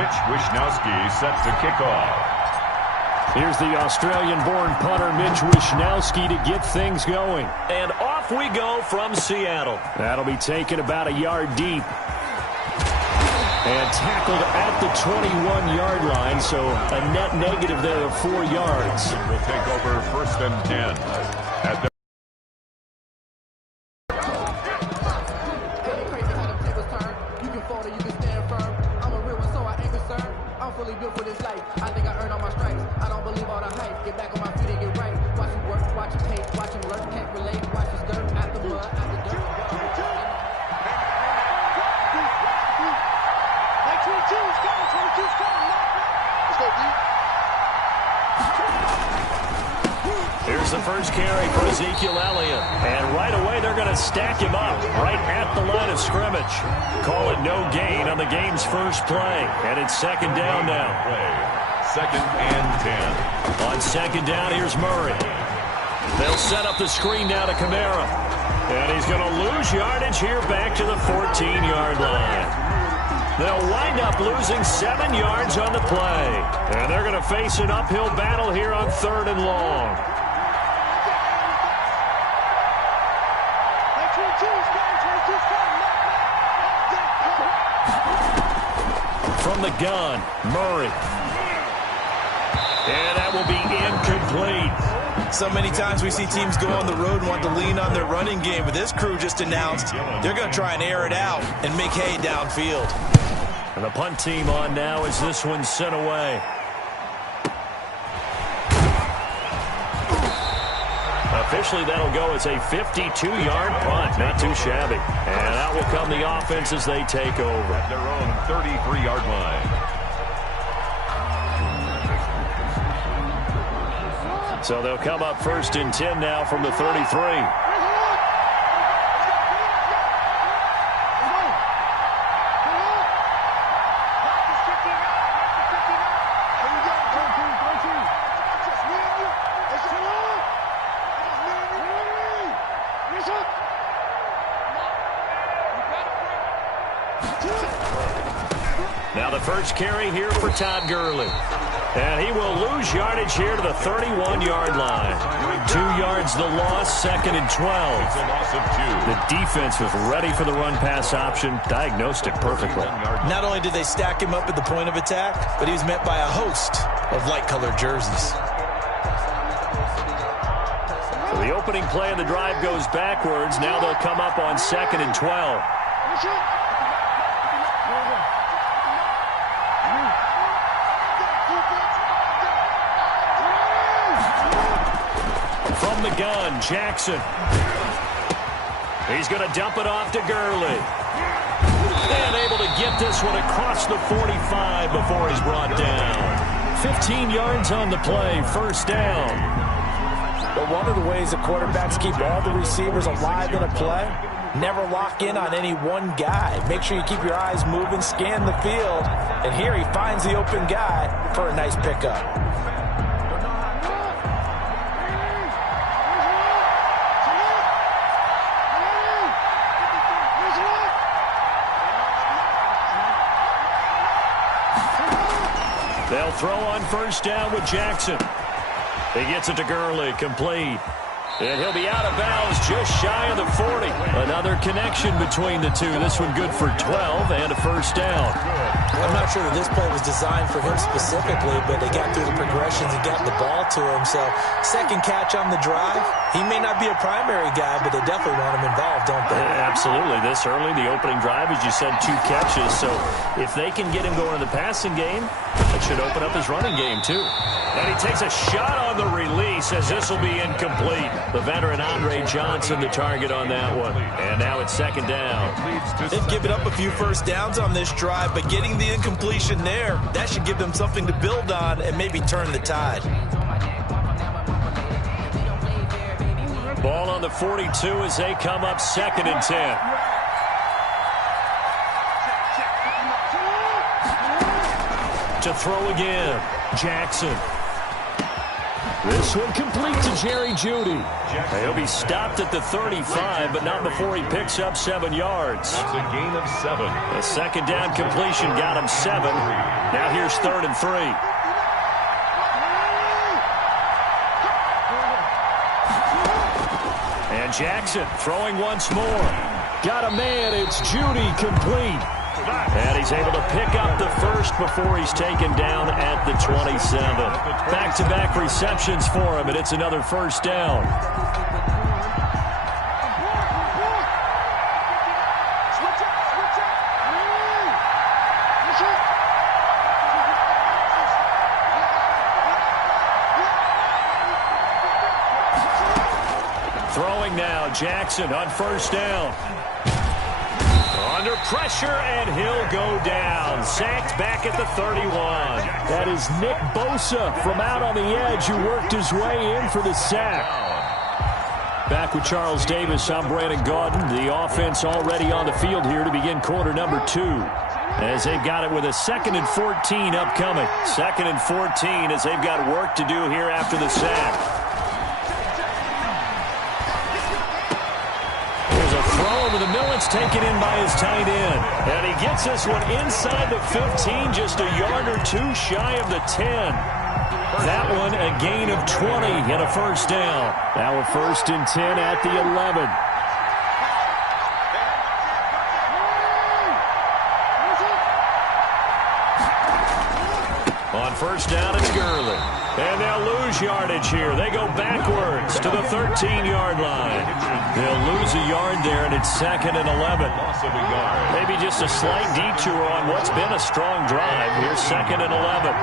Mitch Wishnowsky set to kick off. Here's the Australian-born punter Mitch Wishnowsky to get things going. And off we go from Seattle. That'll be taken about a yard deep. And tackled at the 21-yard line, so a net negative there of 4 yards. Will take over 1st and 10. At the built for this life. I think I earned all my stripes. I don't believe all the hype. Get back on my feet and get right. Watch him work, watch him hate, watch him lurk, can't relate. Watch him stir at the mud, at the dirt. Like 22's coming, 22's coming. Let's go, D. Here's the first carry for Ezekiel Elliott. And right away, they're going to stack him up right at the line of scrimmage. Call it no gain on the game's first play. And it's 2nd down now. 2nd and 10. On 2nd down, here's Murray. They'll set up the screen now to Kamara. And he's going to lose yardage here back to the 14-yard line. They'll wind up losing 7 yards on the play. And they're going to face an uphill battle here on 3rd and long. From the gun, Murray. And that will be incomplete. So many times we see teams go on the road and want to lean on their running game, but this crew just announced they're going to try and air it out and make hay downfield. And the punt team on now as this one's sent away. Officially, that'll go as a 52-yard punt. Not too shabby. And out will come the offense as they take over. At their own 33-yard line. So they'll come up 1st and 10 now from the 33. Now the first carry here for Todd Gurley. And he will lose yardage here to the 31-yard line. 2 yards the loss, 2nd and 12. It's a loss of 2. The defense was ready for the run-pass option, diagnosed it perfectly. Not only did they stack him up at the point of attack, but he was met by a host of light-colored jerseys. So the opening play of the drive goes backwards. Now they'll come up on 2nd and 12. From the gun, Jackson. He's going to dump it off to Gurley. And able to get this one across the 45 before he's brought down. 15 yards on the play, 1st down. But one of the ways the quarterbacks keep all the receivers alive in a play, never lock in on any one guy. Make sure you keep your eyes moving, scan the field. And here he finds the open guy for a nice pickup. They'll throw on 1st down with Jackson. He gets it to Gurley, complete. And he'll be out of bounds just shy of the 40. Another connection between the two. This one good for 12 and a 1st down. I'm not sure that this play was designed for him specifically, but they got through the progressions and got the ball to him. So 2nd catch on the drive. He may not be a primary guy, but they definitely want him involved, don't they? Absolutely. This early, the opening drive, as you said, 2 catches. So if they can get him going in the passing game, it should open up his running game too. And he takes a shot on the release as this will be incomplete. The veteran Andre Johnson, the target on that one. And now it's 2nd down. They've given up a few 1st downs on this drive, but getting the incompletion there, that should give them something to build on and maybe turn the tide. Ball on the 42 as they come up 2nd and 10. To throw again, Jackson. This one complete to Jerry Jeudy. He'll be stopped at the 35, but not before he picks up 7 yards. That's a gain of 7. A second down completion got him 7. Now here's 3rd and 3. And Jackson throwing once more. Got a man. It's Jeudy, complete. And he's able to pick up the first before he's taken down at the 27. Back-to-back receptions for him, and it's another first down. Throwing now, Jackson on first down. Under pressure, and he'll go down. Sacked back at the 31. That is Nick Bosa from out on the edge who worked his way in for the sack. Back with Charles Davis, I'm Brandon Gaudin. The offense already on the field here to begin quarter number 2. As they've got it with a 2nd and 14 upcoming. 2nd and 14 as they've got work to do here after the sack. Over the middle, it's taken in by his tight end. And he gets this one inside the 15, just a yard or 2 shy of the 10. That one a gain of 20 and a first down. Now a 1st and 10 at the 11. On first down, it's Gurley. And they'll lose yardage here. They go backwards to the 13-yard line. They'll lose a yard there, and it's 2nd and 11. Maybe just a slight detour on what's been a strong drive. Here's 2nd and 11.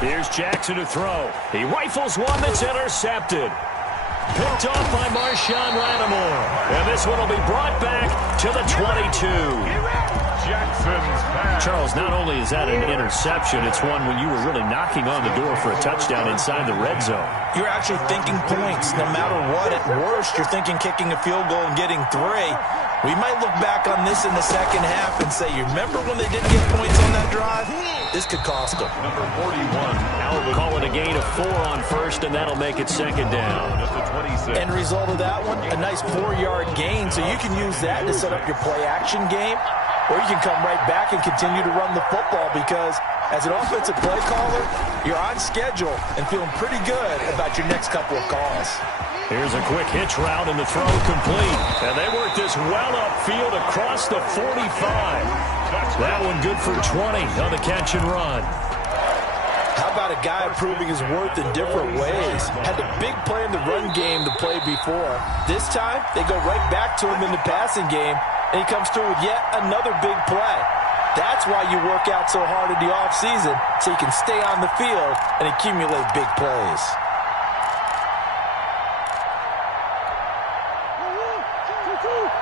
Here's Jackson to throw. He rifles one that's intercepted. Picked off by Marshawn Lattimore. And this one will be brought back to the 22. Jackson's pass. Charles, not only is that an interception, it's one when you were really knocking on the door for a touchdown inside the red zone. You're actually thinking points. No matter what, at worst, you're thinking kicking a field goal and getting 3. We might look back on this in the second half and say, you remember when they didn't get points on that drive? This could cost them. Number 41, Alvin. Call it a gain of 4 on first, and that'll make it 2nd down. That's a 26. End result of that one, a nice 4-yard gain, so you can use that to set up your play-action game, or you can come right back and continue to run the football because as an offensive play caller, you're on schedule and feeling pretty good about your next couple of calls. Here's a quick hitch route and the throw complete. And they work this well upfield across the 45. That one good for 20 on the catch and run. How about a guy proving his worth in different ways? Had a big play in the run game to play before. This time, they go right back to him in the passing game, and he comes through with yet another big play. That's why you work out so hard in the offseason, so you can stay on the field and accumulate big plays.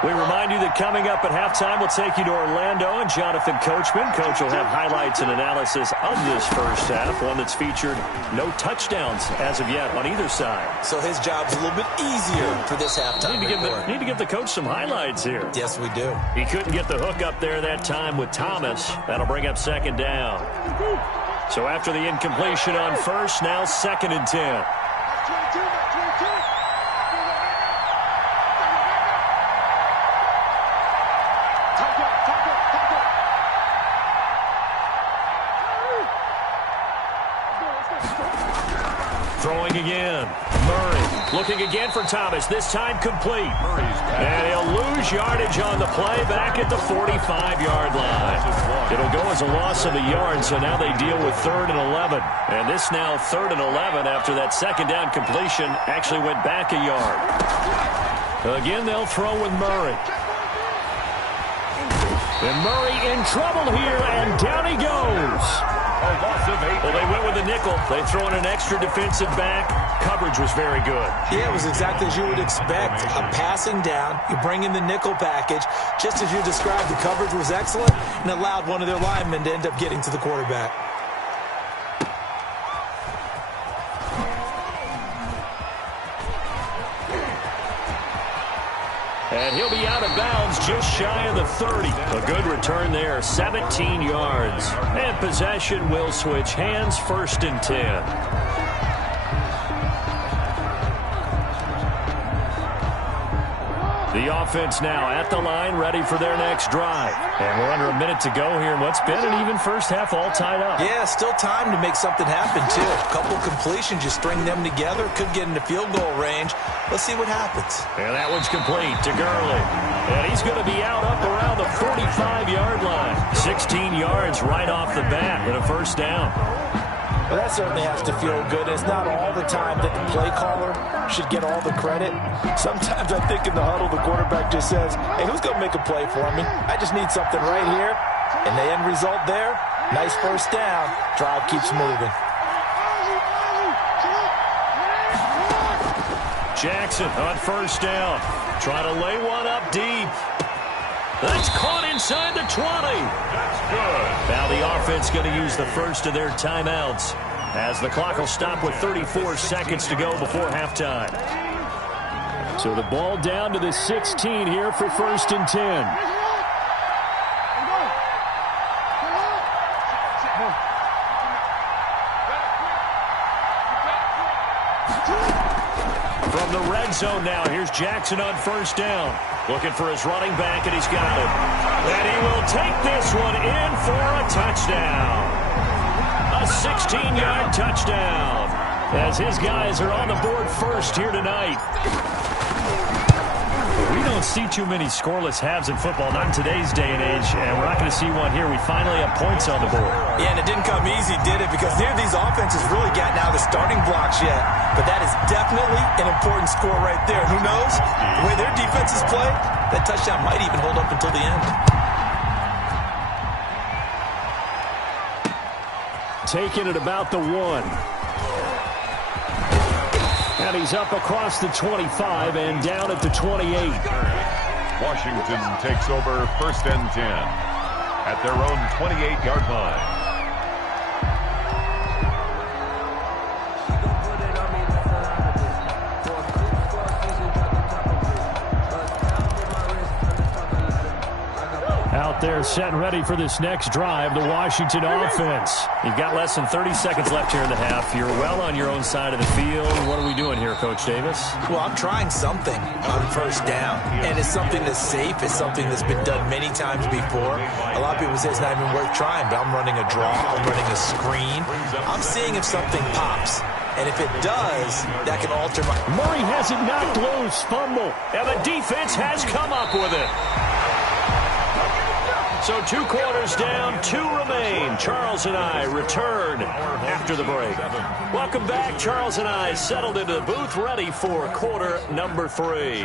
We remind you that coming up at halftime, we'll take you to Orlando and Jonathan Coachman. Coach will have highlights and analysis of this first half, one that's featured no touchdowns as of yet on either side. So his job's a little bit easier for this halftime. Need to give the coach some highlights here. Yes, we do. He couldn't get the hook up there that time with Thomas. That'll bring up 2nd down. So after the incompletion on first, now 2nd and 10. Throwing again. Murray looking again for Thomas. This time complete. And he'll lose yardage on the play back at the 45-yard line. It'll go as a loss of a yard, so now they deal with 3rd and 11. And this now 3rd and 11 after that 2nd down completion actually went back a yard. Again, they'll throw with Murray. And Murray in trouble here, and down he goes. Well, they went with the nickel. They throw in an extra defensive back. Coverage was very good. Yeah, it was exactly as you would expect. A passing down, you bring in the nickel package. Just as you described, the coverage was excellent and allowed one of their linemen to end up getting to the quarterback. And he'll be out of bounds just shy of the 30. A good return there, 17 yards. And possession will switch hands, 1st and 10. The offense now at the line, ready for their next drive. And we're under a minute to go here in what's been an even first half, all tied up. Yeah, still time to make something happen, too. A couple completions, you string them together, could get into field goal range. Let's see what happens. And that one's complete to Gurley. And he's going to be out up around the 45-yard line. 16 yards right off the bat with a 1st down. Well, that certainly has to feel good. It's not all the time that the play caller should get all the credit. Sometimes I think in the huddle, the quarterback just says, hey, who's going to make a play for me? I just need something right here. And the end result there, nice 1st down. Drive keeps moving. Jackson on 1st down. Trying to lay one up deep. That's caught inside the 20. That's good. Now the offense going to use the first of their timeouts as the clock will stop with 34 seconds to go before halftime. So the ball down to the 16 here for 1st and 10. From the red zone now, here's Jackson on 1st down. Looking for his running back, and he's got it. And he will take this one in for a touchdown. A 16-yard touchdown as his guys are on the board first here tonight. We don't see too many scoreless halves in football, not in today's day and age, and we're not going to see one here. We finally have points on the board. Yeah, and it didn't come easy, did it? Because neither of these offenses really got out of the starting blocks yet. But that is definitely an important score right there. Who knows? The way their defenses play, that touchdown might even hold up until the end. Taking it about the 1. And he's up across the 25 and down at the 28. Washington takes over 1st and 10 at their own 28-yard line. Out there set and ready for this next drive, the Washington offense. You've got less than 30 seconds left here in the half. You're well on your own side of the field. What are we doing here, Coach Davis? Well, I'm trying something on 1st down, and it's something that's safe. It's something that's been done many times before. A lot of people say it's not even worth trying, but I'm running a draw. I'm running a screen. I'm seeing if something pops. And if it does, that can alter my... Murray has it knocked loose. Fumble. And the defense has come up with it. So 2 quarters down, 2 remain. Charles and I return after the break. Welcome back. Charles and I settled into the booth, ready for quarter number 3.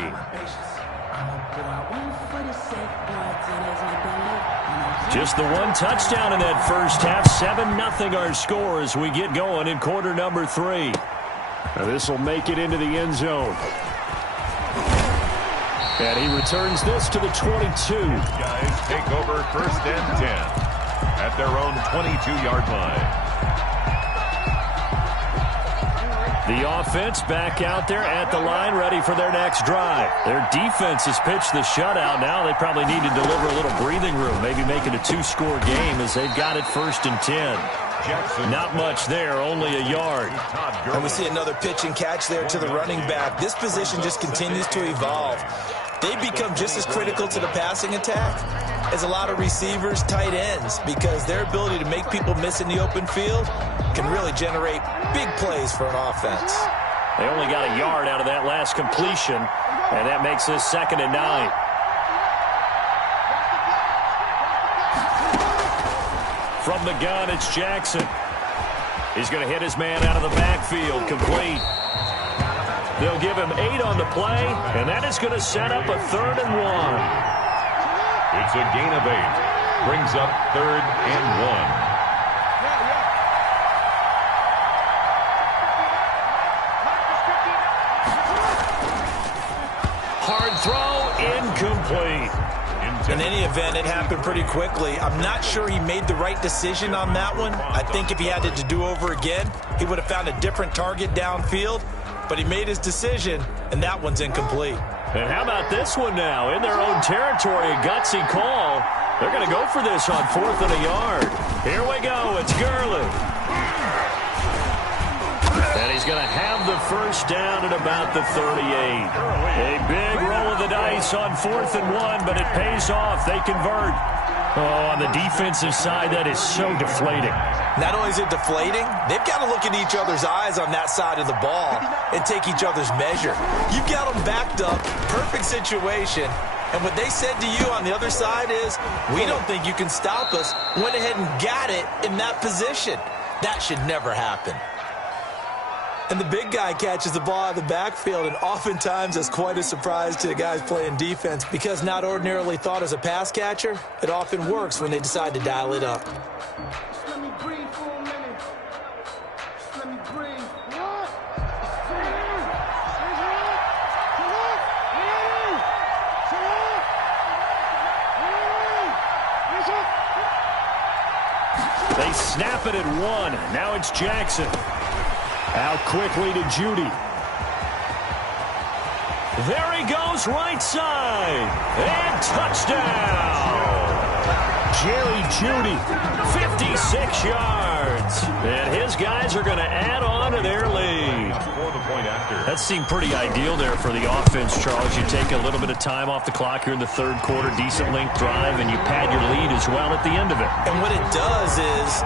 Just the 1 touchdown in that first half. 7-0 our score as we get going in quarter number 3. Now this will make it into the end zone. And he returns this to the 22. Guys take over 1st and 10 at their own 22-yard line. The offense back out there at the line, ready for their next drive. Their defense has pitched the shutout. Now they probably need to deliver a little breathing room, maybe make it a 2-score game as they've got it 1st and 10. Not much there, only a yard. And we see another pitch and catch there to the running back. This position just continues to evolve. They become just as critical to the passing attack as a lot of receivers, tight ends, because their ability to make people miss in the open field can really generate big plays for an offense. They only got a yard out of that last completion, and that makes this 2nd and 9. From the gun, it's Jackson. He's going to hit his man out of the backfield, complete. They'll give him 8 on the play, and that is going to set up a 3rd and 1. It's a gain of 8. Brings up 3rd and 1. Hard throw, incomplete. In any event, it happened pretty quickly. I'm not sure he made the right decision on that one. I think if he had it to do over again, he would have found a different target downfield. But he made his decision, and that one's incomplete. And how about this one now? In their own territory, a gutsy call. They're going to go for this on 4th and a yard. Here we go. It's Gurley. And he's going to have the first down at about the 38. A big roll of the dice on 4th and 1, but it pays off. They convert. Oh, on the defensive side, that is so deflating. Not only is it deflating, they've got to look at each other's eyes on that side of the ball and take each other's measure. You've got them backed up, perfect situation, and what they said to you on the other side is, we don't think you can stop us. Went ahead and got it in that position. That should never happen. And the big guy catches the ball out of the backfield, and oftentimes that's quite a surprise to the guys playing defense because not ordinarily thought as a pass catcher, it often works when they decide to dial it up. Just let me breathe for a minute. Just let me breathe. They snap it at 1. Now it's Jackson. Out quickly to Judy. There he goes, right side. And touchdown. Jerry Judy, 56 yards. And his guys are going to add on to their lead. That seemed pretty ideal there for the offense, Charles. You take a little bit of time off the clock here in the 3rd quarter, decent length drive, and you pad your lead as well at the end of it. And what it does is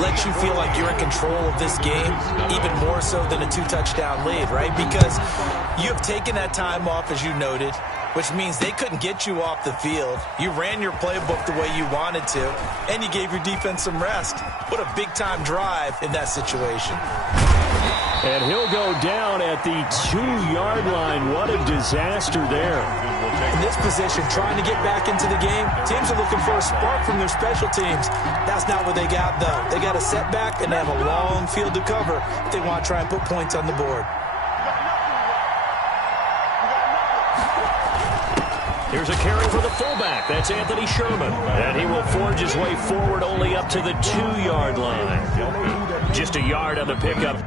let you feel like you're in control of this game, even more so than a 2-touchdown lead, right? Because you have taken that time off, as you noted, which means they couldn't get you off the field. You ran your playbook the way you wanted to, and you gave your defense some rest. What a big-time drive in that situation. And he'll go down at the 2-yard line. What a disaster there. In this position, trying to get back into the game, teams are looking for a spark from their special teams. That's not what they got, though. They got a setback, and they have a long field to cover if they want to try and put points on the board. Here's a carry for the fullback. That's Anthony Sherman. And he will forge his way forward only up to the 2-yard line. Just a yard on the pickup.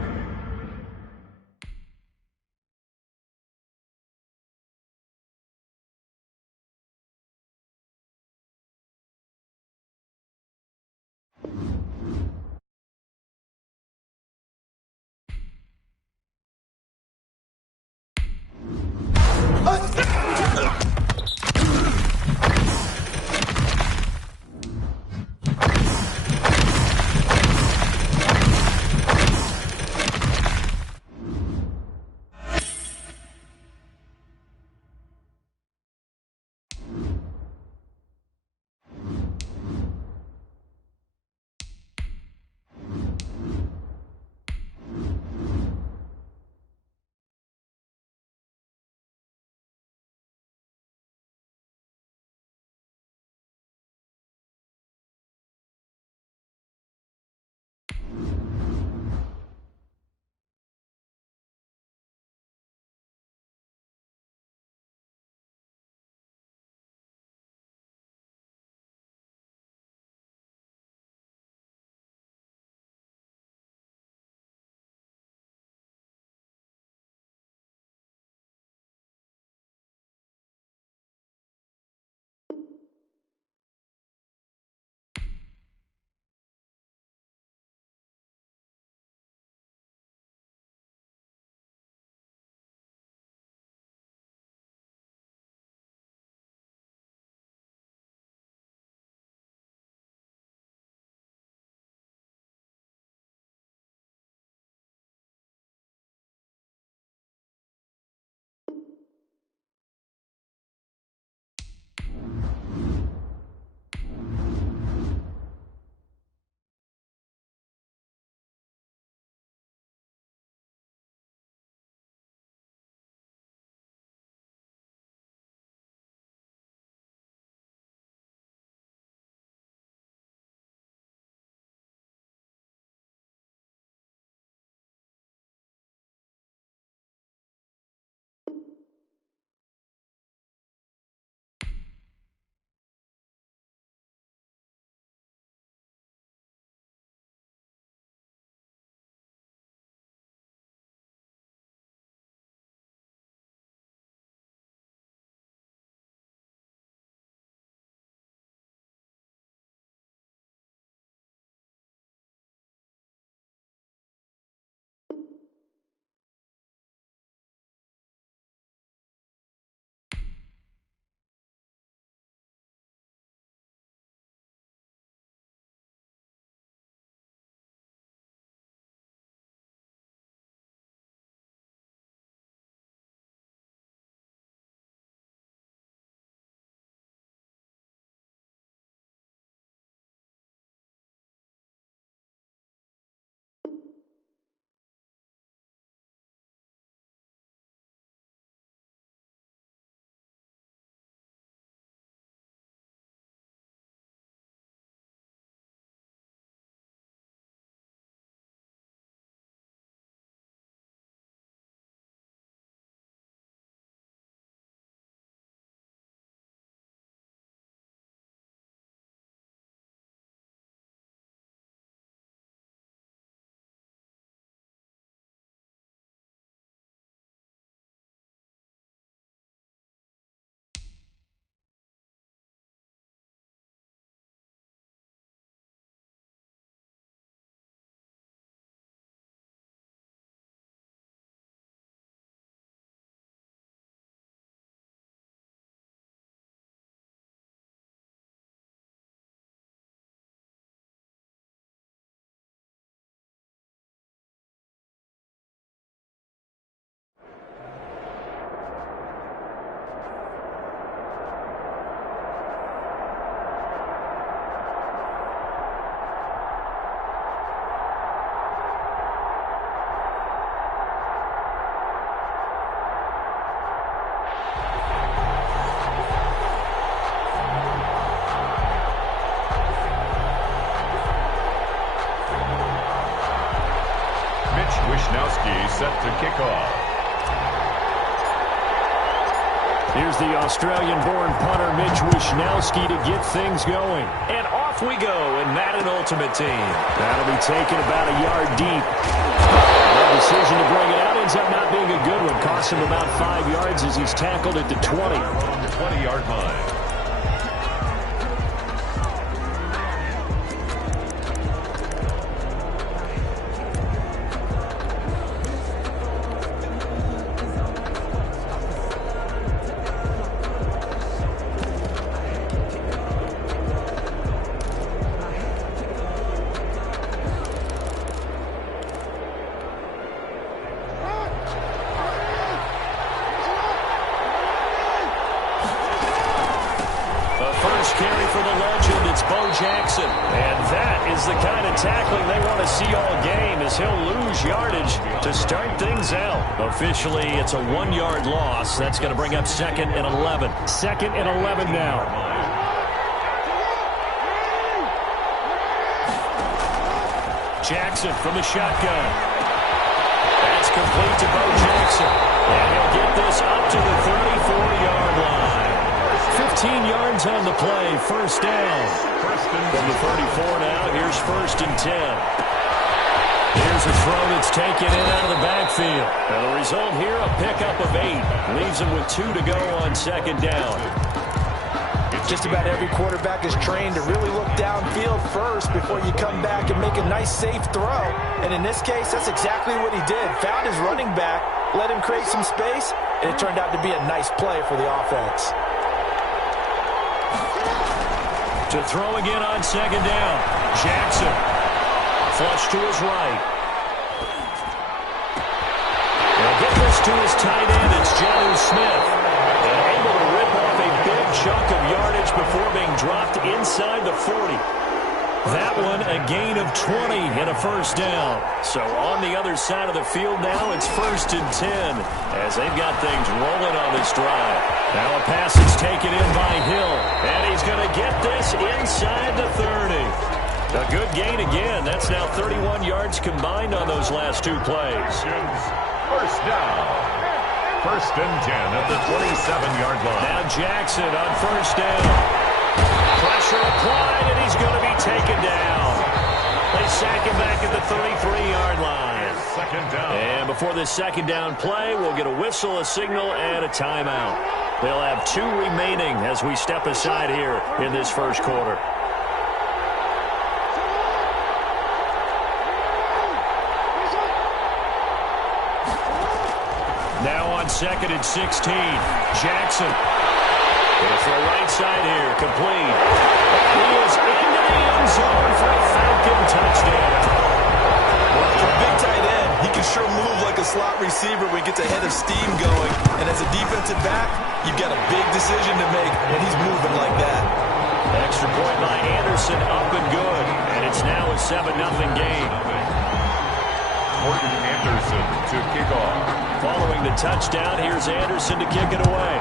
Here's the Australian-born punter Mitch Wishnowsky to get things going. And off we go in Madden Ultimate Team. That'll be taken about a yard deep. The decision to bring it out ends up not being a good one. Cost him about 5 yards as he's tackled at the 20. 20-yard line. Carry for the legend, it's Bo Jackson. And that is the kind of tackling they want to see all game, as he'll lose yardage to start things out. Officially, it's a 1-yard loss. That's going to bring up 2nd and 11. 2nd and 11 now. Jackson from the shotgun. That's complete to Bo Jackson. And he'll get this up to the 34-yard line. 15 yards on the play, first down. From the 34 now, here's 1st and 10. Here's a throw that's taken in out of the backfield. And the result here, a pickup of 8. Leaves him with 2 to go on 2nd down. Just about every quarterback is trained to really look downfield first before you come back and make a nice, safe throw. And in this case, that's exactly what he did. Found his running back, let him create some space, and it turned out to be a nice play for the offense. To throw again on 2nd down. Jackson. Flush to his right. He'll get this to his tight end. It's Jonnu Smith. And able to rip off a big chunk of yardage before being dropped inside the 40. That one a gain of 20 and a first down. So on the other side of the field now, it's 1st and 10 as they've got things rolling on this drive. Now a pass is taken in by Hill, and he's going to get this inside the 30. A good gain again. That's now 31 yards combined on those last 2 plays. First down. 1st and 10 at the 27-yard line. Now Jackson on 1st down. Pressure applied, and he's going to be taken down. They sack him back at the 33-yard line. 2nd down. And before this 2nd down play, we'll get a whistle, a signal, and a timeout. They'll have 2 remaining as we step aside here in this first quarter. Now on 2nd and 16, Jackson. It's the right side here, complete. He is into the end zone for a Falcon touchdown. For a big tight end, he can sure move like a slot receiver when he gets a head of steam going. And as a defensive back, you've got a big decision to make when he's moving like that. Extra point by Anderson, up and good. And it's now a 7-0 game. Morgan Anderson to kick off. Following the touchdown, here's Anderson to kick it away.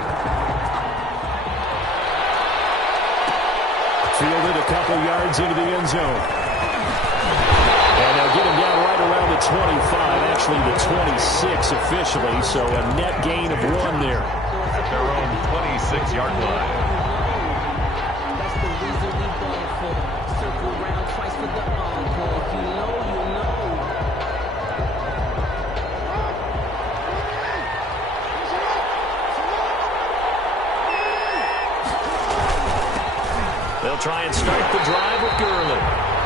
Fielded a couple yards into the end zone. And they'll get him down right around the 25, actually the 26 officially, so a net gain of 1 there. At their own 26-yard line. That's the reason we ball for. Circle round twice for the encore. You know, you know. They'll try and start the drive with Gurley.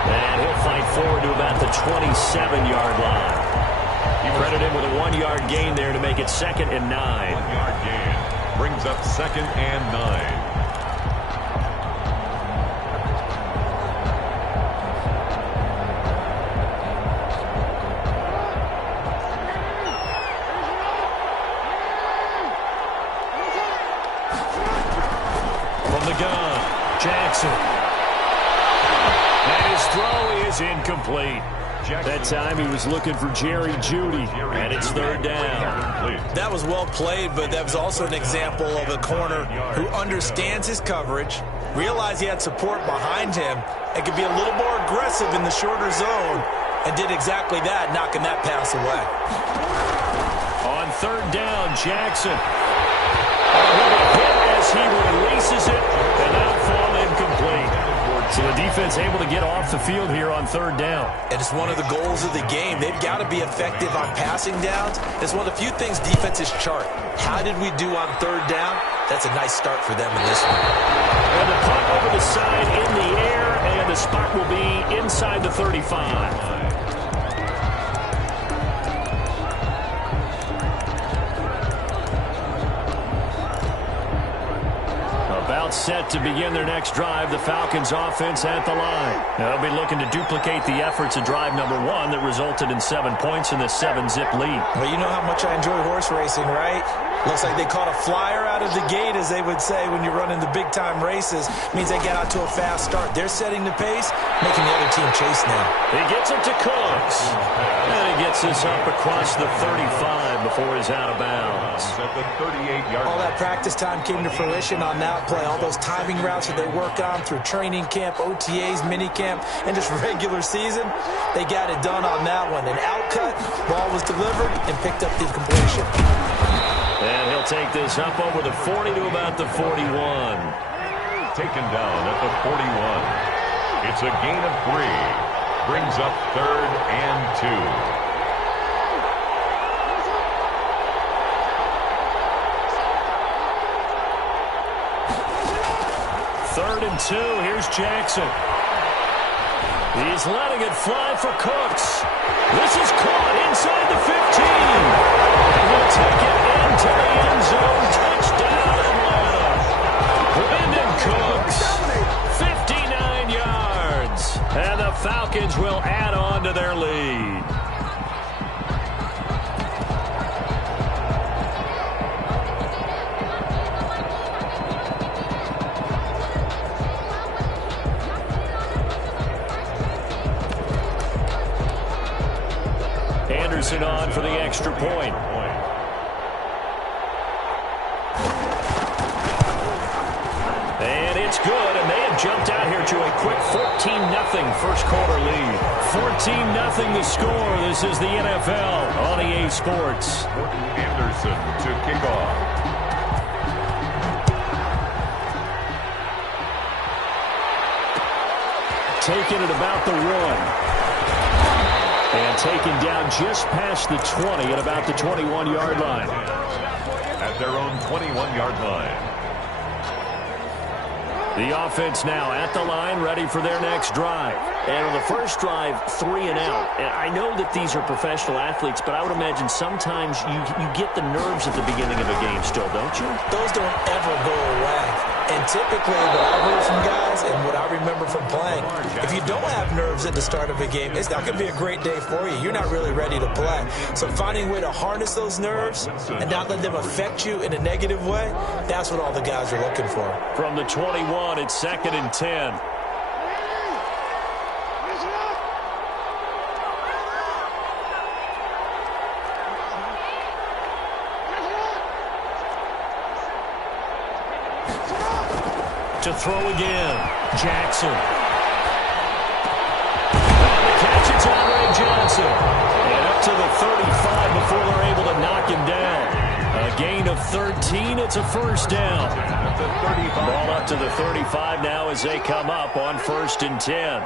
And he'll fight forward to about the 27-yard line. You credit him with a 1-yard gain there to make it 2nd and 9. 1-yard gain brings up 2nd and 9. From the gun, Jackson. And his throw is incomplete. That time he was looking for Jerry Jeudy, and it's 3rd down. That was well played, but that was also an example of a corner who understands his coverage, realized he had support behind him, and could be a little more aggressive in the shorter zone, and did exactly that, knocking that pass away. On 3rd down, Jackson. defense able to get off the field here on third down. And it's one of the goals of the game. They've got to be effective on passing downs. It's one of the few things defenses chart. How did we do on third down? That's a nice start for them in this one. And the punt over the side in the air, and the spot will be inside the 35. About set to begin their next drive, the Falcons offense at the line. They'll be looking to duplicate the efforts of drive number 1 that resulted in 7 points in the 7-zip lead. Well, you know how much I enjoy horse racing, right? Looks like they caught a flyer out of the gate, as they would say when you're running the big-time races. Means they get out to a fast start. They're setting the pace, making the other team chase now. He gets it to Cooks. And he gets this up across the 35 before he's out of bounds. At the 38-yard All that practice time came to fruition on that play. All those timing routes that they work on through training camp, OTAs, minicamp, and just regular season, they got it done on that one. An outcut, ball was delivered, and picked up the completion. And he'll take this up over the 40 to about the 41. taken down at the 41. It's a gain of 3. Brings up 3rd and 2. Third and 2. Here's Jackson. He's letting it fly for Cooks. This is caught inside the 15. And he'll take it into the end zone. Touchdown, Atlanta. Brandon Cooks, 59 yards. And the Falcons will add on to their lead. Anderson on for the extra point. And it's good, and they have jumped out here to a quick 14-0 first quarter lead. 14-0 the score. This is the NFL on EA Sports. Anderson to kick off. Taking it about the 1. And taken down just past the 20 at about the 21-yard line. At their own 21-yard line. The offense now at the line, ready for their next drive. And on the first drive, 3 and out. And I know that these are professional athletes, but I would imagine sometimes you get the nerves at the beginning of a game still, don't you? Those don't ever go away. And typically, what I've heard from guys and what I remember from playing, if you don't have nerves at the start of a game, it's not going to be a great day for you. You're not really ready to play. So finding a way to harness those nerves and not let them affect you in a negative way, that's what all the guys are looking for. From the 21, it's 2nd and 10. To throw again, Jackson. On the catch, it's Andre Johnson. And up to the 35 before they're able to knock him down. A gain of 13, it's a first down. Ball up to the 35 now as they come up on 1st and 10.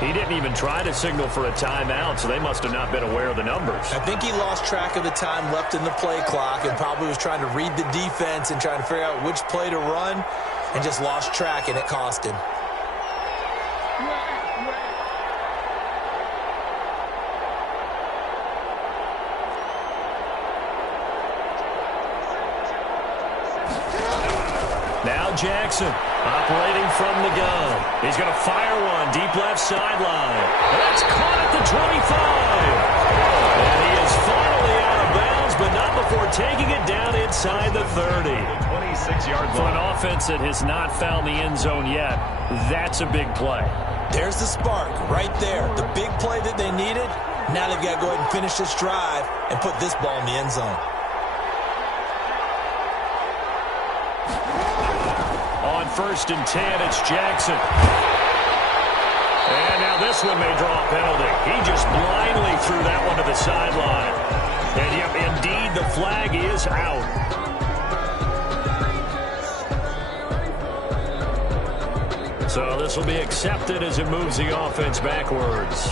He didn't even try to signal for a timeout, so they must have not been aware of the numbers. I think he lost track of the time left in the play clock and probably was trying to read the defense and trying to figure out which play to run and just lost track, and it cost him. Now Jackson operating from the gun. He's going to fire one deep left sideline. That's caught at the 25. And he is finally out of bounds, but not before taking it down inside the 30. 26-yard line. For an offense that has not found the end zone yet, that's a big play. There's the spark right there. The big play that they needed. Now they've got to go ahead and finish this drive and put this ball in the end zone. On 1st and 10, it's Jackson. And now this one may draw a penalty. He just blindly threw that one to the sideline. And yep, indeed, the flag is out. So this will be accepted as it moves the offense backwards.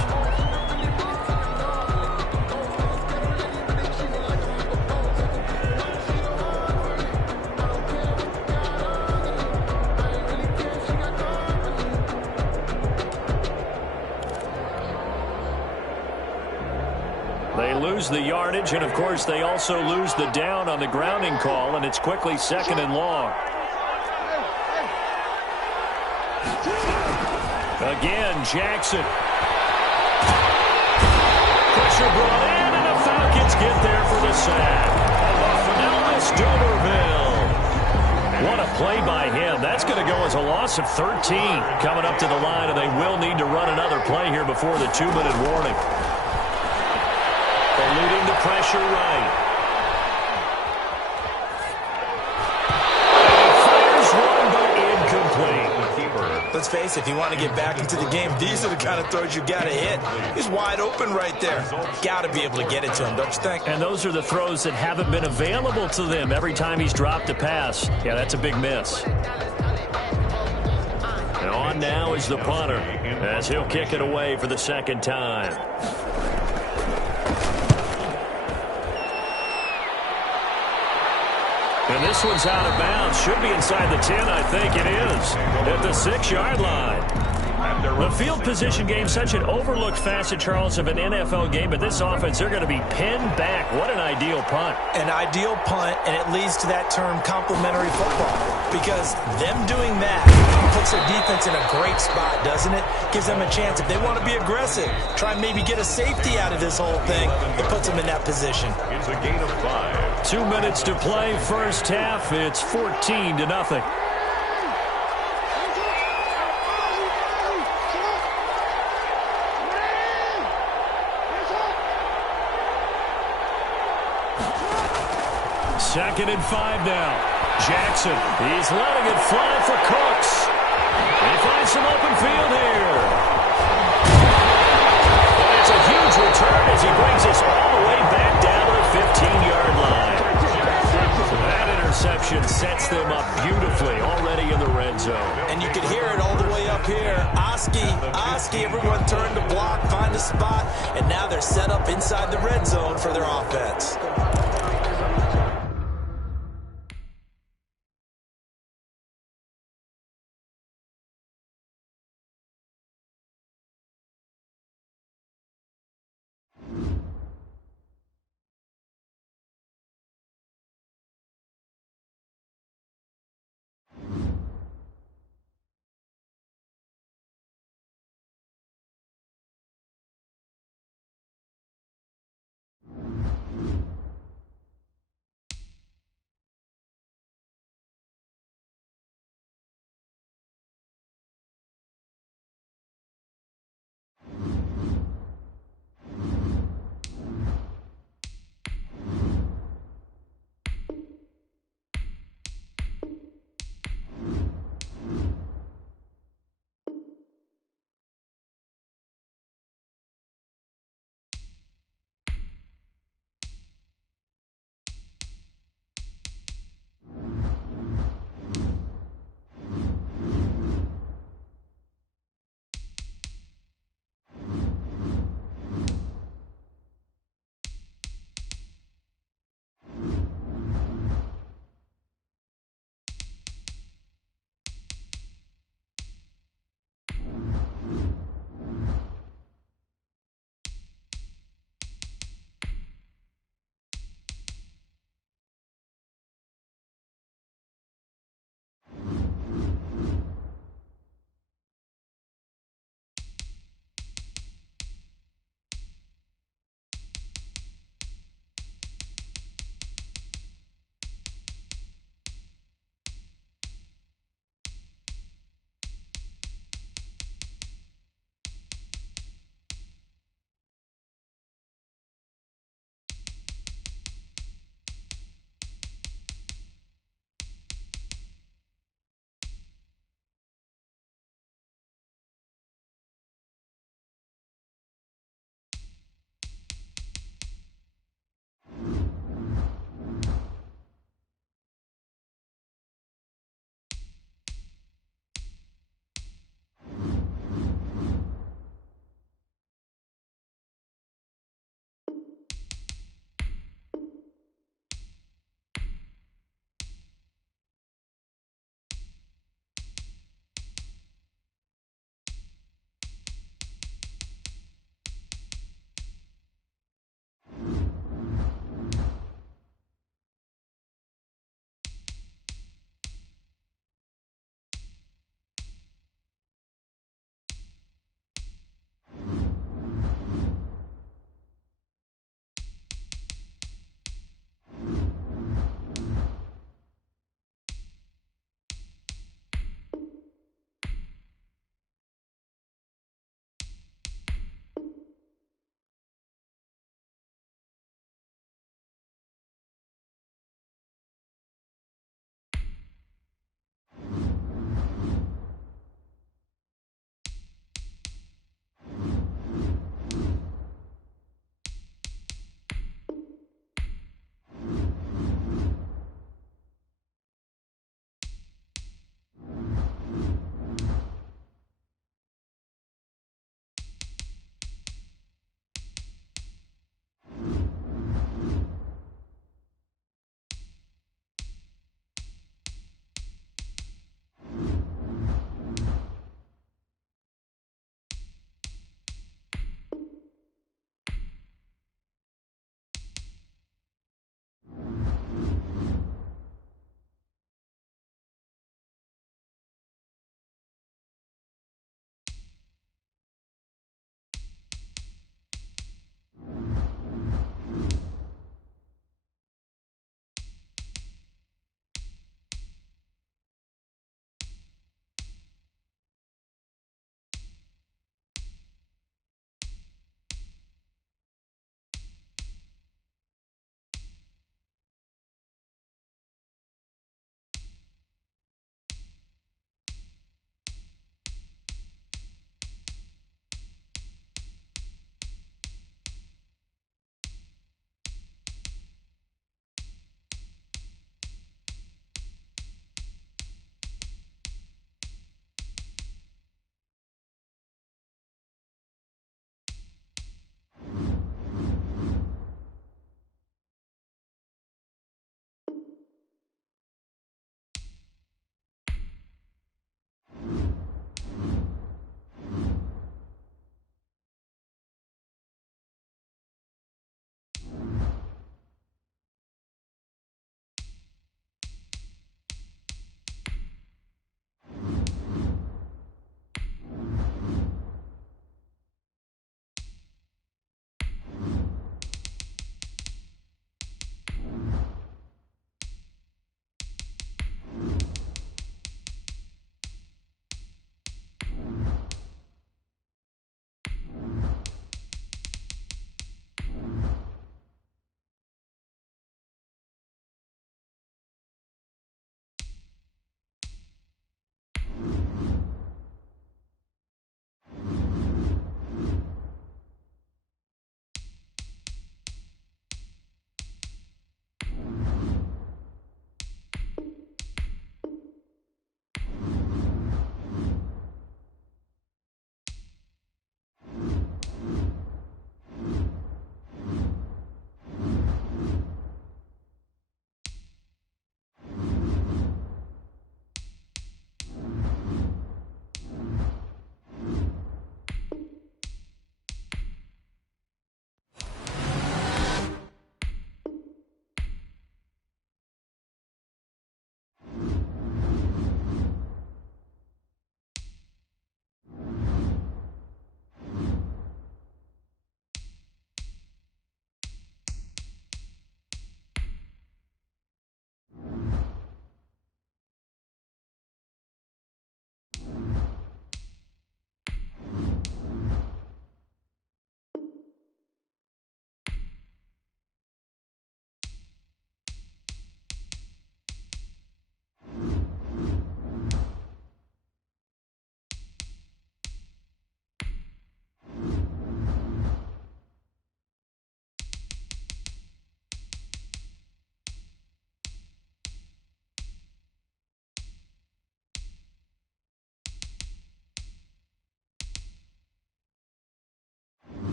They lose the yardage, and of course they also lose the down on the grounding call, and it's quickly 2nd and long. Again, Jackson. Pressure brought in, and the Falcons get there for the sack. Elvis Dumerville. What a play by him. That's going to go as a loss of 13 coming up to the line, and they will need to run another play here before the 2-minute warning. Eluding the pressure right. And fires one, but incomplete. Let's face it, if you want to get back into the game, these are the kind of throws you got to hit. He's wide open right there. Got to be able to get it to him, don't you think? And those are the throws that haven't been available to them every time he's dropped a pass. Yeah, that's a big miss. And on now is the punter, as he'll kick it away for the 2nd time. And this one's out of bounds. Should be inside the 10, I think it is. At the 6-yard line. The field position game, such an overlooked facet, Charles, of an NFL game. But this offense, they're going to be pinned back. What an ideal punt. An ideal punt, and it leads to that term complementary football. Because them doing that puts their defense in a great spot, doesn't it? Gives them a chance. If they want to be aggressive, try and maybe get a safety out of this whole thing, it puts them in that position. It's a gain of 5. 2 minutes to play, first half. It's 14-0. Second and 5 now. Jackson, he's letting it fly for Cooks. He finds some open field here. And it's a huge return as he brings us all the way back down to the 15-yard line. That interception sets them up beautifully already in the red zone. And you can hear it all the way up here. Oski, everyone turned to block, find a spot, and now they're set up inside the red zone for their offense.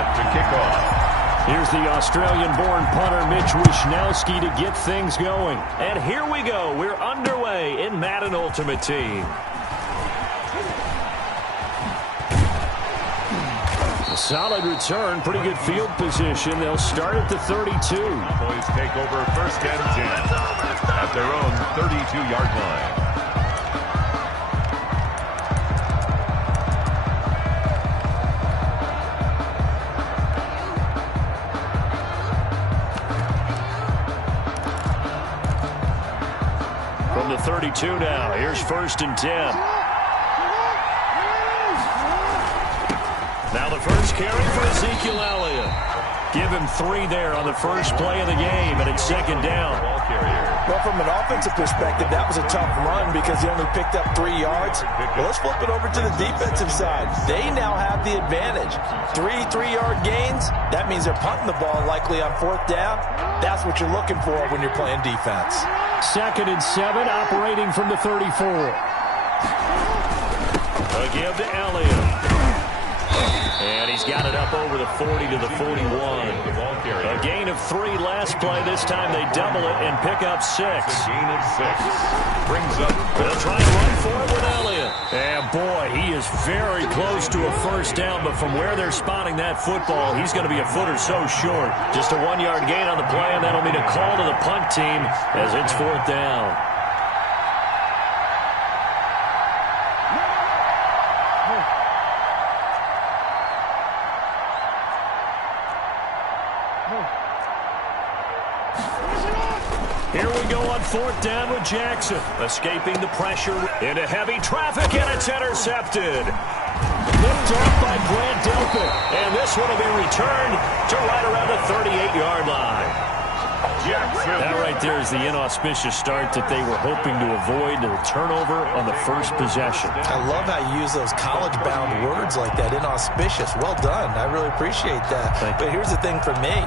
set to kick off. Here's the Australian-born punter Mitch Wishnowsky to get things going. And here we go. We're underway in Madden Ultimate Team. A solid return, pretty good field position. They'll start at the 32. Cowboys take over 1st and 10 at their own 32-yard line. From the 32 now, here's 1st and 10. Now the first carry for Ezekiel Elliott. Give him 3 there on the first play of the game, and it's 2nd down. Well, from an offensive perspective, that was a tough run because he only picked up 3 yards. Well, let's flip it over to the defensive side. They now have the advantage. 3 3-yard gains, that means they're punting the ball likely on 4th down. That's what you're looking for when you're playing defense. 2nd and 7, operating from the 34. A give to Elliott. And he's got it up over the 40 to the 41. A gain of 3 last play. This time they double it and pick up 6. Gain of 6. Brings up. They'll try and run for it with Elliott. And boy, he is very close to a 1st down, but from where they're spotting that football, he's going to be a foot or so short. Just a 1-yard gain on the play, and that'll mean a call to the punt team as it's 4th down. Here we go on 4th down with Jackson. Escaping the pressure into heavy traffic, and it's intercepted. Lift off by Grant Delpit. And this one will be returned to right around the 38-yard line. Jackson. That right there is the inauspicious start that they were hoping to avoid, the turnover on the first possession. I love how you use those college-bound words like that, inauspicious. Well done. I really appreciate that. But here's the thing for me.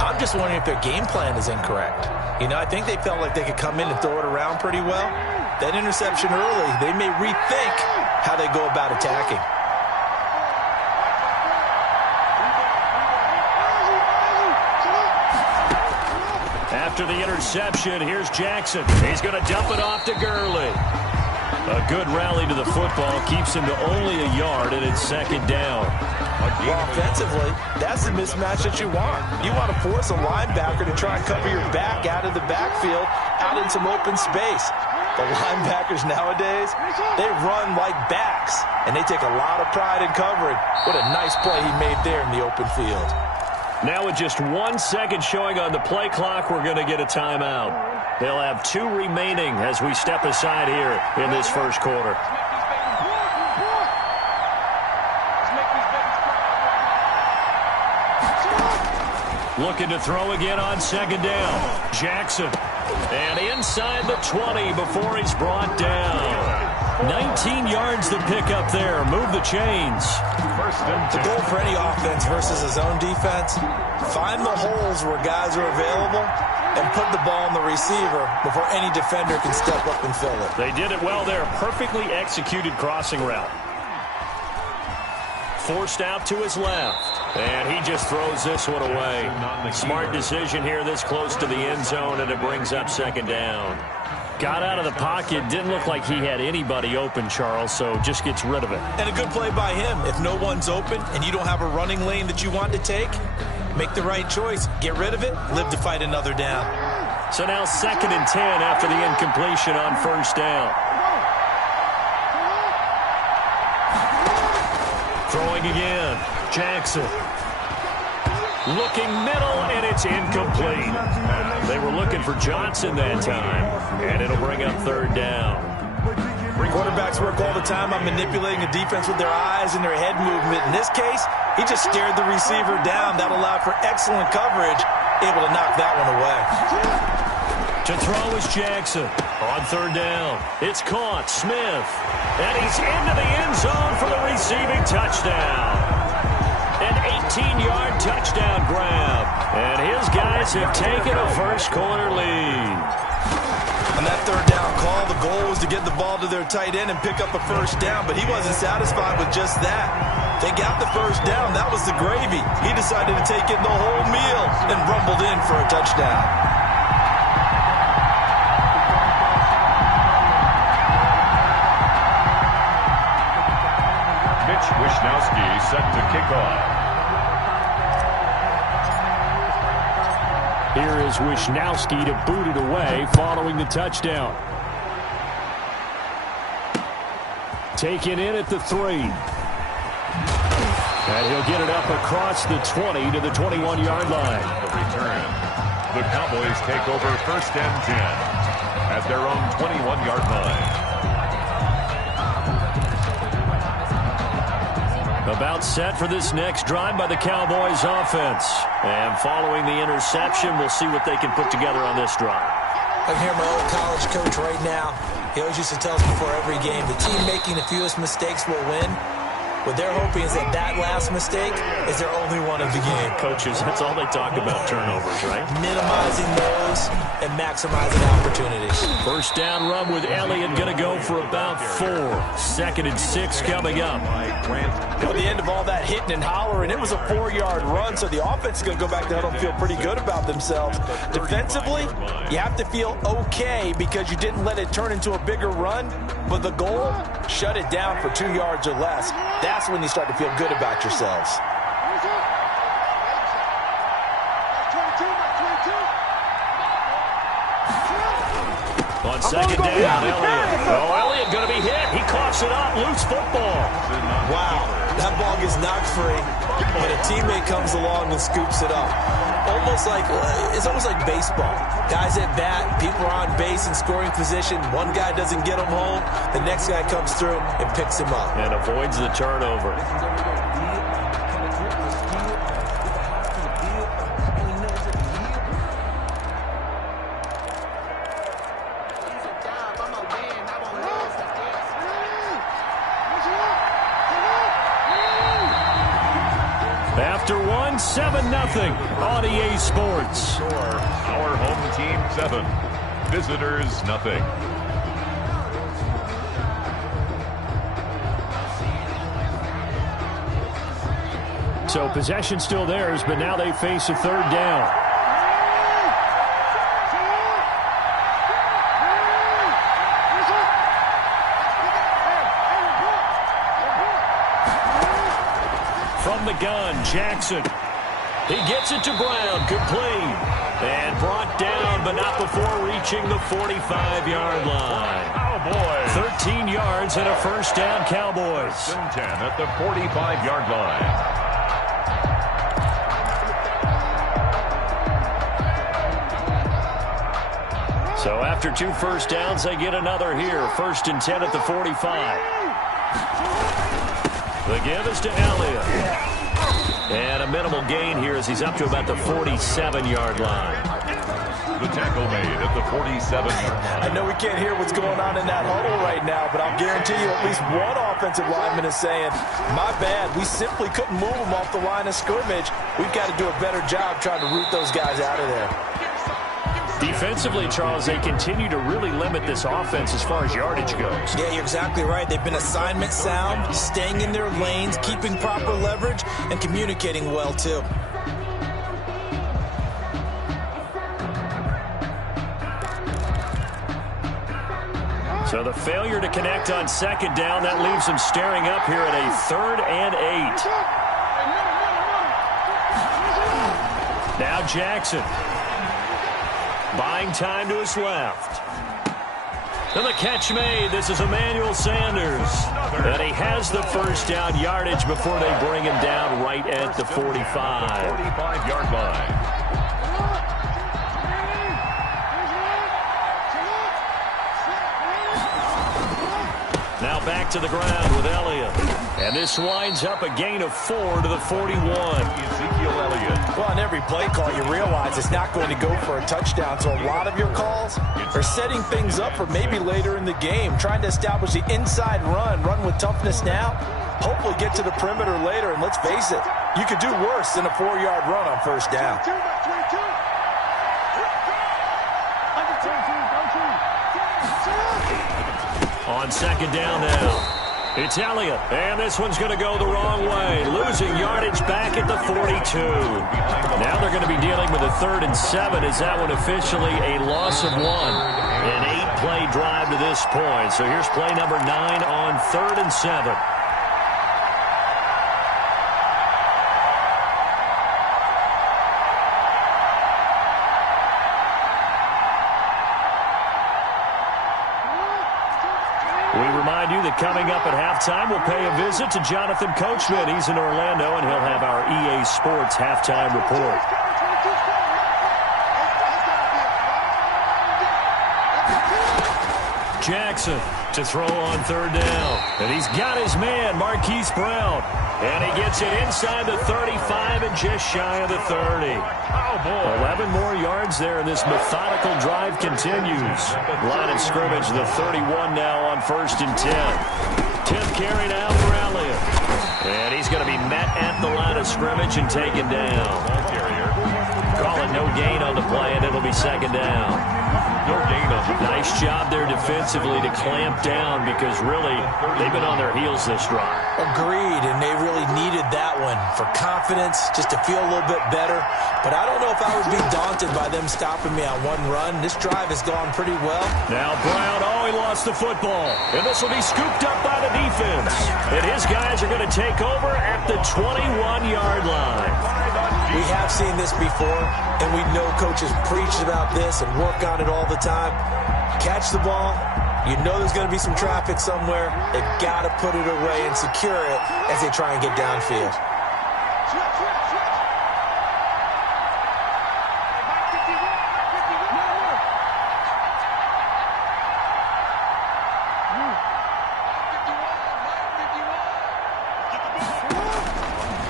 I'm just wondering if their game plan is incorrect. You know, I think they felt like they could come in and throw it around pretty well. That interception early, they may rethink how they go about attacking. After the interception, here's Jackson. He's going to dump it off to Gurley. A good rally to the football keeps him to only a yard, and it's 2nd down. Well, offensively, that's the mismatch that you want. You want to force a linebacker to try and cover your back out of the backfield, out in some open space. The linebackers nowadays, they run like backs, and they take a lot of pride in covering. What a nice play he made there in the open field. Now with just 1 second showing on the play clock, we're going to get a timeout. They'll have 2 remaining as we step aside here in this first quarter. Looking to throw again on 2nd down. Jackson. And inside the 20 before he's brought down. 19 yards to pick up there. Move the chains. The goal for any offense versus his own defense, find the holes where guys are available and put the ball on the receiver before any defender can step up and fill it. They did it well there. Perfectly executed crossing route. Forced out to his left. And he just throws this one away. Smart decision here this close to the end zone, and it brings up 2nd down. Got out of the pocket. Didn't look like he had anybody open, Charles, so just gets rid of it. And a good play by him. If no one's open and you don't have a running lane that you want to take, make the right choice. Get rid of it. Live to fight another down. So now 2nd and 10 after the incompletion on 1st down. Throwing again. Jackson. Looking middle, and it's incomplete. They were looking for Johnson that time, and it'll bring up 3rd down. Quarterbacks work all the time on manipulating a defense with their eyes and their head movement. In this case, he just stared the receiver down. That allowed for excellent coverage, able to knock that one away. To throw is Jackson. On 3rd down, it's caught. Smith. And he's into the end zone for the receiving touchdown. An 18-yard touchdown grab. And his guys have taken a first quarter lead. On that third down call, the goal was to get the ball to their tight end and pick up a first down, but he wasn't satisfied with just that. They got the first down. That was the gravy. He decided to take in the whole meal and rumbled in for a touchdown. Wishnowski set to kick off. Here is Wishnowski to boot it away following the touchdown. Taken in at the 3. And he'll get it up across the 20 to the 21-yard line. The return. The Cowboys take over 1st and 10 at their own 21-yard line. About set for this next drive by the Cowboys offense. And following the interception, we'll see what they can put together on this drive. I can hear my old college coach right now. He always used to tell us before every game, the team making the fewest mistakes will win. What they're hoping is that that last mistake is their only one of the game. Coaches, that's all they talk about, turnovers, right? Minimizing those and maximizing opportunities. First down run with Elliott going to go for about 4. 2nd and 6 coming up. At the end of all that hitting and hollering, it was a 4-yard run, so the offense is going to go back to huddle and feel pretty good about themselves. Defensively, you have to feel okay because you didn't let it turn into a bigger run, but the goal, shut it down for 2 yards or less. That's when you start to feel good about yourselves. On 2nd down, Elliott. Oh, Elliott going to be hit. He coughs it up. Loose football. Wow, that ball gets knocked free, but a teammate comes along and scoops it up. It's almost like baseball. Guys at bat, people are on base in scoring position. One guy doesn't get him home. The next guy comes through and picks him up. And avoids the turnover. After 7-0 on EA Sports. Our home team 7, visitors nothing. So possession still theirs, but now they face a 3rd down. From the gun, Jackson. He gets it to Brown, complete. And brought down, but not before reaching the 45-yard line. Cowboys. 13 yards and a first down, Cowboys. 10 at the 45-yard line. So after 2 first downs, they get another here. 1st and 10 at the 45. The give is to Elliott. And a minimal gain here as he's up to about the 47-yard line. The tackle made at the 47-yard line. I know we can't hear what's going on in that huddle right now, but I'll guarantee you at least one offensive lineman is saying, my bad, we simply couldn't move them off the line of scrimmage. We've got to do a better job trying to root those guys out of there. Defensively, Charles, they continue to really limit this offense as far as yardage goes. Yeah, you're exactly right. They've been assignment sound, staying in their lanes, keeping proper leverage, and communicating well, too. So the failure to connect on 2nd down, that leaves them staring up here at a 3rd and 8. Now Jackson. Buying time to his left. And the catch made. This is Emmanuel Sanders. And he has the first down yardage before they bring him down right at the 45. 45-yard line. Now back to the ground with Elliott. And this winds up a gain of 4 to the 41. Ezekiel Elliott. Well, on every play call, you realize it's not going to go for a touchdown. So a lot of your calls are setting things up for maybe later in the game, trying to establish the inside run with toughness now, hopefully get to the perimeter later. And let's face it, you could do worse than a 4-yard run on first down. On second down now. It's Elliott, and this one's going to go the wrong way, losing yardage back at the 42. Now they're going to be dealing with a 3rd and 7. Is that one officially a loss of 1? An 8-play drive to this point. So here's play number 9 on 3rd and 7. We remind you that coming up at halftime, we'll pay a visit to Jonathan Coachman. He's in Orlando, and he'll have our EA Sports halftime report. Jackson to throw on 3rd down. And he's got his man, Marquise Brown. And he gets it inside the 35 and just shy of the 30. 11 more yards there, and this methodical drive continues. Line of scrimmage, the 31 now on 1st and 10. 10th carry now for Elliott. And he's going to be met at the line of scrimmage and taken down. Call it no gain on the play, and it'll be 2nd down. Nice job there defensively to clamp down because really they've been on their heels this drive. Agreed, and they really needed that one for confidence, just to feel a little bit better. But I don't know if I would be daunted by them stopping me on one run. This drive has gone pretty well. Now Brown, he lost the football. And this will be scooped up by the defense. And his guys are going to take over at the 21-yard line. We have seen this before, and we know coaches preach about this and work on it all the time. Catch the ball. You know there's going to be some traffic somewhere. They've got to put it away and secure it as they try and get downfield.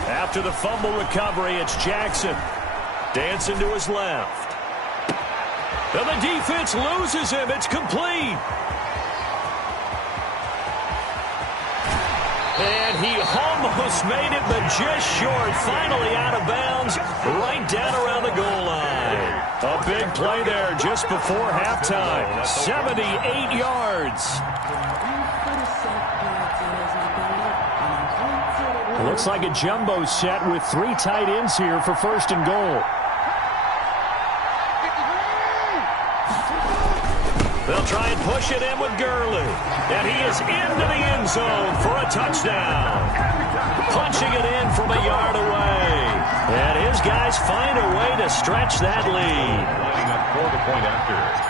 After the fumble recovery, it's Jackson. Dancing to his left. And the defense loses him. It's complete. And he almost made it, but just short. Finally out of bounds, right down around the goal line. A big play there just before halftime. 78 yards. Looks like a jumbo set with 3 tight ends here for 1st and goal. They'll try and push it in with Gurley. And he is into the end zone for a touchdown. Punching it in from a yard away. And his guys find a way to stretch that lead. Lining up for the point after.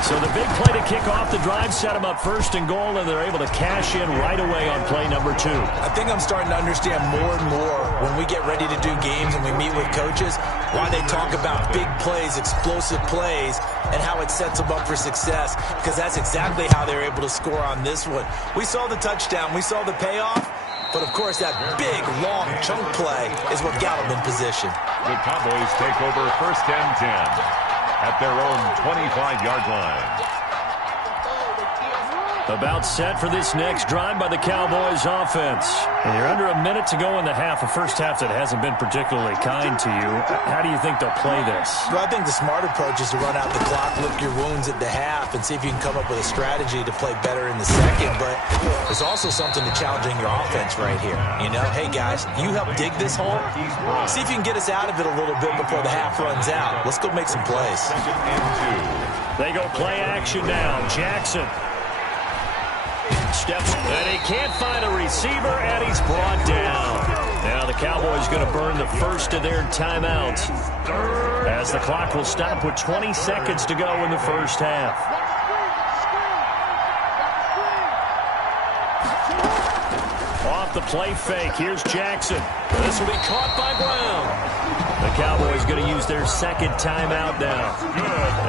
So the big play to kick off the drive set them up 1st and goal, and they're able to cash in right away on play number 2. I think I'm starting to understand more and more when we get ready to do games and we meet with coaches why they talk about big plays, explosive plays, and how it sets them up for success, because that's exactly how they're able to score on this one. We saw the touchdown. We saw the payoff. But, of course, that big, long chunk play is what got them in position. The Cowboys take over 1st and 10 at their own 25-yard line. About set for this next drive by the Cowboys offense. And you're under a minute to go in the half, a first half that hasn't been particularly kind to you. How do you think they'll play this? Well, I think the smart approach is to run out the clock, lick your wounds at the half, and see if you can come up with a strategy to play better in the second. But there's also something to challenging your offense right here. You know, hey, guys, you help dig this hole. See if you can get us out of it a little bit before the half runs out. Let's go make some plays. 2nd and 2. They go play action now. Jackson steps, and he can't find a receiver, and he's brought down. Now the Cowboys going to burn the first of their timeouts as the clock will stop with 20 seconds to go in the first half. Off the play fake, here's Jackson. This will be caught by Brown. The Cowboys going to use their 2nd timeout now,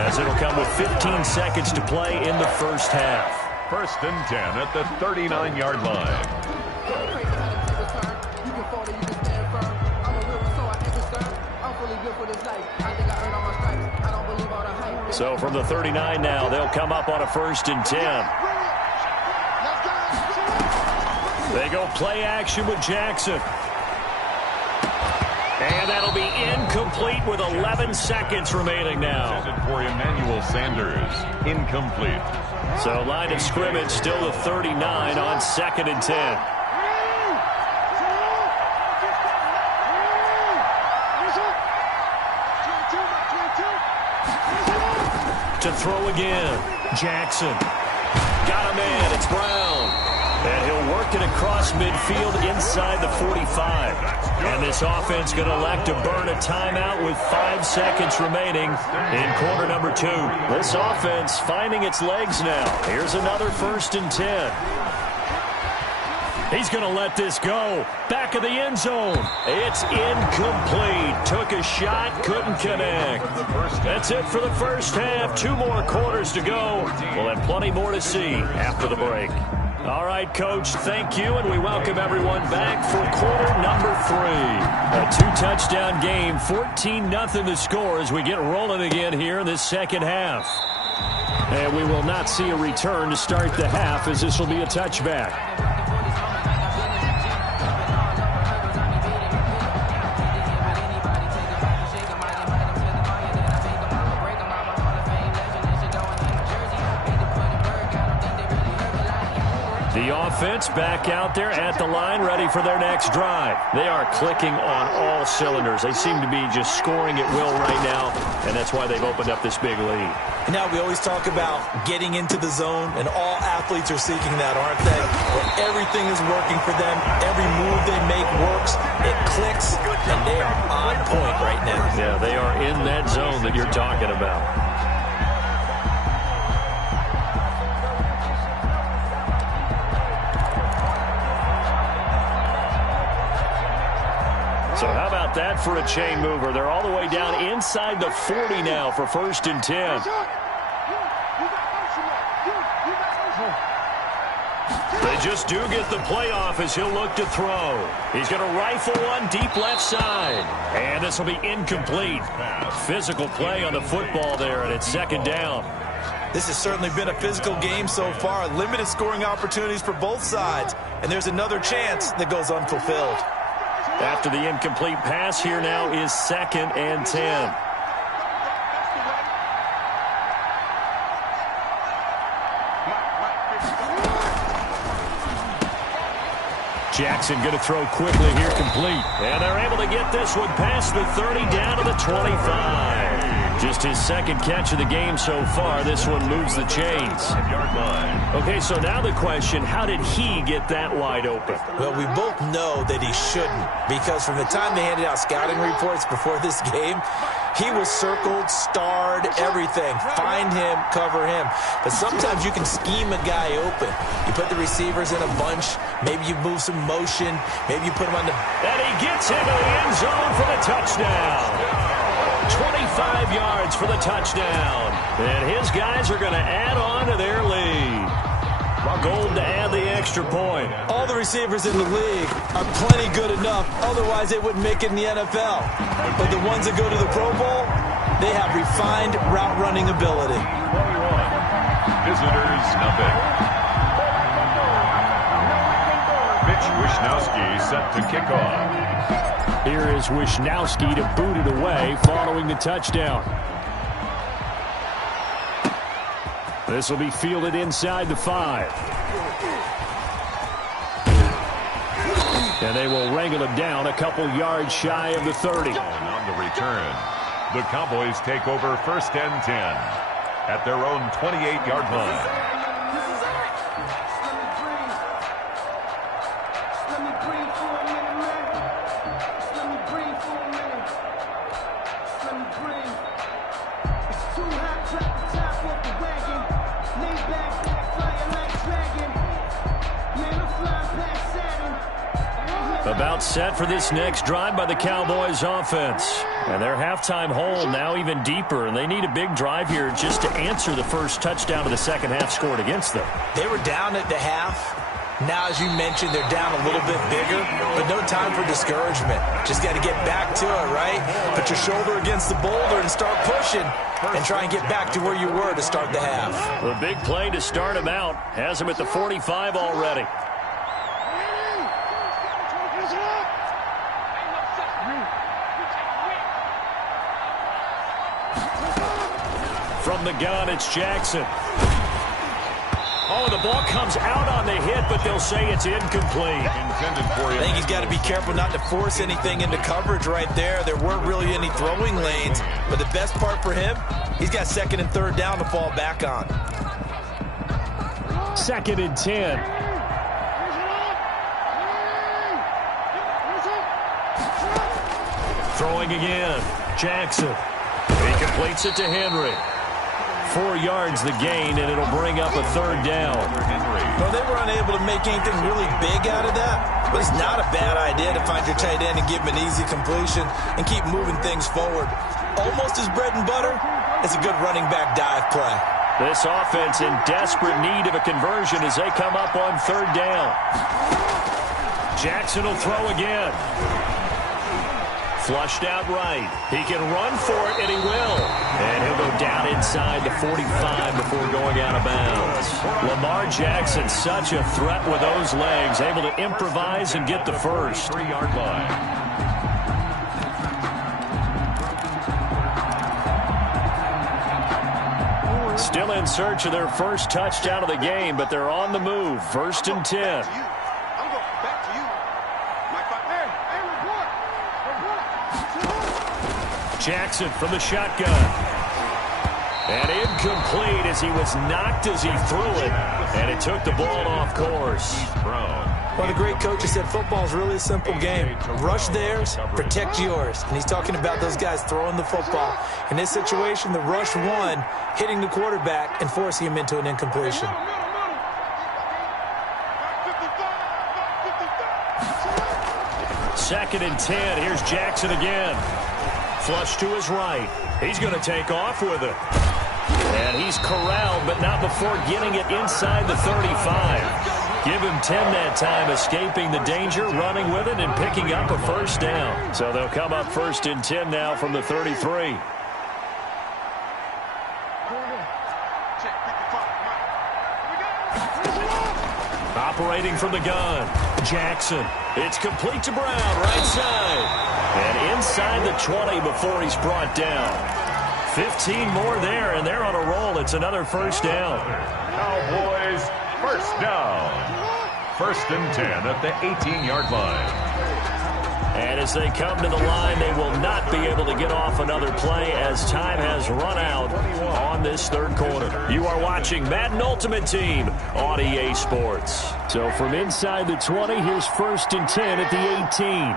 as it'll come with 15 seconds to play in the first half. 1st and 10 at the 39-yard line. So from the 39 now, they'll come up on a 1st and 10. They go play action with Jackson. And that'll be incomplete with 11 seconds remaining now. For Emmanuel Sanders, incomplete. So line of scrimmage still the 39 on 2nd and 10. To throw again. Jackson. Got a man. It's Brown. And he'll work it across midfield inside the 45. And this offense going to elect to burn a timeout with 5 seconds remaining in quarter number 2. This offense finding its legs now. Here's another 1st and 10. He's going to let this go. Back of the end zone. It's incomplete. Took a shot, couldn't connect. That's it for the first half. 2 more quarters to go. We'll have plenty more to see after the break. All right, Coach, thank you, and we welcome everyone back for quarter number 3. A 2-touchdown game, 14-0 the score as we get rolling again here in this second half. And we will not see a return to start the half as this will be a touchback. The offense back out there at the line, ready for their next drive. They are clicking on all cylinders. They seem to be just scoring at will right now, and that's why they've opened up this big lead. Now, we always talk about getting into the zone, and all athletes are seeking that, aren't they? Where everything is working for them. Every move they make works. It clicks, and they are on point right now. Yeah, they are in that zone that you're talking about. So how about that for a chain mover? They're all the way down inside the 40 now for 1st and 10. They just do get the playoff as he'll look to throw. He's going to rifle one deep left side. And this will be incomplete. Physical play on the football there, and it's 2nd down. This has certainly been a physical game so far. Limited scoring opportunities for both sides. And there's another chance that goes unfulfilled. After the incomplete pass, here now is 2nd and 10. Jackson going to throw quickly here, complete. And they're able to get this one past the 30 down to the 25. Just his 2nd catch of the game so far. This one moves the chains. Okay, so now the question, how did he get that wide open? Well, we both know that he shouldn't, because from the time they handed out scouting reports before this game, he was circled, starred, everything. Find him, cover him. But sometimes you can scheme a guy open. You put the receivers in a bunch. Maybe you move some motion. Maybe you put him on the... And he gets into the end zone for the touchdown. 25 yards for the touchdown. And his guys are going to add on to their lead. Gold to add the extra point. All the receivers in the league are plenty good enough. Otherwise, they wouldn't make it in the NFL. But the ones that go to the Pro Bowl, they have refined route running ability. 21. Visitors, nothing. Mitch Wishnowsky set to kick off. Here is Wishnowsky to boot it away following the touchdown. This will be fielded inside the 5. And they will wrangle it down a couple yards shy of the 30. On the return, the Cowboys take over 1st and 10 at their own 28-yard line. About set for this next drive by the Cowboys offense. And their halftime hole now even deeper, and they need a big drive here just to answer the first touchdown of the second half scored against them. They were down at the half. Now, as you mentioned, they're down a little bit bigger, but no time for discouragement. Just got to get back to it, right? Put your shoulder against the boulder and start pushing and try and get back to where you were to start the half. The big play to start him out has him at the 45 already. From the gun, it's Jackson. Oh, the ball comes out on the hit, but they'll say it's incomplete. I think he's got to be careful not to force anything into coverage right there. There weren't really any throwing lanes, but the best part for him, he's got second and third down to fall back on. 2nd and 10. Throwing again. Jackson. He completes it to Henry. 4 yards the gain, and it'll bring up a third down. Well, they were unable to make anything really big out of that, but it's not a bad idea to find your tight end and give him an easy completion and keep moving things forward. Almost his bread and butter, it's a good running back dive play. This offense in desperate need of a conversion as they come up on third down. Jackson will throw again. Flushed out right. He can run for it, and he will. And he'll go down inside the 45 before going out of bounds. Lamar Jackson, such a threat with those legs, able to improvise and get the first. 3-yard line. Still in search of their first touchdown of the game, but they're on the move. 1st and 10. Jackson from the shotgun. And incomplete as he was knocked as he threw it. And it took the ball off course. Well, the great coach has said football is really a simple game. Rush theirs, protect yours. And he's talking about those guys throwing the football. In this situation, the rush won, hitting the quarterback and forcing him into an incompletion. Second and 10. Here's Jackson again. Flush to his right. He's going to take off with it. And he's corralled, but not before getting it inside the 35. Give him 10 that time, escaping the danger, running with it, and picking up a first down. So they'll come up 1st and 10 now from the 33. Operating from the gun. Jackson. It's complete to Brown, right side. And inside the 20 before he's brought down. 15 more there, and they're on a roll. It's another first down. Cowboys, first down. 1st and 10 at the 18-yard line. And as they come to the line, they will not be able to get off another play as time has run out on this third quarter. You are watching Madden Ultimate Team on EA Sports. So from inside the 20, here's 1st and 10 at the 18.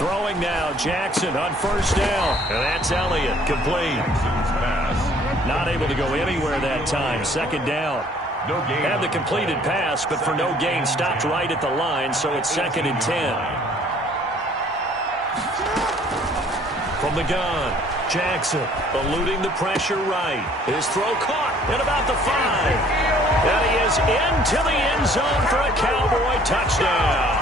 Throwing now, Jackson on first down. And that's Elliott, complete. Not able to go anywhere that time. Second down. Had the completed pass, but for no gain, stopped right at the line, so it's 2nd and 10. From the gun, Jackson eluding the pressure right. His throw caught at about the 5. And he is into the end zone for a Cowboy touchdown.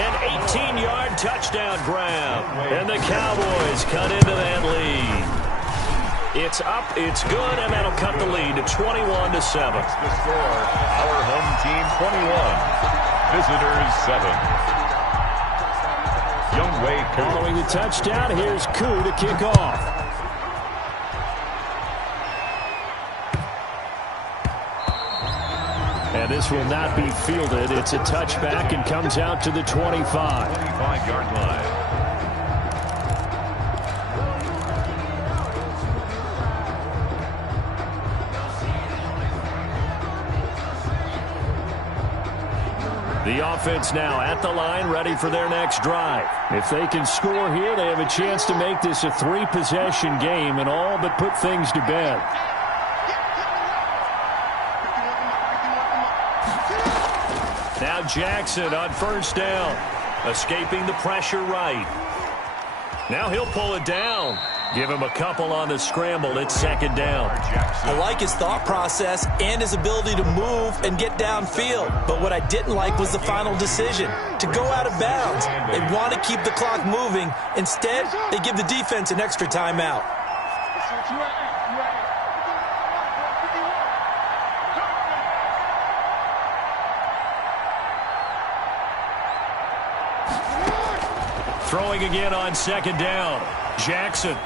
An 18-yard touchdown grab. And the Cowboys cut into that lead. It's up, it's good, and that'll cut the lead to 21-7. The score, our home team 21, visitors 7. Youngway following the touchdown, here's Koo to kick off. And this will not be fielded. It's a touchback and comes out to the 25. 25-yard line. The offense now at the line, ready for their next drive. If they can score here, they have a chance to make this a 3-possession game and all but put things to bed. Now Jackson on first down, escaping the pressure right. Now he'll pull it down. Give him a couple on the scramble. It's 2nd down. I like his thought process and his ability to move and get downfield. But what I didn't like was the final decision, to go out of bounds. They want to keep the clock moving. Instead, they give the defense an extra timeout. Throwing again on second down. Jackson.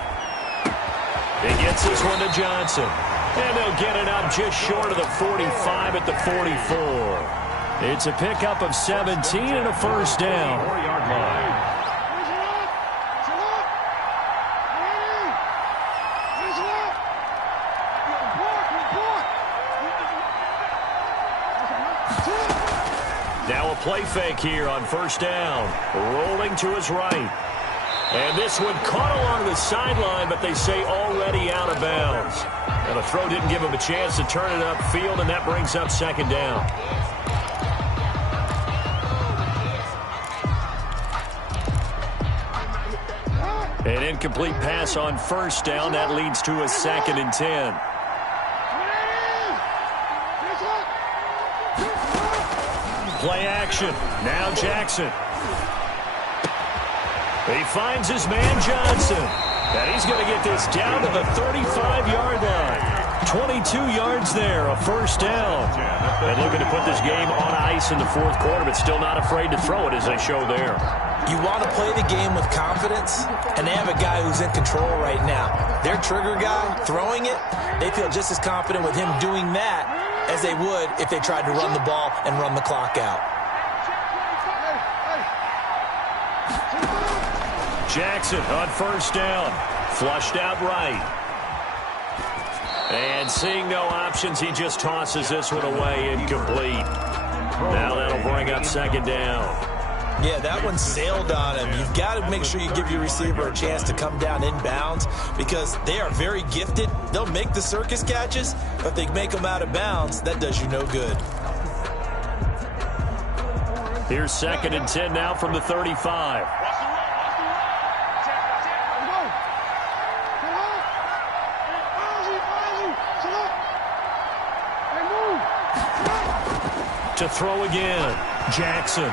He gets this one to Johnson. And they'll get it up just short of the 45 at the 44. It's a pickup of 17 and a first down. 4-yard line. Now a play fake here on first down. Rolling to his right. And this one caught along the sideline, but they say already out of bounds. And the throw didn't give him a chance to turn it upfield, and that brings up second down. An incomplete pass on first down. That leads to a 2nd and 10. Play action. Now Jackson. He finds his man Johnson. And he's going to get this down to the 35-yard line. 22 yards there, a first down. And looking to put this game on ice in the fourth quarter, but still not afraid to throw it as they show there. You want to play the game with confidence, and they have a guy who's in control right now. Their trigger guy throwing it, they feel just as confident with him doing that as they would if they tried to run the ball and run the clock out. Jackson on first down. Flushed out right. And seeing no options, he just tosses this one away, incomplete. Now that'll bring up second down. Yeah, that one sailed on him. You've got to make sure you give your receiver a chance to come down inbounds because they are very gifted. They'll make the circus catches, but if they make them out of bounds, that does you no good. Here's 2nd and 10 now from the 35. To throw again, Jackson.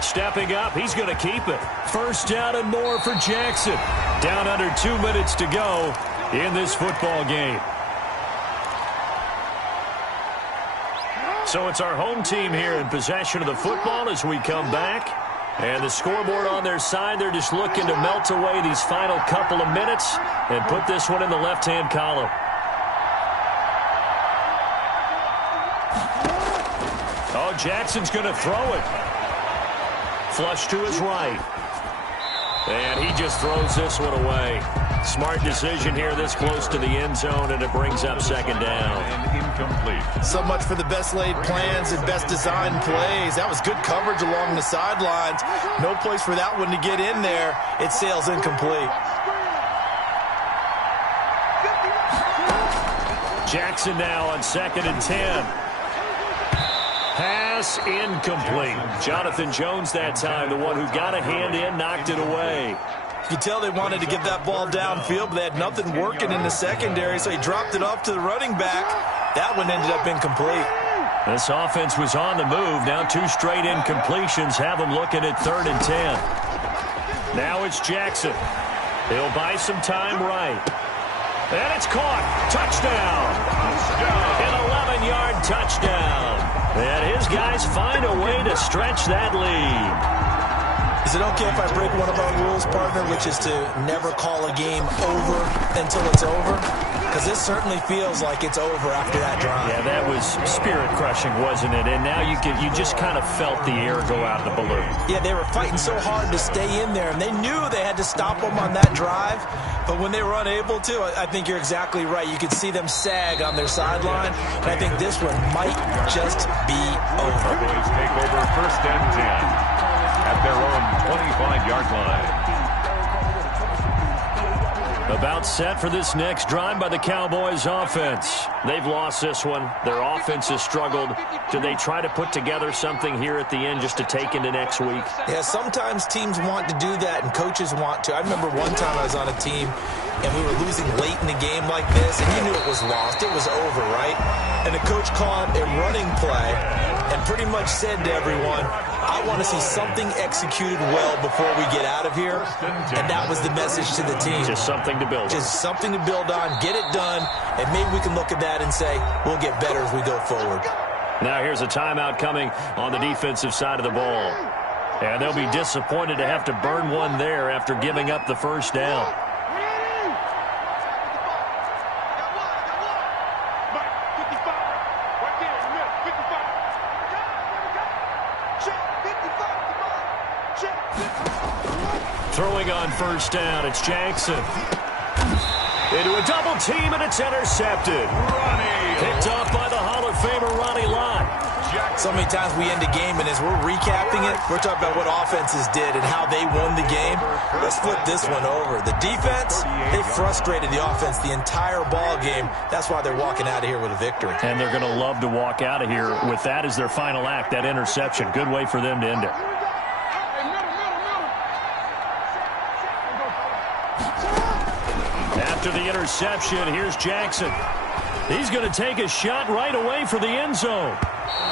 Stepping up, he's going to keep it. First down and more for Jackson. Down under 2 minutes to go in this football game. So it's our home team here in possession of the football as we come back. And the scoreboard on their side, they're just looking to melt away these final couple of minutes and put this one in the left-hand column. Oh, Jackson's going to throw it. Flush to his right. And he just throws this one away. Smart decision here this close to the end zone, and it brings up second down. And incomplete. So much for the best laid plans and best designed plays. That was good coverage along the sidelines. No place for that one to get in there. It sails incomplete. Jackson now on 2nd and 10. Pass incomplete. Jonathan Jones that time, the one who got a hand in, knocked it away. You can tell they wanted to get that ball downfield, but they had nothing working in the secondary, so he dropped it off to the running back. That one ended up incomplete. This offense was on the move. Now 2 straight incompletions have them looking at 3rd and 10. Now it's Jackson. He'll buy some time right. And it's caught. Touchdown. An 11-yard touchdown. And his guys find a way to stretch that lead. Is it okay if I break one of our rules, partner, which is to never call a game over until it's over? Because this certainly feels like it's over after that drive. Yeah, that was spirit-crushing, wasn't it? And now you just kind of felt the air go out of the balloon. Yeah, they were fighting so hard to stay in there, and they knew they had to stop them on that drive. But when they were unable to, I think you're exactly right. You could see them sag on their sideline, and I think this one might just be over. Cowboys take over 1st and 10 at their own 25-yard line. About set for this next drive by the Cowboys offense. They've lost this one. Their offense has struggled. Do they try to put together something here at the end just to take into next week? Yeah, sometimes teams want to do that and coaches want to. I remember one time I was on a team and we were losing late in the game like this, and you knew it was lost. It was over, right? And the coach called a running play and pretty much said to everyone, I want to see something executed well before we get out of here. And that was the message to the team. Just something to build on. Just something to build on, get it done, and maybe we can look at that and say, we'll get better as we go forward. Now here's a timeout coming on the defensive side of the ball. And they'll be disappointed to have to burn one there after giving up the first down. Throwing on first down, it's Jackson. Into a double team, and it's intercepted. Picked off by the Hall of Famer Ronnie Lott. So many times we end a game, and as we're recapping it, we're talking about what offenses did and how they won the game. Let's flip this one over. The defense, they frustrated the offense the entire ball game. That's why they're walking out of here with a victory. And they're going to love to walk out of here with that as their final act, that interception. Good way for them to end it. After the interception, here's Jackson. He's going to take a shot right away for the end zone.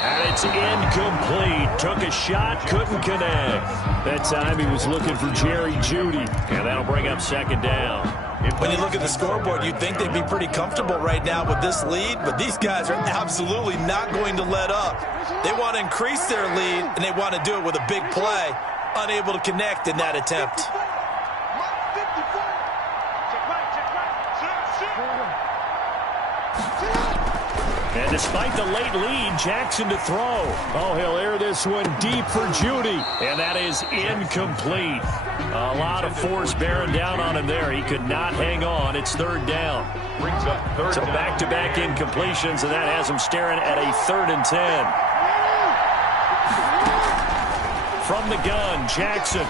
And it's incomplete. Took a shot, couldn't connect. That time he was looking for Jerry Jeudy. And that'll bring up second down. When you look at the scoreboard, you'd think they'd be pretty comfortable right now with this lead, but these guys are absolutely not going to let up. They want to increase their lead, and they want to do it with a big play. Unable to connect in that attempt. And despite the late lead, Jackson to throw. Oh, he'll air this one deep for Jeudy. And that is incomplete. A lot of force bearing down on him there. He could not hang on. It's third down. Brings up third So down. back-to-back incompletions, and that has him staring at a 3rd and 10. From the gun, Jackson.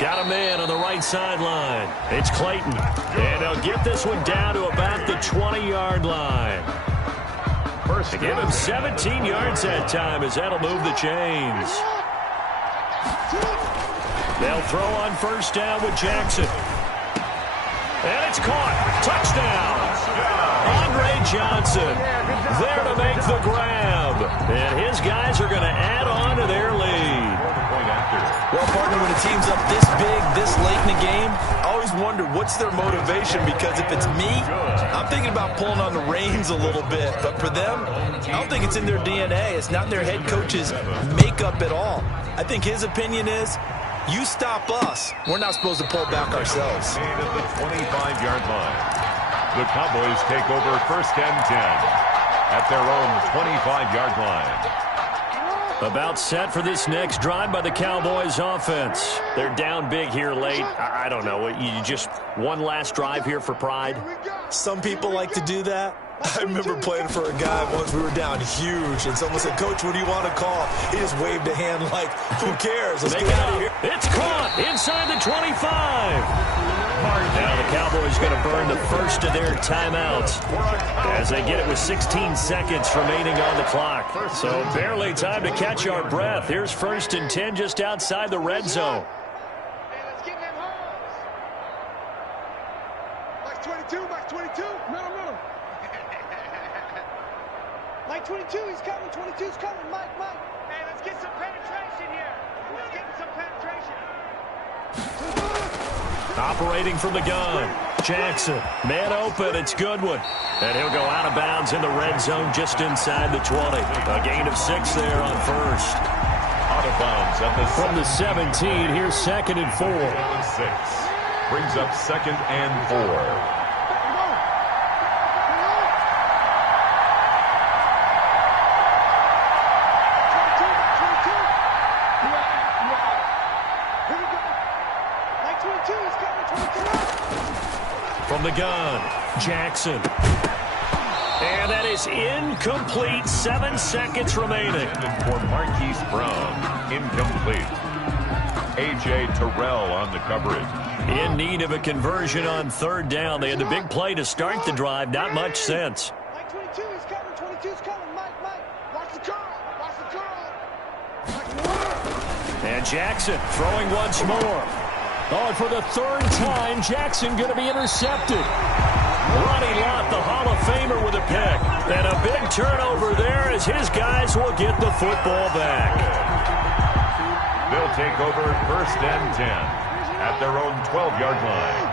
Got a man on the right sideline. It's Clayton. And they'll get this one down to about the 20-yard line. First to give him 17 yards that time as that'll move the chains. They'll throw on first down with Jackson. And it's caught. Touchdown. Andre Johnson there to make the grab. And his guys are going to add on to their lead. Well, partner, when a team's up this big, this late in the game, I always wonder what's their motivation, because if it's me, I'm thinking about pulling on the reins a little bit. But for them, I don't think it's in their DNA. It's not in their head coach's makeup at all. I think his opinion is, you stop us, we're not supposed to pull back ourselves. At the 25-yard line. The Cowboys take over first and 10 at their own 25-yard line. About set for this next drive by the Cowboys offense. They're down big here late. I don't know. You just one last drive here for pride? Some people like to do that. I remember playing for a guy once. We were down huge, and someone said, "Coach, what do you want to call?" He just waved a hand like, who cares? Let's get out of here. It's caught inside the 25. Now the Cowboys going to burn the first of their timeouts as they get it with 16 seconds remaining on the clock. So barely time to catch our breath. Here's first and 10 just outside the red zone. Let's get them homes. Max 22, Max 22. Middle. Mike 22, he's coming. 22's coming. Mike. Hey, let's get some penetration here. Let's get some penetration. Operating from the gun, Jackson. Man open, it's Goodwin. And he'll go out of bounds in the red zone just inside the 20. A gain of 6 there on first. Out of bounds at the From the 17, here's 2nd and 4. 6. Brings up 2nd and 4. From the gun, Jackson. And that is incomplete. 7 seconds remaining. For Marquise Brown, incomplete. A.J. Terrell on the coverage. In need of a conversion on 3rd down. They had the big play to start the drive. Not much sense. Mike 22, he's coming. 22's coming. Mike. Watch the curl. And Jackson throwing once more. Oh, and for the 3rd time, Jackson going to be intercepted. Ronnie Lott, the Hall of Famer, with a pick. And a big turnover there as his guys will get the football back. They'll take over first and 10 at their own 12-yard line.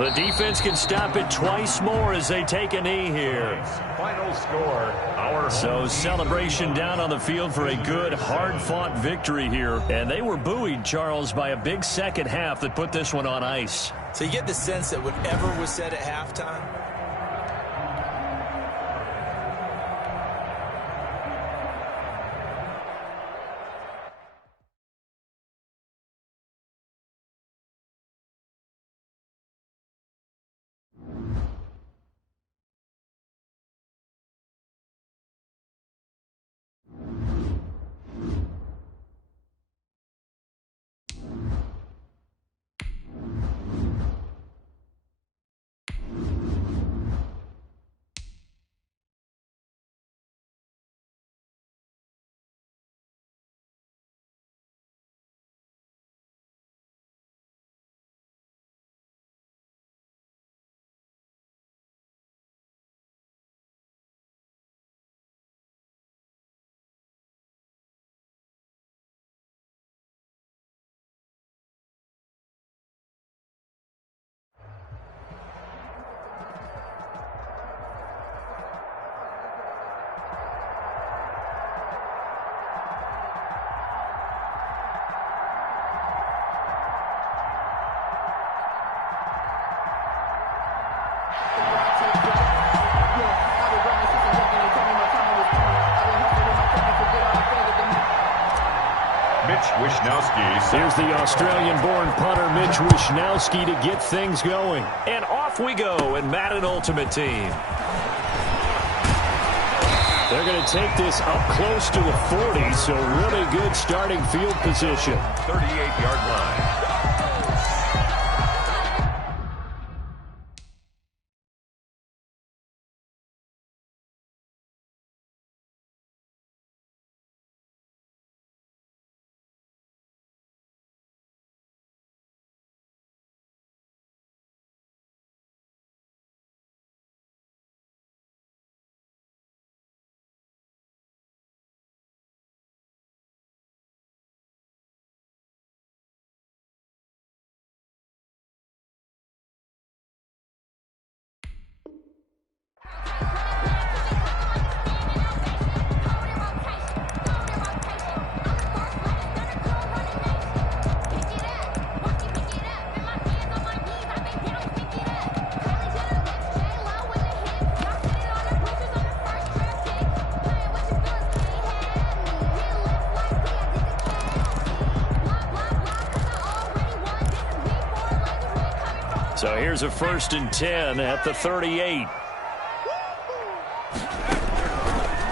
The defense can stop it twice more as they take a knee here. Final score, So celebration down on the field for a good, hard-fought victory here. And they were buoyed, Charles, by a big second half that put this one on ice. So you get the sense that whatever was said at halftime, Here's the Australian-born punter Mitch Wishnowsky to get things going. And off we go in Madden Ultimate Team. They're going to take this up close to the 40, so really good starting field position. 38-yard line. So here's a 1st and 10 at the 38.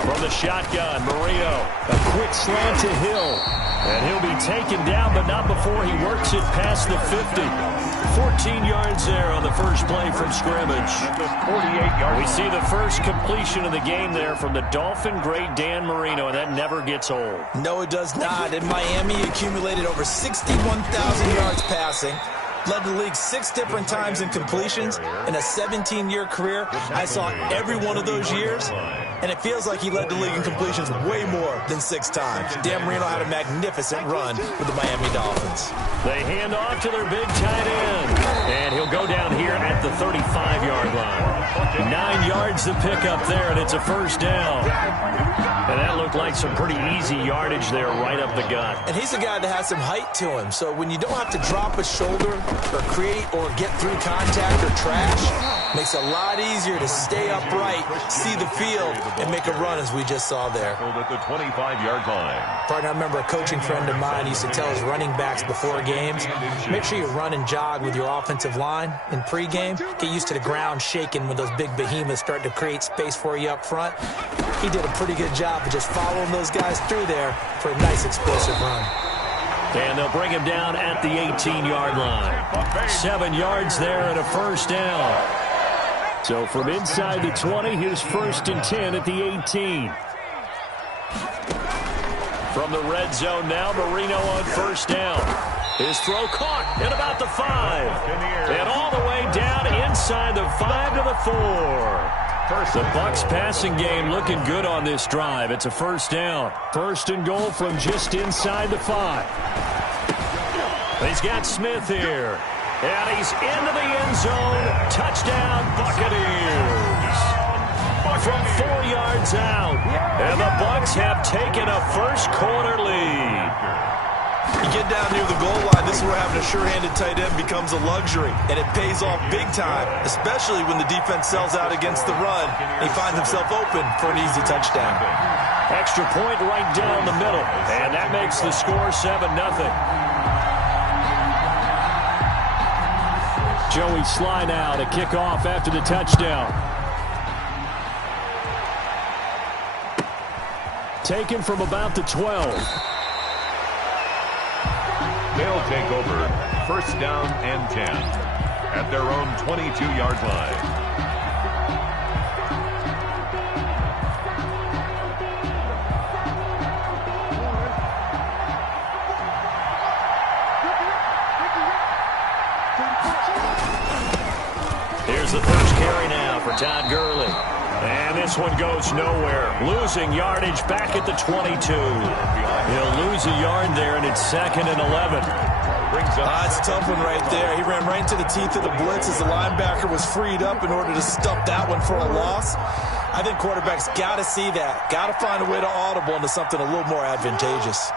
From the shotgun, Marino, a quick slant to Hill. And he'll be taken down, but not before he works it past the 50. 14 yards there on the first play from scrimmage. We see the first completion of the game there from the Dolphin great Dan Marino, and that never gets old. no, it does not. In Miami, he accumulated over 61,000 yards passing. Led the league 6 different times in completions. In a 17-year career, I saw every one of those years, and it feels like he led the league in completions way more than 6 times. Dan Marino had a magnificent run with the Miami Dolphins. They hand off to their big tight end, and he'll go down here at the 35-yard line. 9 yards to pick up there, and it's a first down. And that looked like some pretty easy yardage there right up the gut. And he's a guy that has some height to him, so when you don't have to drop a shoulder or create or get through contact or trash, makes it a lot easier to stay upright, see the field, and make a run as we just saw there. At the 25-yard line. Partner, I remember a coaching friend of mine used to tell his running backs before games, make sure you run and jog with your offensive line in pregame. Get used to the ground shaking when those big behemoths start to create space for you up front. He did a pretty good job of just following those guys through there for a nice explosive run. And they'll bring him down at the 18-yard line. 7 yards there and a first down. So from inside the 20, here's 1st and 10 at the 18. From the red zone now, Marino on first down. His throw caught at about the 5. And all the way down inside the 5 to the 4. The Bucs passing game looking good on this drive. It's a first down. 1st and goal from just inside the 5. He's got Smith here. And he's into the end zone. Touchdown, Buccaneers. From 4 yards out. And the Bucs have taken a first quarter lead. You get down near the goal line, this is where having a sure-handed tight end becomes a luxury, and it pays off big time, especially when the defense sells out against the run. He finds himself open for an easy touchdown. Extra point right down the middle, and that makes the score 7-0. Joey Sly now to kick off after the touchdown. Taken from about the 12. They'll take over first down and 10 at their own 22-yard line. Here's the first carry now for Todd Gurley. And this one goes nowhere. Losing yardage back at the 22. He'll lose a yard there, and it's 2nd and 11. It's a tough one right there. He ran right into the teeth of the blitz as the linebacker was freed up in order to stuff that one for a loss. I think quarterbacks got to see that. Got to find a way to audible into something a little more advantageous.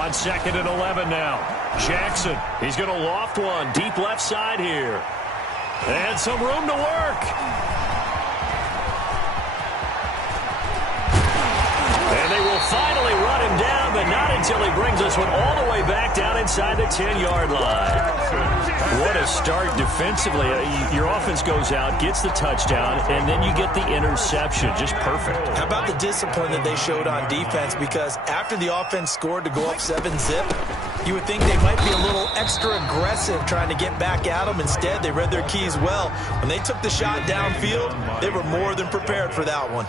On 2nd and 11 now. Jackson, he's going to loft one deep left side here. And some room to work. And they will finally run him down, but not until he brings this one all the way back down inside the 10-yard line. What a start defensively. Your offense goes out, gets the touchdown, and then you get the interception. Just perfect. How about the discipline that they showed on defense? Because after the offense scored to go up 7-zip, you would think they might be a little extra aggressive trying to get back at them. Instead, they read their keys well. When they took the shot downfield, they were more than prepared for that one.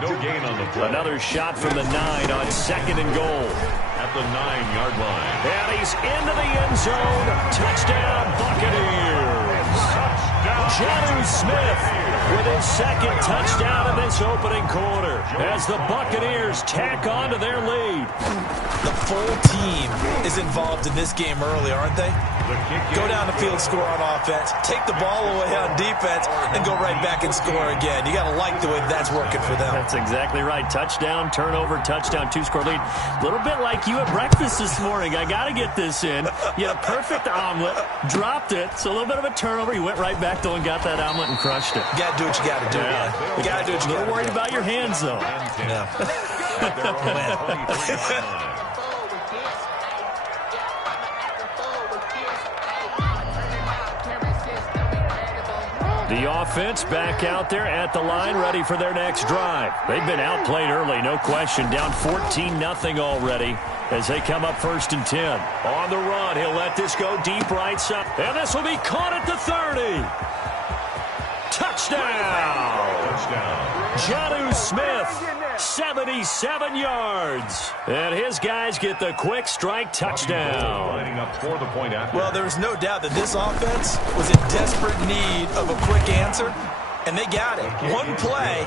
No gain on the play. Another shot from the 9 on 2nd and goal. At the 9-yard line. And he's into the end zone. Touchdown, Buccaneers. Touchdown. Jonnu Smith with his 2nd touchdown in this opening quarter as the Buccaneers tack on to their lead. The full team is involved in this game early, aren't they? Go down the field, score on offense, take the ball away on defense, and go right back and score again. You got to like the way that's working for them. That's exactly right. Touchdown, turnover, touchdown, 2-score lead. A little bit like you at breakfast this morning. I got to get this in. You had a perfect omelet, dropped it. So a little bit of a turnover. You went right back, though, and got that omelet and crushed it. You got to do what you got to do, man. You got to do what you got to do. A little worried about your hands, though. Yeah. The offense back out there at the line, ready for their next drive. They've been outplayed early, no question. Down 14-0 already as they come up 1st and 10. On the run, he'll let this go deep right side. And this will be caught at the 30. Touchdown! Jonnu Smith. 77 yards. And his guys get the quick strike touchdown. Lining up for the point after. Well, there's no doubt that this offense was in desperate need of a quick answer, and they got it. One play,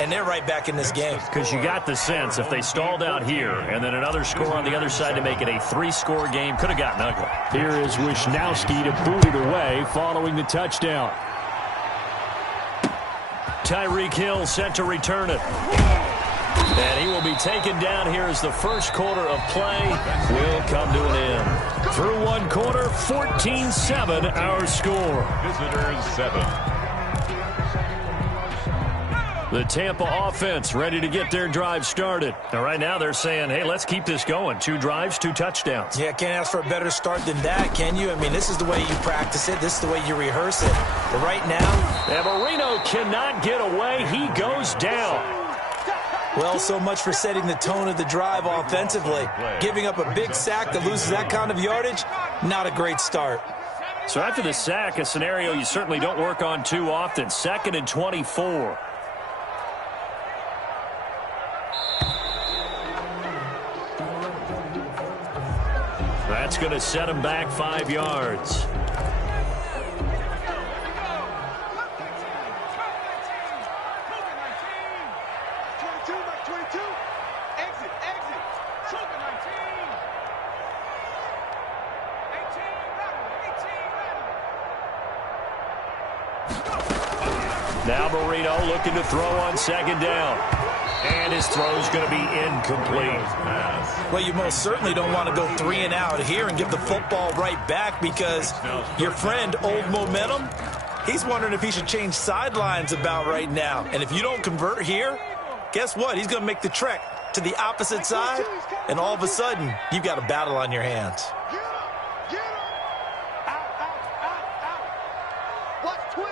and they're right back in this game. Because you got the sense if they stalled out here and then another score on the other side to make it a 3-score game, could have gotten ugly. Here is Wisnowski to boot it away following the touchdown. Tyreek Hill set to return it. And he will be taken down here as the first quarter of play will come to an end. Through one quarter, 14-7 our score. Visitors 7. The Tampa offense ready to get their drive started. Now, right now they're saying, hey, let's keep this going. 2 drives, 2 touchdowns. Yeah, can't ask for a better start than that, can you? I mean, this is the way you practice it. This is the way you rehearse it. But right now, and Marino cannot get away. He goes down. Well, so much for setting the tone of the drive offensively. Giving up a big sack that loses that kind of yardage, not a great start. So after the sack, a scenario you certainly don't work on too often. 2nd and 24. That's going to set him back 5 yards. 22. Exit, exit. Choke 19. 18, battle. 18, battle. Now Marino looking to throw on second down. And his throw's going to be incomplete. Well, you most certainly don't want to go 3 and out here and give the football right back, because your friend, Old Momentum, he's wondering if he should change sidelines about right now. And if you don't convert here, guess what? He's going to make the trek to the opposite side, and all of a sudden, you've got a battle on your hands. Get up, get up. Out, out, out, out. Watch twist.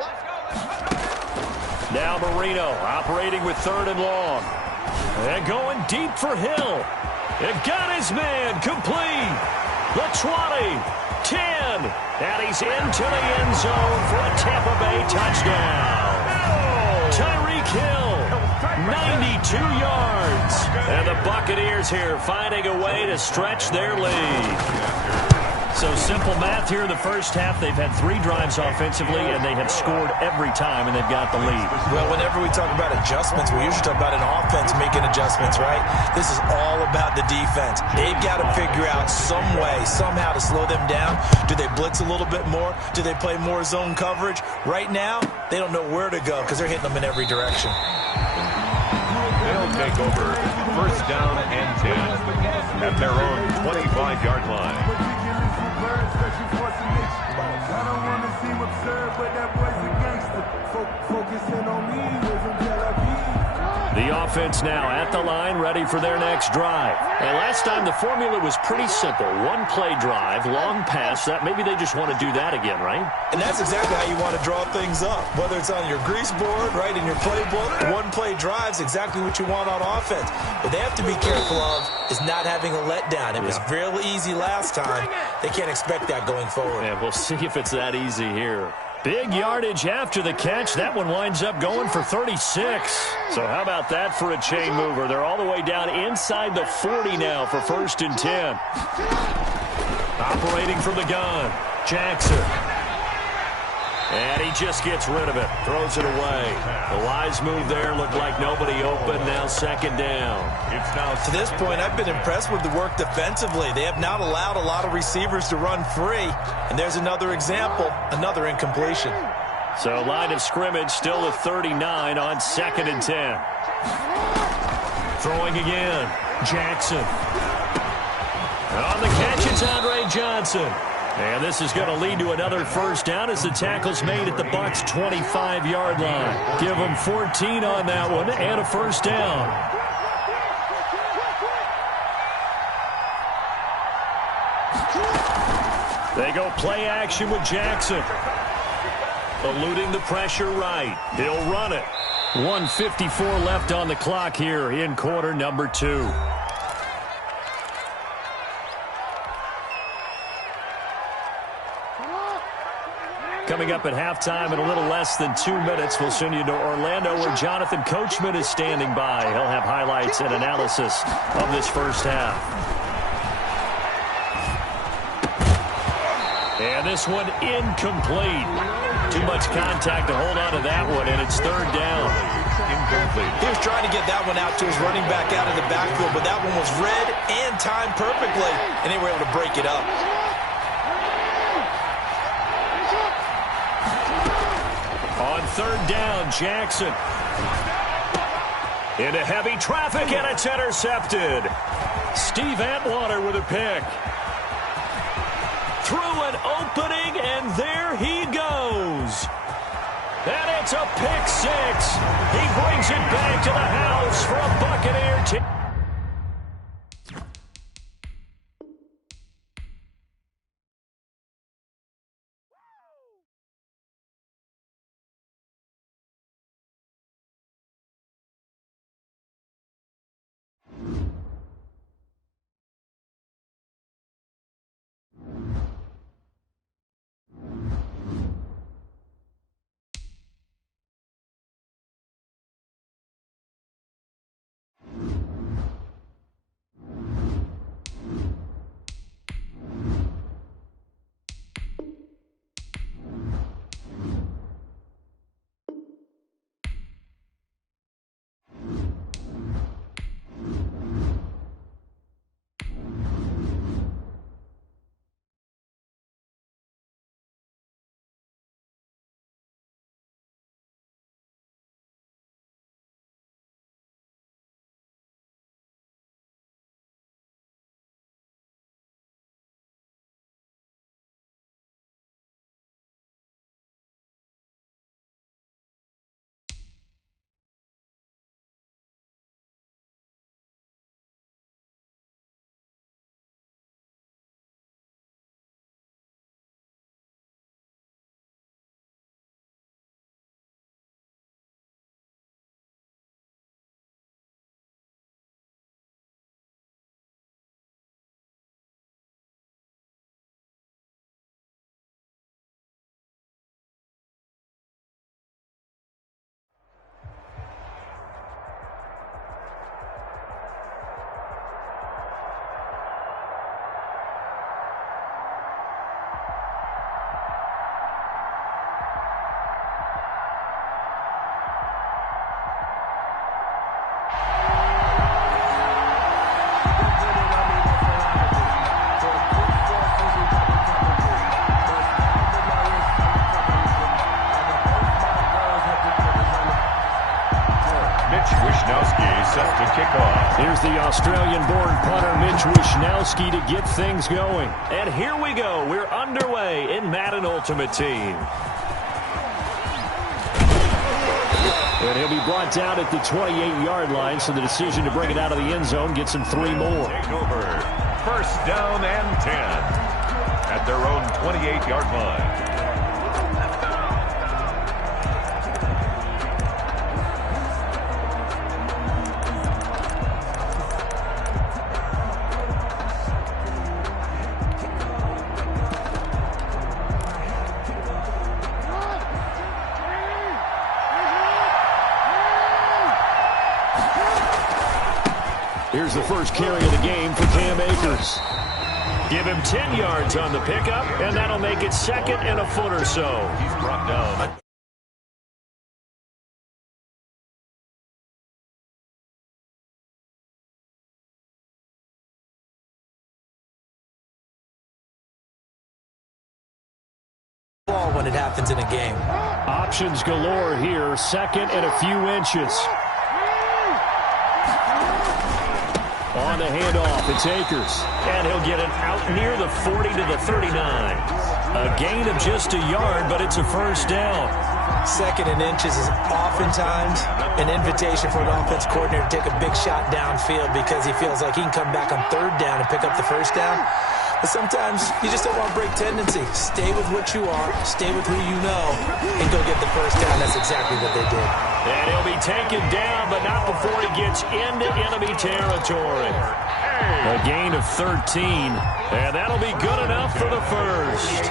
Let's go, let's go. Now Marino operating with 3rd and long. And going deep for Hill. It got his man complete. The 20, 10, and he's into the end zone for a Tampa Bay touchdown. Tyreek Hill, 92 yards. And the Buccaneers here finding a way to stretch their lead. So simple math here in the first half. They've had 3 drives offensively, and they have scored every time, and they've got the lead. Well, whenever we talk about adjustments, we usually talk about an offense making adjustments, right? This is all about the defense. They've got to figure out some way, somehow to slow them down. Do they blitz a little bit more? Do they play more zone coverage? Right now, they don't know where to go because they're hitting them in every direction. They'll take over 1st down and 10 at their own 25-yard line. I don't want to seem absurd, but that boy's a gangster. Focusing on me, we're from Tel Aviv. The offense now at the line, ready for their next drive. And last time the formula was pretty simple. 1-play drive, long pass. That maybe they just want to do that again, right? And that's exactly how you want to draw things up. Whether it's on your grease board, right, in your playbook, 1-play drive's exactly what you want on offense. What they have to be careful of is not having a letdown. It was real easy last time. They can't expect that going forward. And we'll see if it's that easy here. Big yardage after the catch. That one winds up going for 36. So how about that for a chain mover? They're all the way down inside the 40 now for 1st and 10. Operating from the gun, Jackson. And he just gets rid of it, throws it away. The wise move there, looked like nobody open, now 2nd down. It's now to this point, I've been impressed with the work defensively. They have not allowed a lot of receivers to run free. And there's another example, another incompletion. So line of scrimmage still at 39 on 2nd and 10. Throwing again, Jackson. On the catch, it's Andre Johnson. And this is going to lead to another 1st down as the tackle's made at the Bucs' 25-yard line. Give them 14 on that one and a 1st down. They go play action with Jackson. Eluding the pressure right. He'll run it. 1:54 left on the clock here in quarter number 2. Coming up at halftime in a little less than 2 minutes, we'll send you to Orlando where Jonathan Coachman is standing by. He'll have highlights and analysis of this first half. And this one incomplete. Too much contact to hold on to that one, and it's 3rd down. incomplete. He was trying to get that one out to his running back out of the backfield, but that one was read and timed perfectly, and they were able to break it up. On 3rd down, Jackson. Into heavy traffic, and it's intercepted. Steve Atwater with a pick. Through an opening, and there he goes. And it's a pick 6. He brings it back to the house for a Buccaneer team. Mitch Wishnowsky set to kick off. Here's the Australian-born punter Mitch Wishnowsky to get things going. And here we go. We're underway in Madden Ultimate Team. And he'll be brought down at the 28-yard line, so the decision to bring it out of the end zone gets him 3 more. Take over. First down and 10 at their own 28-yard line. Here's the first carry of the game for Cam Akers. Give him 10 yards on the pickup, and that'll make it 2nd and a foot or so. He's brought down. When it happens in a game. Options galore here, 2nd and a few inches. On the handoff, it's Akers. And he'll get it out near the 40 to the 39. A gain of just a yard, but it's a first down. 2nd and inches is oftentimes an invitation for an offense coordinator to take a big shot downfield because he feels like he can come back on 3rd down and pick up the first down. But sometimes you just don't want to break tendency. Stay with what you are, stay with who you know, and go get the first down. That's exactly what they did. And he'll be taken down, but not before he gets into enemy territory. A gain of 13. And that'll be good enough for the first.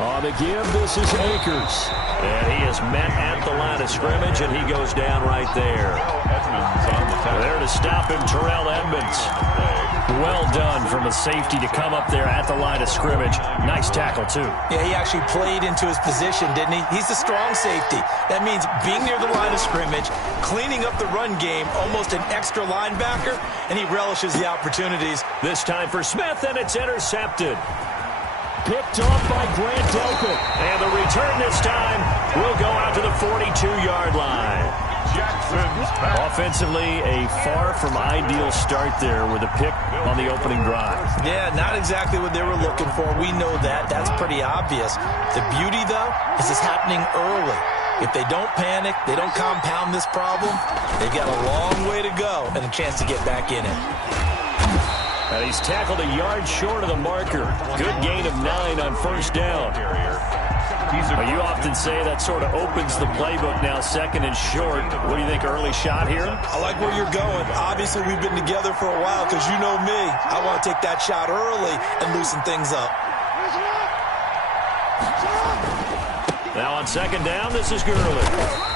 On the give, this is Akers. And he is met at the line of scrimmage, and he goes down right there. There to stop him, Terrell Edmonds. Well done from a safety to come up there at the line of scrimmage. Nice tackle, too. Yeah, he actually played into his position, didn't he? He's the strong safety. That means being near the line of scrimmage, cleaning up the run game, almost an extra linebacker, and he relishes the opportunities. This time for Smith, and it's intercepted. Picked off by Grant Delpit. And the return this time will go out to the 42-yard line. Offensively, a far from ideal start there with a pick on the opening drive. Yeah, not exactly what they were looking for. We know that. That's pretty obvious. The beauty, though, is it's happening early. If they don't panic, they don't compound this problem, they've got a long way to go and a chance to get back in it. And he's tackled a yard short of the marker. Good gain of 9 on first down. You often say that sort of opens the playbook now, 2nd and short. What do you think, early shot here? I like where you're going. Obviously, we've been together for a while because you know me. I want to take that shot early and loosen things up. Now on 2nd down, this is Gurley.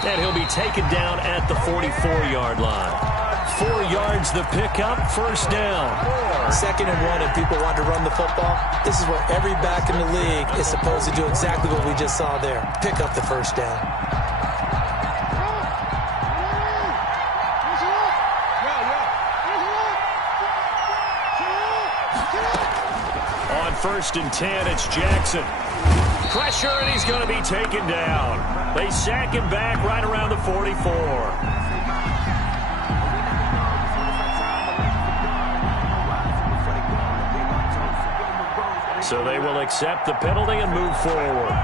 And he'll be taken down at the 44-yard line. 4 yards the pickup, first down. 2nd and 1, and people want to run the football. This is where every back in the league is supposed to do exactly what we just saw there. Pick up the first down. On 1st and 10, it's Jackson. Pressure, and he's going to be taken down. They sack him back right around the 44. So they will accept the penalty and move forward.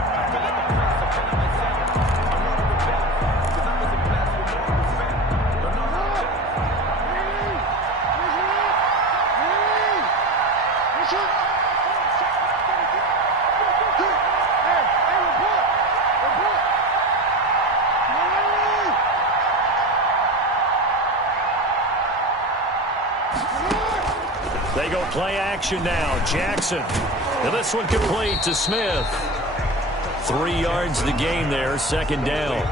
They go play action now. Jackson. And this one complete to Smith. 3 yards the gain there, 2nd down.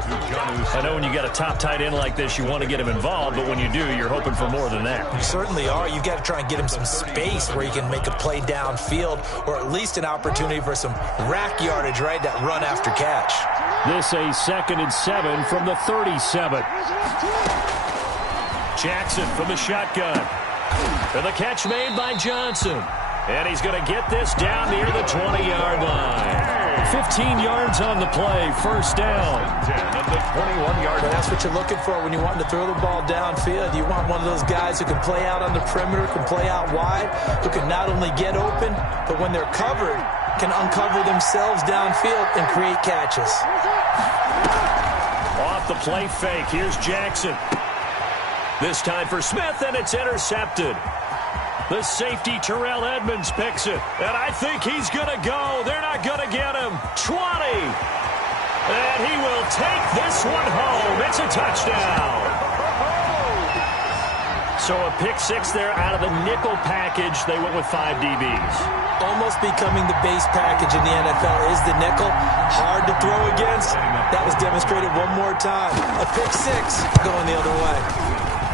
I know when you got a top tight end like this, you want to get him involved, but when you do, you're hoping for more than that. You certainly are. You've got to try and get him some space where he can make a play downfield, or at least an opportunity for some rack yardage, right? That run after catch. This a 2nd and 7 from the 37. Jackson from the shotgun. And the catch made by Johnson. And he's going to get this down near the 20-yard line. 15 yards on the play, first down. 10 at the 21-yard line. That's what you're looking for when you want to throw the ball downfield. You want one of those guys who can play out on the perimeter, can play out wide, who can not only get open, but when they're covered, can uncover themselves downfield and create catches. Off the play fake, here's Jackson. This time for Smith, and it's intercepted. The safety, Terrell Edmonds, picks it. And I think he's going to go. They're not going to get him. 20. And he will take this one home. It's a touchdown. So a pick six there out of the nickel package. They went with 5 DBs. Almost becoming the base package in the NFL is the nickel. Hard to throw against. That was demonstrated one more time. A pick six going the other way.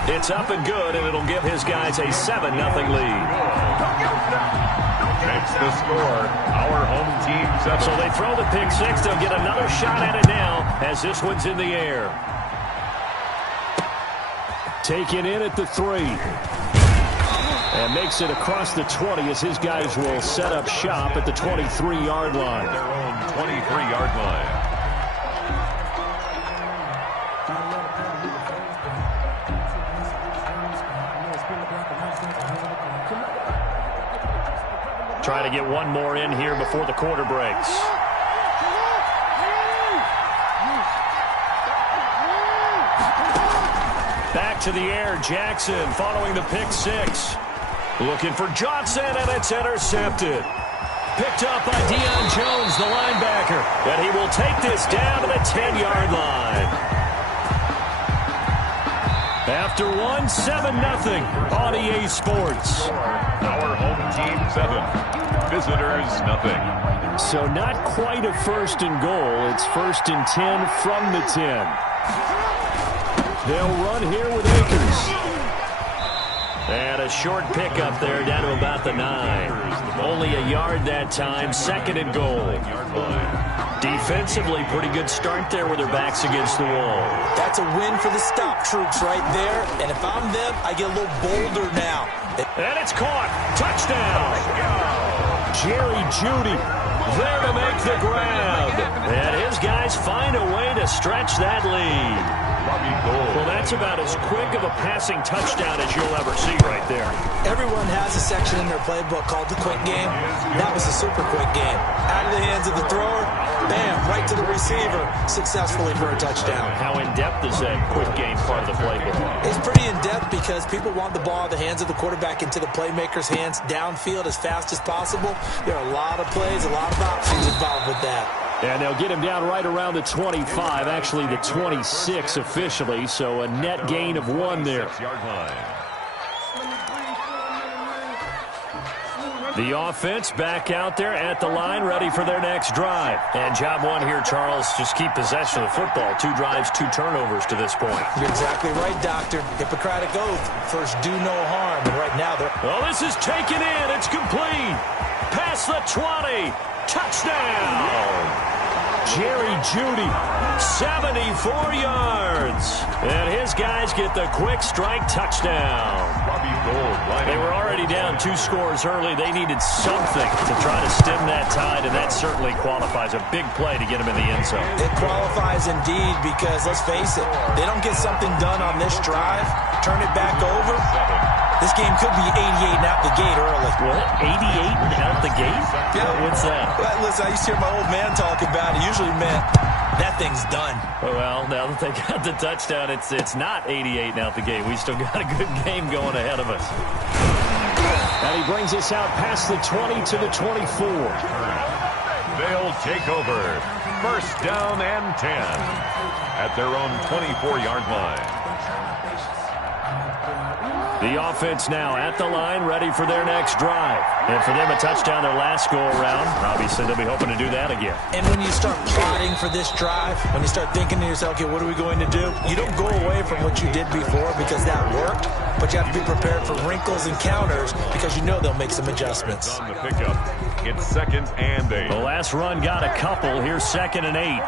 It's up and good, and it'll give his guys a 7-0 lead. Makes the score. Our home team 7. So they throw the pick six. They'll get another shot at it now as this one's in the air. Taken in at the 3. And makes it across the 20 as his guys will set up shop at the 23-yard line. Their own 23-yard line. Try to get one more in here before the quarter breaks. Back to the air, Jackson following the pick six. Looking for Johnson, and it's intercepted. Picked up by Deion Jones, the linebacker. And he will take this down to the 10-yard line. After one, 7-0 on EA Sports. Our home team 7. Visitors, nothing. So not quite a first and goal. It's first and 10 from the 10. They'll run here with Akers. And a short pickup there down to about the 9. Only a yard that time. Second and goal. Defensively, pretty good start there with their backs against the wall. That's a win for the stop troops right there. And if I'm them, I get a little bolder now. And it's caught. Touchdown. Jerry Jeudy there to make the grab. And his guys find a way to stretch that lead. Well, that's about as quick of a passing touchdown as you'll ever see right there. Everyone has a section in their playbook called the quick game. That was a super quick game. Out of the hands of the thrower, bam, right to the receiver, successfully for a touchdown. How in-depth is that quick game part of the playbook? It's pretty in-depth because people want the ball out of the hands of the quarterback into the playmaker's hands downfield as fast as possible. There are a lot of plays, a lot of options involved with that. And they'll get him down right around the 25, actually the 26 officially, so a net gain of 1 there. The offense back out there at the line, ready for their next drive. And job one here, Charles, just keep possession of the football. 2 drives, 2 turnovers to this point. You're exactly right, Doctor. Hippocratic oath. First, do no harm. And right now, they're... Well, this is taken in. It's complete. Past the 20. Touchdown. Jerry Jeudy, 74 yards. And his guys get the quick strike touchdown. They were already down 2 scores early. They needed something to try to stem that tide, and that certainly qualifies. A big play to get them in the end zone. It qualifies indeed because, let's face it, they don't get something done on this drive, turn it back over. This game could be 88 and out the gate early. What? 88 and out the gate? Yeah. What's that? Well, listen, I used to hear my old man talk about it. Usually meant that thing's done. Well, now that they got the touchdown, it's not 88 and out the gate. We still got a good game going ahead of us. And he brings us out past the 20 to the 24. They'll take over. First down and 10 at their own 24-yard line. The offense now at the line, ready for their next drive. And for them, a touchdown their last go-around. Obviously, they'll be hoping to do that again. And when you start plotting for this drive, when you start thinking to yourself, okay, what are we going to do? You don't go away from what you did before because that worked, but you have to be prepared for wrinkles and counters because you know they'll make some adjustments. On the pickup, it's 2nd and 8. The last run got a couple. Here's 2nd and 8.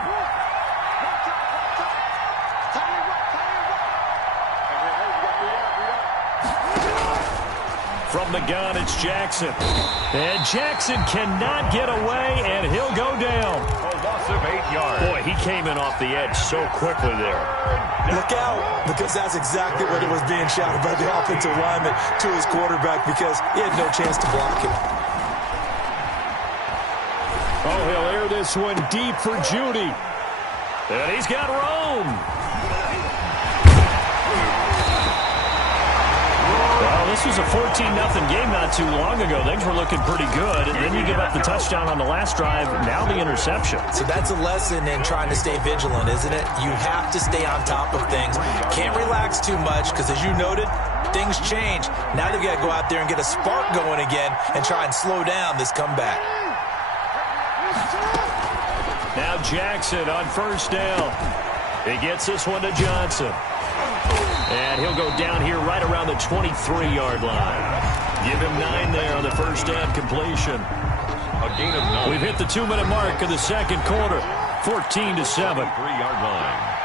From the gun, it's Jackson. And Jackson cannot get away, and he'll go down. A loss of 8 yards. Boy, he came in off the edge so quickly there. Look out, because that's exactly what it was being shouted by the offensive lineman to his quarterback, because he had no chance to block him. Oh, he'll air this one deep for Judy. And he's got Rome. Well, this was a 14-0 game not too long ago. Things were looking pretty good. And then you give up the touchdown on the last drive. Now the interception. So that's a lesson in trying to stay vigilant, isn't it? You have to stay on top of things. Can't relax too much because, as you noted, things change. Now they've got to go out there and get a spark going again and try and slow down this comeback. Now Jackson on first down. He gets this one to Johnson. And he'll go down here right around the 23-yard line. Give him 9 there on the first down completion. A gain of 9. We've hit the 2-minute mark of the second quarter. 14-7. 3-yard line.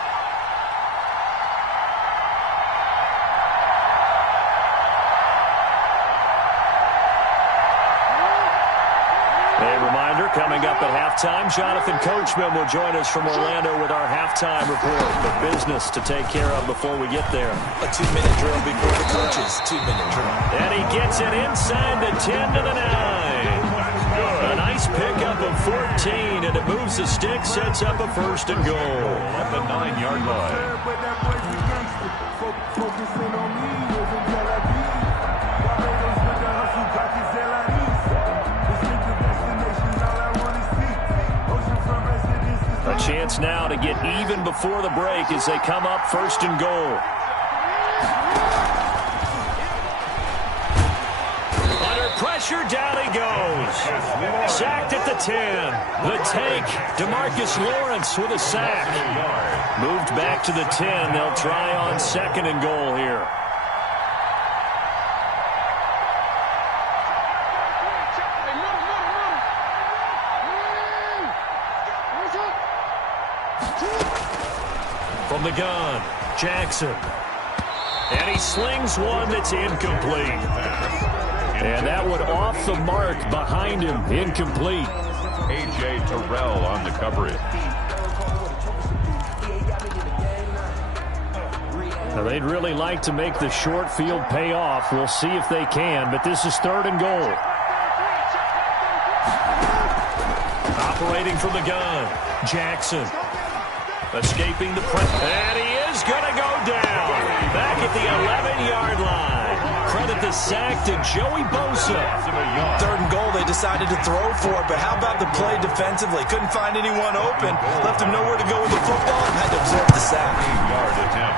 A reminder, coming up at halftime, Jonathan Coachman will join us from Orlando with our halftime report. But business to take care of before we get there. A 2-minute drill before the coaches' 2-minute drill. And he gets it inside the 10 to the 9. A nice pickup of 14, and it moves the stick, sets up a first and goal. At the 9-yard line. But that boy's a gangster. Focusing on me, isn't Tel Aviv. Barbados with the hustle, cocky Zelaris. Distinctive destinations, all I want is peak. Oceanfront residences. A chance now to get even before the break as they come up first and goal. Under pressure, down he goes. Sacked at the 10. The tank, DeMarcus Lawrence with a sack. Moved back to the 10. They'll try on second and goal here. From the gun, Jackson. And he slings one that's incomplete. And that one off the mark behind him, incomplete. A.J. Terrell on the coverage. Now, they'd really like to make the short field pay off. We'll see if they can, but this is third and goal. Operating from the gun, Jackson. Escaping the pressure. And he is going to go down. Back at the 11-yard line. Credit the sack to Joey Bosa. Third and goal, they decided to throw for it, but how about the play defensively? Couldn't find anyone open. Left him nowhere to go with the football. Had to observe the sack. 8-yard attempt.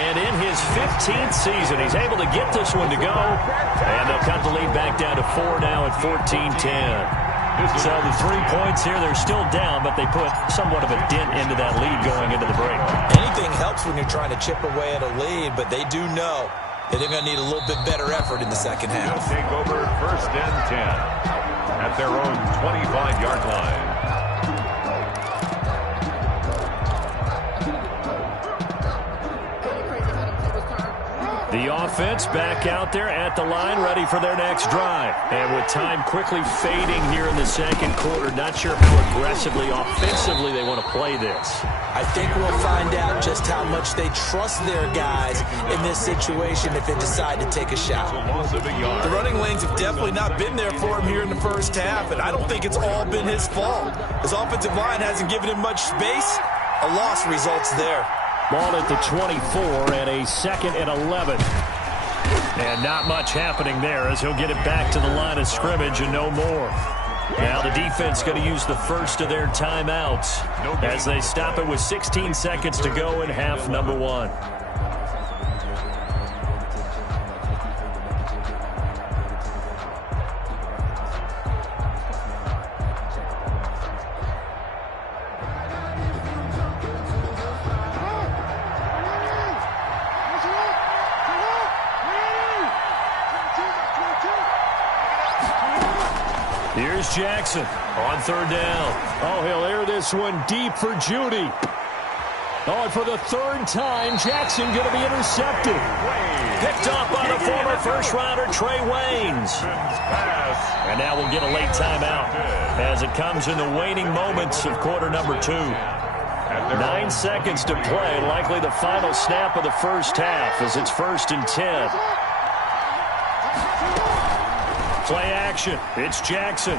And in his 15th season, he's able to get this one to go. And they'll cut the lead back down to 4 now at 14-10. So the 3 points here, they're still down, but they put somewhat of a dent into that lead going into the break. Anything helps when you're trying to chip away at a lead, but they do know that they're going to need a little bit better effort in the second half. They'll take over first and 10 at their own 25-yard line. The offense back out there at the line, ready for their next drive. And with time quickly fading here in the second quarter, not sure how aggressively, offensively they want to play this. I think we'll find out just how much they trust their guys in this situation if they decide to take a shot. The running lanes have definitely not been there for him here in the first half, and I don't think it's all been his fault. His offensive line hasn't given him much space. A loss results there. Ball at the 24 and a second and 11. And not much happening there as he'll get it back to the line of scrimmage and no more. Now the defense going to use the first of their timeouts as they stop it with 16 seconds to go in half number 1. Here's Jackson on third down. Oh, he'll air this one deep for Judy. Oh, and for the third time, Jackson going to be intercepted. Picked up by the former first-rounder Trey Waynes. And now we'll get a late timeout as it comes in the waning moments of quarter number 2. 9 seconds to play, likely the final snap of the first half as it's 1st and 10. Play action. It's Jackson.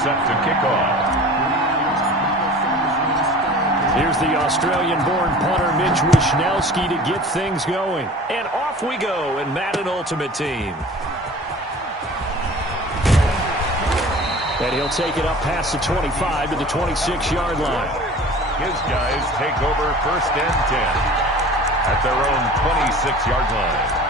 Set to kick off. Here's the Australian-born punter Mitch Wishnowsky to get things going. And off we go in Madden Ultimate Team. And he'll take it up past the 25 to the 26-yard line. His guys take over 1st and 10 at their own 26-yard line.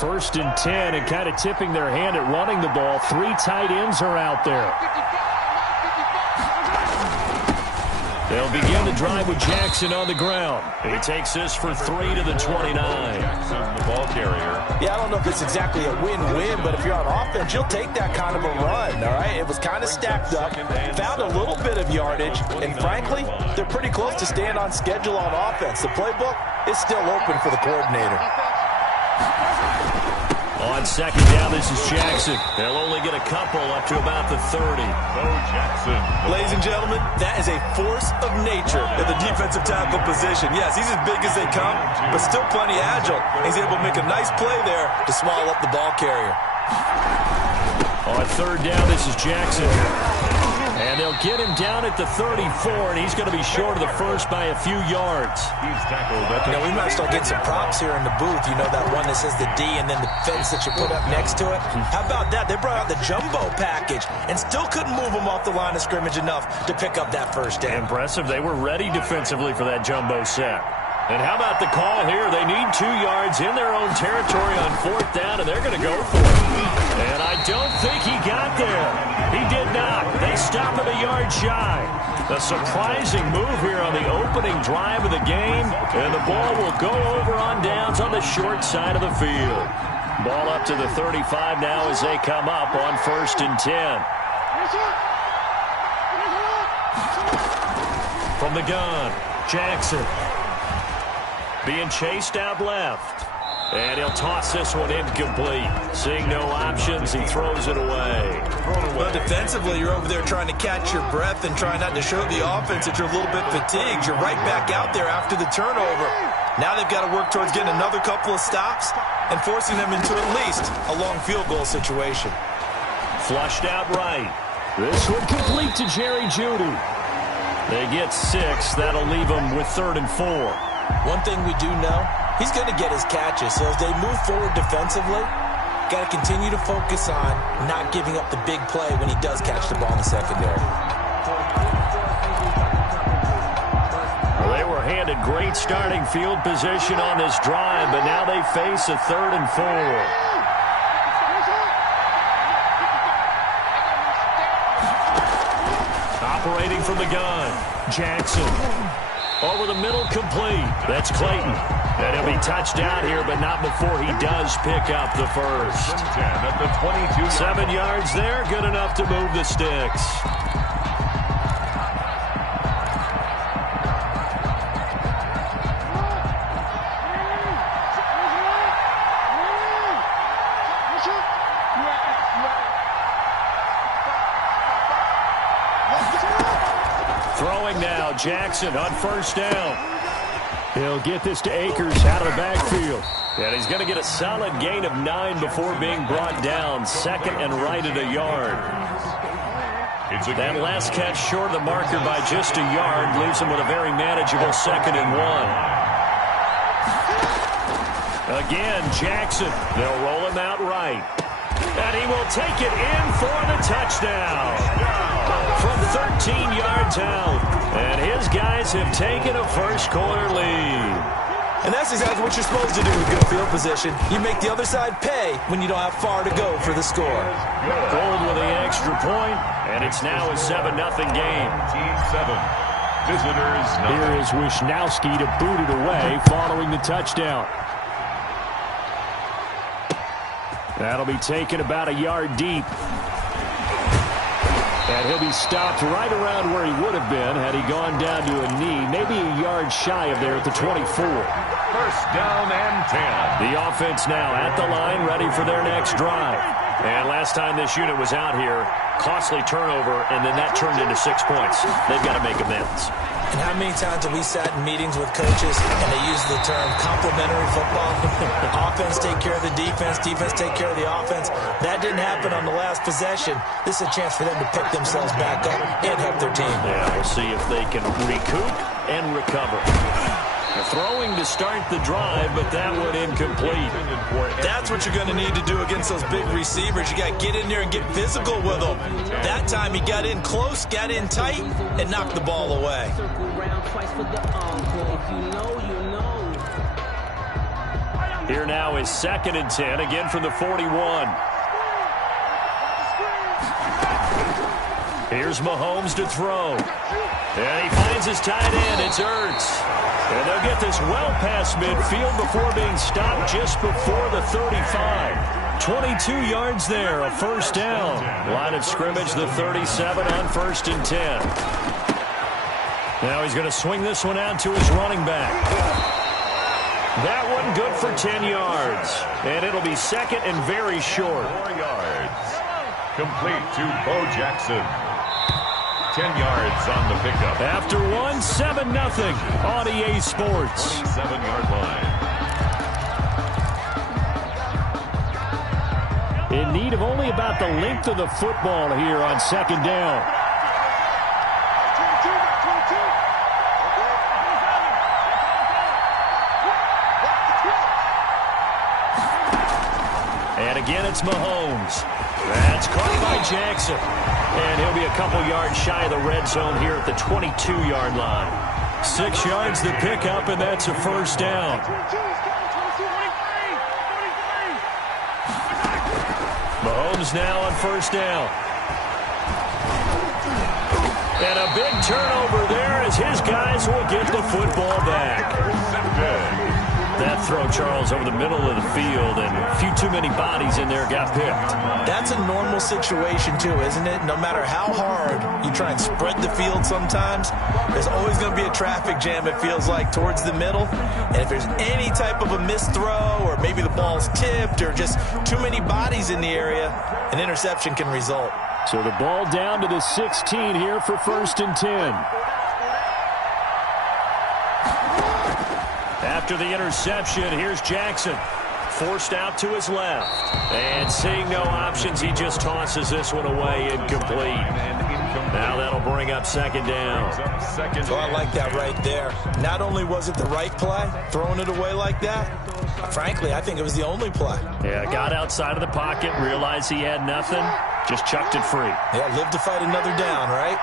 First and 10, and kind of tipping their hand at running the ball. 3 tight ends are out there. They'll begin the drive with Jackson on the ground. He takes this for 3 to the 29. Jackson, the ball carrier. Yeah, I don't know if it's exactly a win-win, but if you're on offense, you'll take that kind of a run, all right? It was kind of stacked up, found a little bit of yardage, and frankly, they're pretty close to staying on schedule on offense. The playbook is still open for the coordinator. On second down, this is Jackson. They'll only get a couple up to about the 30. Bo Jackson. Ladies and gentlemen, that is a force of nature in the defensive tackle position. Yes, he's as big as they come, but still plenty agile. He's able to make a nice play there to swallow up the ball carrier. On third down, this is Jackson. And they'll get him down at the 34, and he's going to be short of the first by a few yards. He's tackled at the we might start getting some props here in the booth. You know that one that says the D and then the fence that you put up next to it? How about that? They brought out the jumbo package and still couldn't move them off the line of scrimmage enough to pick up that first down. Impressive. They were ready defensively for that jumbo set. And how about the call here? They need 2 yards in their own territory on fourth down, and they're going to go for it. And I don't think he got there. He did not. They stop him a yard shy. A surprising move here on the opening drive of the game, and the ball will go over on downs on the short side of the field. Ball up to the 35 now as they come up on 1st and 10. From the gun, Jackson. Being chased out left. And he'll toss this one incomplete. Seeing no options, he throws it away. Well, defensively, you're over there trying to catch your breath and trying not to show the offense that you're a little bit fatigued. You're right back out there after the turnover. Now they've got to work towards getting another couple of stops and forcing them into at least a long field goal situation. Flushed out right. This one complete to Jerry Jeudy. They get 6. That'll leave them with 3rd and 4. One thing we do know, he's going to get his catches. So as they move forward defensively, got to continue to focus on not giving up the big play when he does catch the ball in the secondary. Well, they were handed great starting field position on this drive, but now they face a 3rd and 4. Operating from the gun, Jackson. Over the middle, complete. That's Clayton. And he'll be touched down here, but not before he does pick up the first. 10 at the 22. 7 yards there, good enough to move the sticks. Throwing now, Jackson on 1st down. He'll get this to Akers out of the backfield. And he's going to get a solid gain of 9 before being brought down. 2nd and right at a yard. That last catch short of the marker by just a yard leaves him with a very manageable 2nd and 1. Again, Jackson. They'll roll him out right. And he will take it in for the touchdown. From 13 yards out. And his guys have taken a first-quarter lead. And that's exactly what you're supposed to do with good field position. You make the other side pay when you don't have far to go for the score. Gold with the extra point, and it's now a 7-0 game. Team 7. Visitors 9. Here is Wisnowski to boot it away following the touchdown. That'll be taken about a yard deep. And he'll be stopped right around where he would have been had he gone down to a knee, maybe a yard shy of there at the 24. 1st down and 10. The offense now at the line, ready for their next drive. And last time this unit was out here, costly turnover, and then that turned into 6 points. They've got to make amends. And how many times have we sat in meetings with coaches and they use the term complementary football? Offense take care of the defense, defense take care of the offense. That didn't happen on the last possession. This is a chance for them to pick themselves back up and help their team. Yeah, we'll see if they can recoup and recover. Throwing to start the drive, but that one incomplete. That's what you're going to need to do against those big receivers. You got to get in there and get physical with them. That time he got in close, got in tight, and knocked the ball away. Here now is 2nd and 10, again from the 41. Here's Mahomes to throw. And he finds his tight end. It's Ertz. And they'll get this well past midfield before being stopped just before the 35. 22 yards there, a 1st down. Line of scrimmage, the 37 on 1st and 10. Now he's going to swing this one out to his running back. That one good for 10 yards. And it'll be second and very short. 4 yards. Complete to Bo Jackson. 10 yards on the pickup. After one, 7-0 on EA Sports. 27-yard line. In need of only about the length of the football here on second down. And again, it's Mahomes. That's caught by Jackson. And he'll be a couple yards shy of the red zone here at the 22-yard line. 6 yards the pickup, and that's a first down. Mahomes now on first down. And a big turnover there as his guys will get the football back. That throw, Charles, over the middle of the field, and a few too many bodies in there got picked. That's a normal situation, too, isn't it? No matter how hard you try and spread the field sometimes, there's always going to be a traffic jam, it feels like, towards the middle. And if there's any type of a missed throw, or maybe the ball's tipped, or just too many bodies in the area, an interception can result. So the ball down to the 16 here for first and 10. After the interception, here's Jackson. Forced out to his left. And seeing no options, he just tosses this one away incomplete. Now that'll bring up second down. So I like that right there. Not only was it the right play, throwing it away like that, frankly, I think it was the only play. Yeah, got outside of the pocket, realized he had nothing, just chucked it free. Yeah, live to fight another down, right?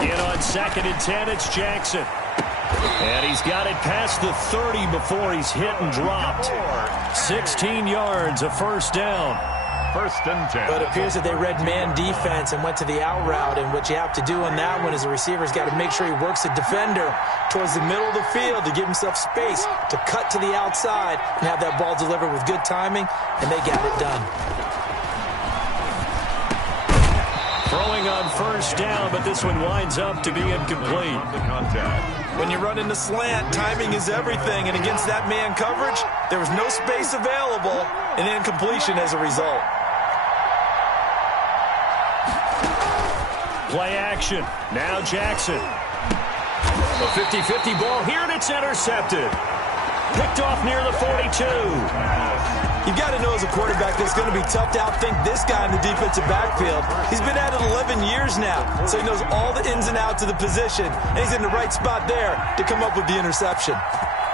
Again on second and 10, it's Jackson. And he's got it past the 30 before he's hit and dropped. 16 yards, a first down. First and 10. But it appears that they read man defense and went to the out route, and what you have to do on that one is the receiver's got to make sure he works the defender towards the middle of the field to give himself space to cut to the outside and have that ball delivered with good timing, and they got it done. Throwing on first down, but this one winds up to be incomplete. When you run into slant, timing is everything, and against that man coverage, there was no space available, and incompletion as a result. Play action. Now Jackson. A 50-50 ball here, and it's intercepted. Picked off near the 42. You've got to know as a quarterback that it's going to be tough to outthink this guy in the defensive backfield. He's been at it 11 years now, so he knows all the ins and outs of the position, and he's in the right spot there to come up with the interception.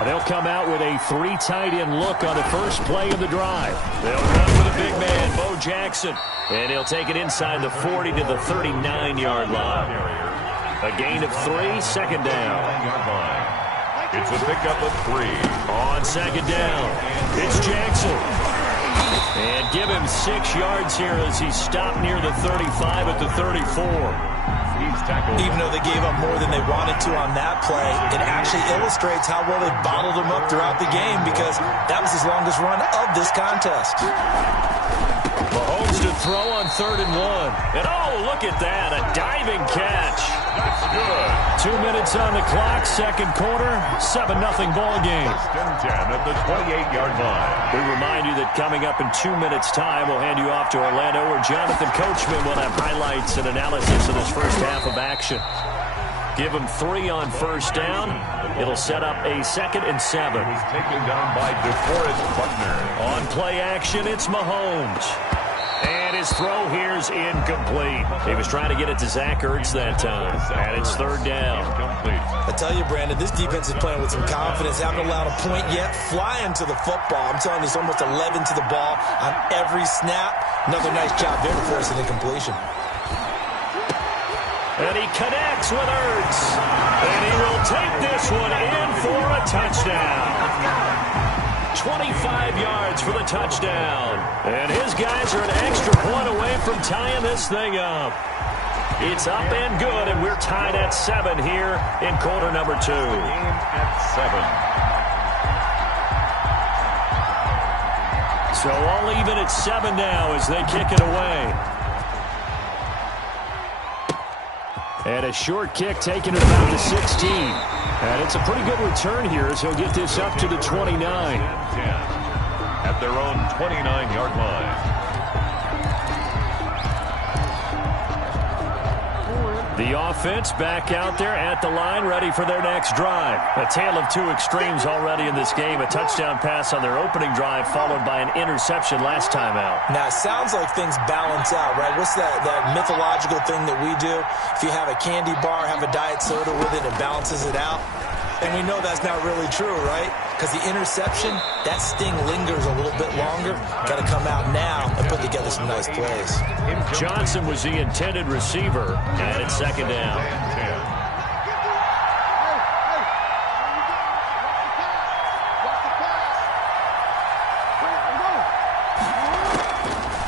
They'll come out with a 3 tight end look on the first play of the drive. They'll run with a big man, Bo Jackson, and he'll take it inside the 40 to the 39-yard line. A gain of 3, second down. It's a pickup of 3. On second down, it's Jackson. And give him 6 yards here as he stopped near the 35 at the 34. Even though they gave up more than they wanted to on that play, it actually illustrates how well they bottled him up throughout the game, because that was his longest run of this contest. Mahomes to throw on 3rd and 1. And oh, look at that, a diving catch. That's good. 2 minutes on the clock, second quarter, 7-0 ball game. First and 10 at the 28-yard line. We remind you that coming up in 2 minutes' time, we'll hand you off to Orlando, where Jonathan Coachman will have highlights and analysis of this first half of action. Give him 3 on first down. It'll set up a 2nd and 7. He's taken down by DeForest Buckner. On play action, it's Mahomes. And his throw here is incomplete. He was trying to get it to Zach Ertz that time. And it's 3rd down. Incomplete. I tell you, Brandon, this defense is playing with some confidence. Haven't allowed a point yet. Flying to the football. I'm telling you, it's almost 11 to the ball on every snap. Another nice job there to force an incompletion. And he connects with Ertz. And he will take this one in for a touchdown. 25 yards for the touchdown. And his guys are an extra point away from tying this thing up. It's up and good, and we're tied at 7 here in quarter number 2. Game at 7. So all even at 7 now as they kick it away. And a short kick taken at about the 16. And it's a pretty good return here as he'll get this up to the 29. At their own 29-yard line. The offense back out there at the line, ready for their next drive. A tale of two extremes already in this game. A touchdown pass on their opening drive, followed by an interception last time out. Now, it sounds like things balance out, right? What's that mythological thing that we do? If you have a candy bar, have a diet soda with it, it balances it out. And we know that's not really true, right? Because the interception, that sting lingers a little bit longer. Got to come out now and put together some nice plays. Johnson was the intended receiver, and it's second down.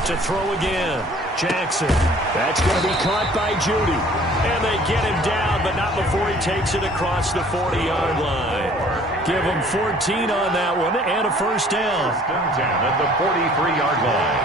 To throw again, Jackson. That's going to be caught by Judy. And they get him down, but not before he takes it across the 40-yard line. Give him 14 on that one and a first down. At the 43-yard line.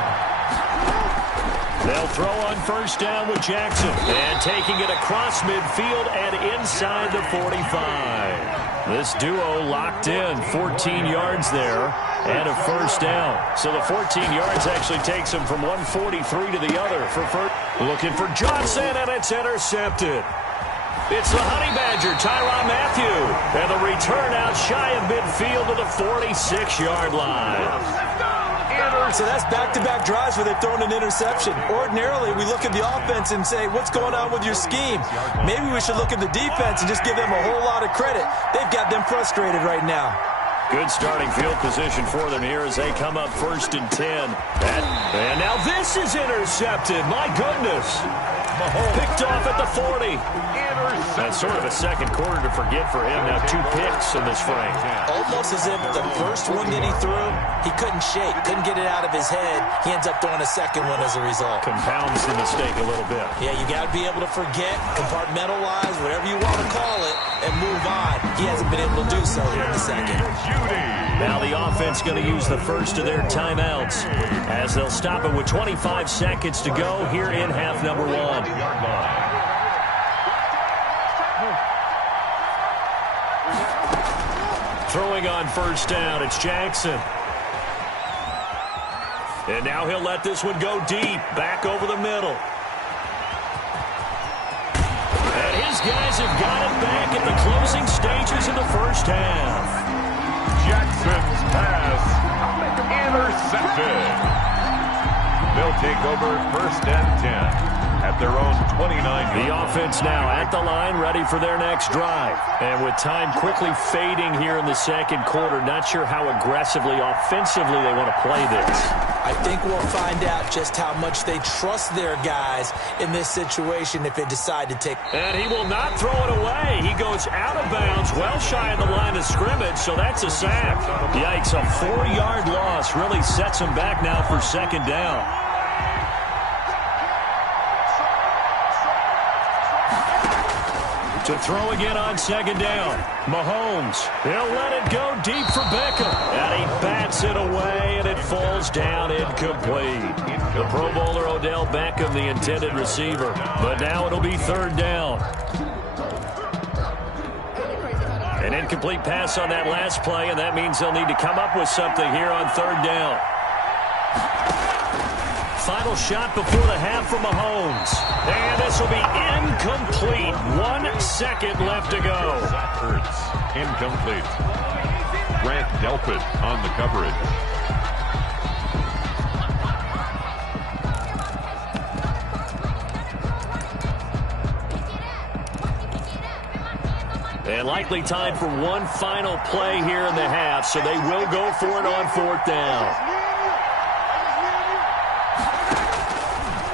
They'll throw on first down with Jackson. And taking it across midfield and inside the 45. This duo locked in, 14 yards there and a first down. So the 14 yards actually takes him from 143 to the other. Looking for Johnson, and it's intercepted. It's the Honey Badger, Tyrann Mathieu. And the return out shy of midfield to the 46-yard line. So that's back-to-back drives where they've thrown an interception. Ordinarily, we look at the offense and say, what's going on with your scheme? Maybe we should look at the defense and just give them a whole lot of credit. They've got them frustrated right now. Good starting field position for them here as they come up 1st and 10. And now this is intercepted. My goodness. Picked off at the 40. That's sort of a second quarter to forget for him. Now 2 picks in this frame. Almost as if the first one that he threw, he couldn't shake, couldn't get it out of his head. He ends up throwing a second one as a result. Compounds the mistake a little bit. Yeah, you got to be able to forget, compartmentalize, whatever you want to call it, and move on. He hasn't been able to do so here in the second. Now the offense going to use the first of their timeouts as they'll stop it with 25 seconds to go here in half number 1. Throwing on first down, it's Jackson. And now he'll let this one go deep, back over the middle. And his guys have got it back at the closing stages of the first half. Jackson's pass intercepted. They'll take over 1st and 10 at their own 29. The offense now at the line, ready for their next drive. And with time quickly fading here in the second quarter, not sure how aggressively, offensively they want to play this. I think we'll find out just how much they trust their guys in this situation if they decide to take. And he will not throw it away. He goes out of bounds, well shy of the line of scrimmage, so that's a sack. Yikes, a 4-yard loss really sets him back now for second down. To throw again on second down. Mahomes, he'll let it go deep for Beckham. And he bats it away, and it falls down incomplete. The Pro Bowler Odell Beckham, the intended receiver. But now it'll be 3rd down. An incomplete pass on that last play, and that means they'll need to come up with something here on 3rd down. Final shot before the half from Mahomes. And this will be incomplete. 1 second left to go. Hurts. Incomplete. Grant Delpit on the coverage. And likely time for one final play here in the half, so they will go for it on 4th down.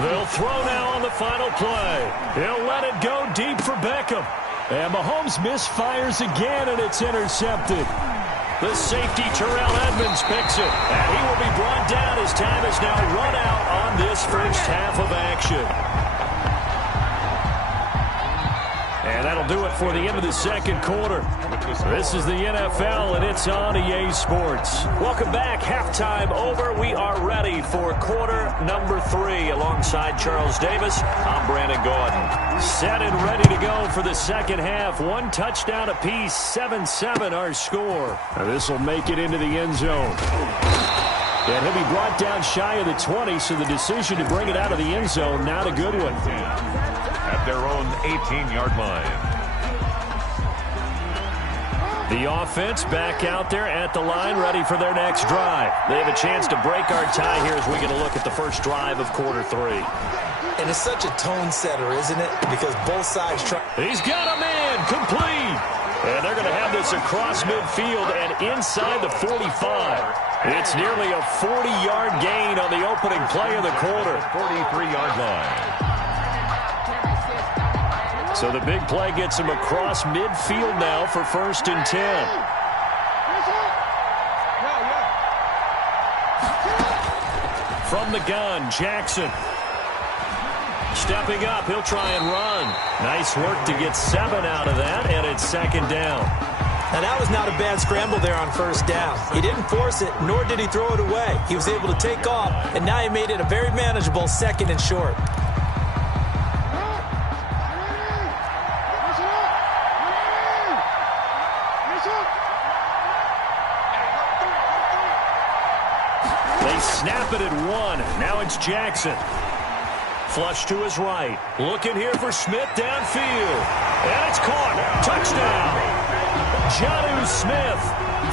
They'll throw now on the final play. He'll let it go deep for Beckham. And Mahomes misfires again, and it's intercepted. The safety, Terrell Edmonds, picks it. And he will be brought down as time is now run out on this first half of action. And that'll do it for the end of the second quarter. This is the NFL, and it's on EA Sports. Welcome back. Halftime over. We are ready for quarter number 3. Alongside Charles Davis, I'm Brandon Gordon. Set and ready to go for the second half. 1 touchdown apiece, 7-7 our score. This will make it into the end zone. And he'll be brought down shy of the 20, so the decision to bring it out of the end zone, not a good one. At their own 18-yard line. The offense back out there at the line, ready for their next drive. They have a chance to break our tie here as we get a look at the first drive of quarter 3. And it's such a tone setter, isn't it? Because both sides try. He's got a man, complete. And they're going to have this across midfield and inside the 45. It's nearly a 40-yard gain on the opening play of the quarter. 43-yard line. So the big play gets him across midfield now for 1st and 10. From the gun, Jackson. Stepping up, he'll try and run. Nice work to get 7 out of that, and it's 2nd down. Now, that was not a bad scramble there on 1st down. He didn't force it, nor did he throw it away. He was able to take off, and now he made it a very manageable 2nd and short. They snap it at 1. Now it's Jackson. Flush to his right. Looking here for Smith downfield. And it's caught. Touchdown. Jonnu Smith,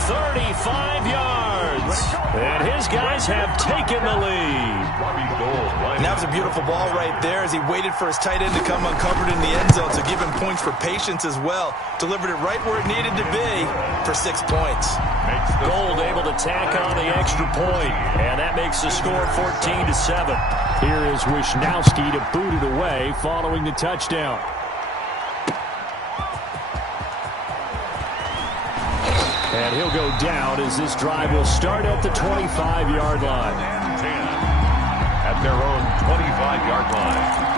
35 yards. And his guys have taken the lead. And that was a beautiful ball right there as he waited for his tight end to come uncovered in the end zone, so give him points for patience as well. Delivered it right where it needed to be for 6 points. Gold able to tack on the extra point, and that makes the score 14-7. Here is Wisnowski to boot it away following the touchdown. And he'll go down as this drive will start at the 25-yard line. 10 at their own 25-yard line.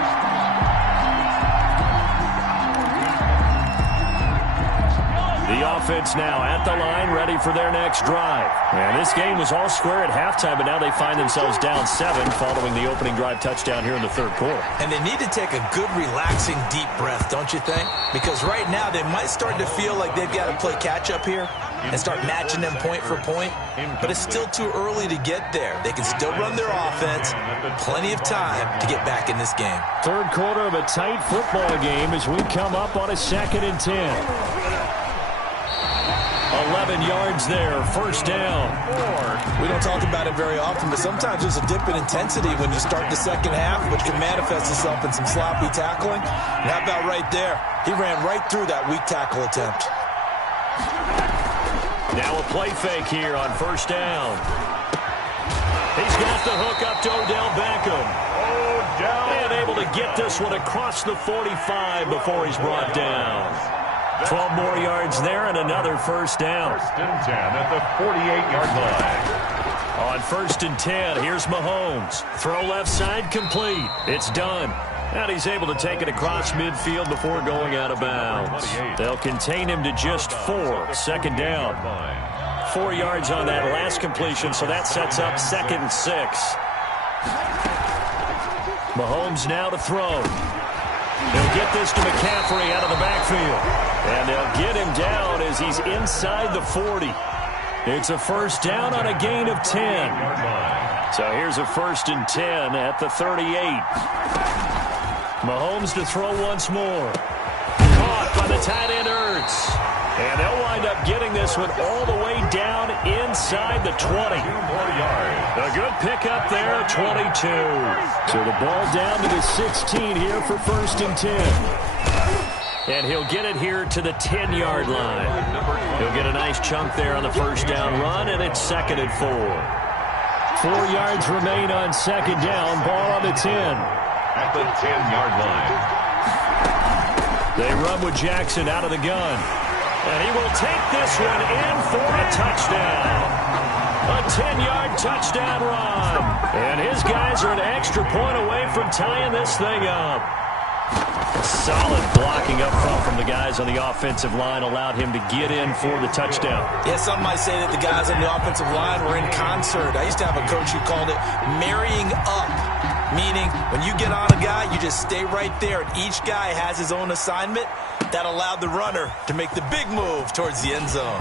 The offense now at the line, ready for their next drive. And this game was all square at halftime, but now they find themselves down 7 following the opening drive touchdown here in the 3rd quarter. And they need to take a good, relaxing, deep breath, don't you think? Because right now they might start to feel like they've got to play catch-up here and start matching them point for point. But it's still too early to get there. They can still run their offense. Plenty of time to get back in this game. 3rd quarter of a tight football game as we come up on a 2nd and 10. 11 yards there, 1st down. We don't talk about it very often, but sometimes there's a dip in intensity when you start the second half, which can manifest itself in some sloppy tackling. And how about right there? He ran right through that weak tackle attempt. Now a play fake here on 1st down. He's got the hook up to Odell Beckham. And able to get this one across the 45 before he's brought down. 12 more yards there and another 1st down. 1st and 10 at the 48-yard line. On 1st and 10, here's Mahomes. Throw left side complete. It's done. And he's able to take it across midfield before going out of bounds. They'll contain him to just 4. 2nd down. 4 yards on that last completion, so that sets up 2nd and 6. Mahomes now to throw. They'll get this to McCaffrey out of the backfield. And they'll get him down as he's inside the 40. It's a 1st down on a gain of 10. So here's a 1st and 10 at the 38. Mahomes to throw once more. Caught by the tight end Ertz. And they'll wind up getting this one all the way down inside the 20. A good pickup there, 22. So the ball down to the 16 here for 1st and 10. And he'll get it here to the 10-yard line. He'll get a nice chunk there on the 1st down run, and it's 2nd and 4. 4 yards remain on 2nd down. Ball on the 10. At the 10-yard line. They run with Jackson out of the gun. And he will take this one in for a touchdown. A 10-yard touchdown run. And his guys are an extra point away from tying this thing up. Solid blocking up front from the guys on the offensive line allowed him to get in for the touchdown. Yeah, some might say that the guys on the offensive line were in concert. I used to have a coach who called it marrying up, meaning when you get on a guy, you just stay right there. Each guy has his own assignment. That allowed the runner to make the big move towards the end zone.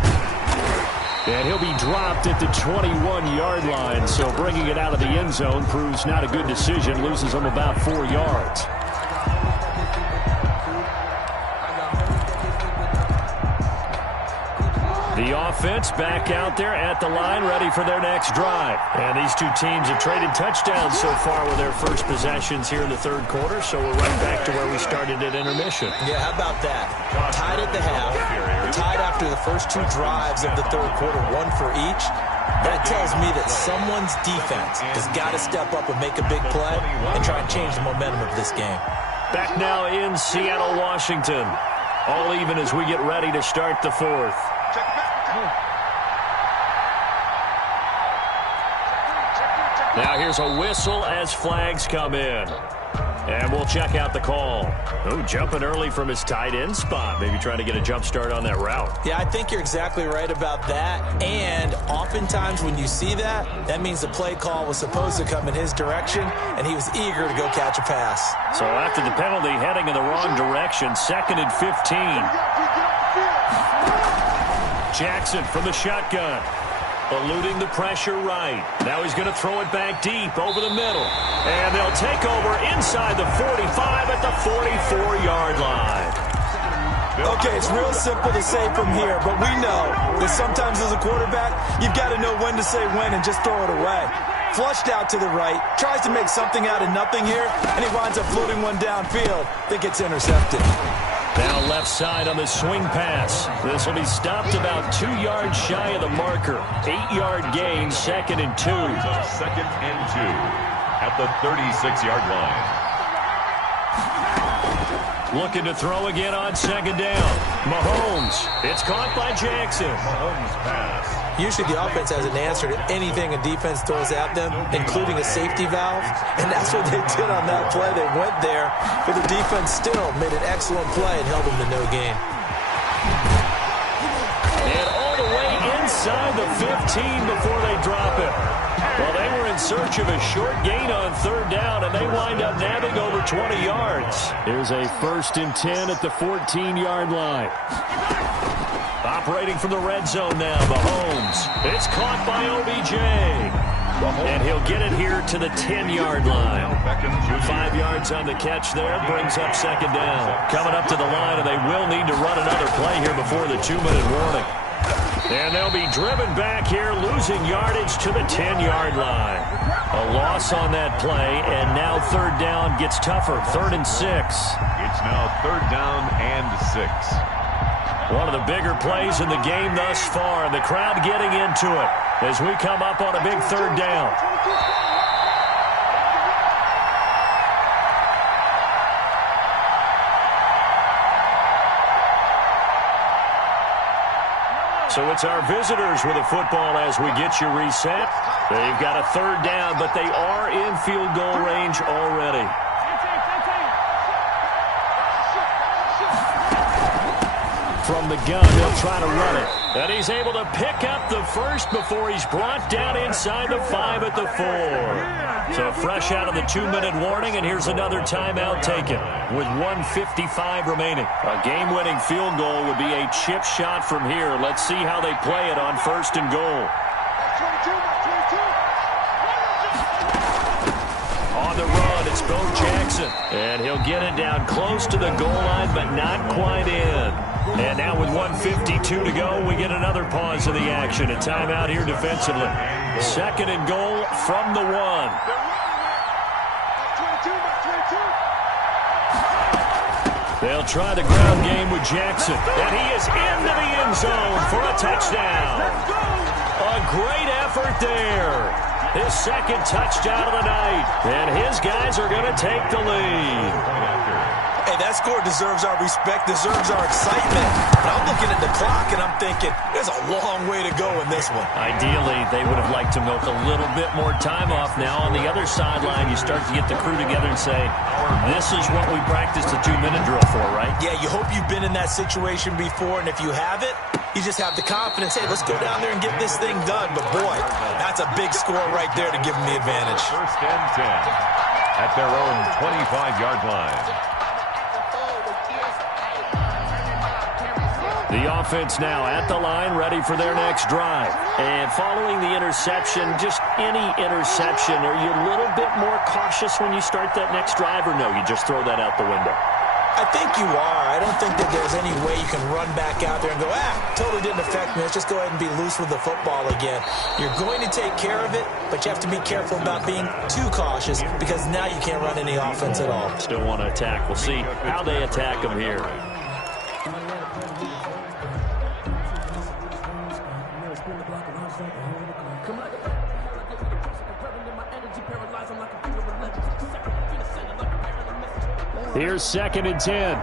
And he'll be dropped at the 21-yard line, so bringing it out of the end zone proves not a good decision, loses him about 4 yards. The offense back out there at the line, ready for their next drive. And these two teams have traded touchdowns so far with their first possessions here in the third quarter, so we're right back to where we started at intermission. Yeah, how about that? Tied at the half, tied after the first two drives of the third quarter, one for each. That tells me that someone's defense has got to step up and make a big play and try and change the momentum of this game. Back now in Seattle, Washington. All even as we get ready to start the fourth. Now here's a whistle as flags come in. And we'll check out the call. Oh, jumping early from his tight end spot. Maybe trying to get a jump start on that route. Yeah, I think you're exactly right about that. And oftentimes when you see that, that means the play call was supposed to come in his direction, and he was eager to go catch a pass. So after the penalty, heading in the wrong direction, 2nd and 15. Jackson from the shotgun. Eluding the pressure right. Now he's going to throw it back deep over the middle. And they'll take over inside the 45 at the 44-yard line. Okay, it's real simple to say from here, but we know that sometimes as a quarterback, you've got to know when to say when and just throw it away. Flushed out to the right, tries to make something out of nothing here, and he winds up floating one downfield that gets intercepted. Now left side on the swing pass. This will be stopped about 2 yards shy of the marker. 8-yard gain, 2nd and 2. 2nd and 2 at the 36-yard line. Looking to throw again on 2nd down. Mahomes. It's caught by Jackson. Mahomes pass. Usually the offense has an answer to anything a defense throws at them, including a safety valve, and that's what they did on that play. They went there, but the defense still made an excellent play and held them to no gain. And all the way inside the 15 before they drop it. Well, they were in search of a short gain on 3rd down, and they wind up nabbing over 20 yards. Here's a 1st and 10 at the 14-yard line. Operating from the red zone now, Mahomes. It's caught by OBJ. And he'll get it here to the 10-yard line. 5 yards on the catch there, brings up 2nd down. Coming up to the line, and they will need to run another play here before the 2-minute warning. And they'll be driven back here, losing yardage to the 10-yard line. A loss on that play, and now 3rd down gets tougher, 3rd and 6. It's now 3rd down and 6. One of the bigger plays in the game thus far, and the crowd getting into it as we come up on a big 3rd down. So it's our visitors with the football as we get you reset. They've got a 3rd down, but they are in field goal range already. From the gun, they'll try to run it. And he's able to pick up the first before he's brought down inside the 5 at the 4. So fresh out of the 2-minute warning, and here's another timeout taken with 1:55 remaining. A game-winning field goal would be a chip shot from here. Let's see how they play it on 1st and goal. On the run, it's Bo Jackson. And he'll get it down close to the goal line, but not quite in. And now with 1:52 to go, we get another pause of the action. A timeout here defensively. 2nd and goal from the 1. They'll try the ground game with Jackson. And he is into the end zone for a touchdown. A great effort there. His 2nd touchdown of the night. And his guys are going to take the lead. Hey, that score deserves our respect, deserves our excitement. But I'm looking at the clock, and I'm thinking, there's a long way to go in this one. Ideally, they would have liked to milk a little bit more time off. Now on the other sideline, you start to get the crew together and say, this is what we practiced the 2-minute drill for, right? Yeah, you hope you've been in that situation before, and if you haven't, you just have the confidence, hey, let's go down there and get this thing done. But, boy, that's a big score right there to give them the advantage. First and 10 at their own 25-yard line. The offense now at the line, ready for their next drive. And following the interception, just any interception, are you a little bit more cautious when you start that next drive, or no, you just throw that out the window? I think you are. I don't think that there's any way you can run back out there and go, totally didn't affect me. Let's just go ahead and be loose with the football again. You're going to take care of it, but you have to be careful about being too cautious because now you can't run any offense at all. Still want to attack. We'll see how they attack them here. Here's 2nd and 10.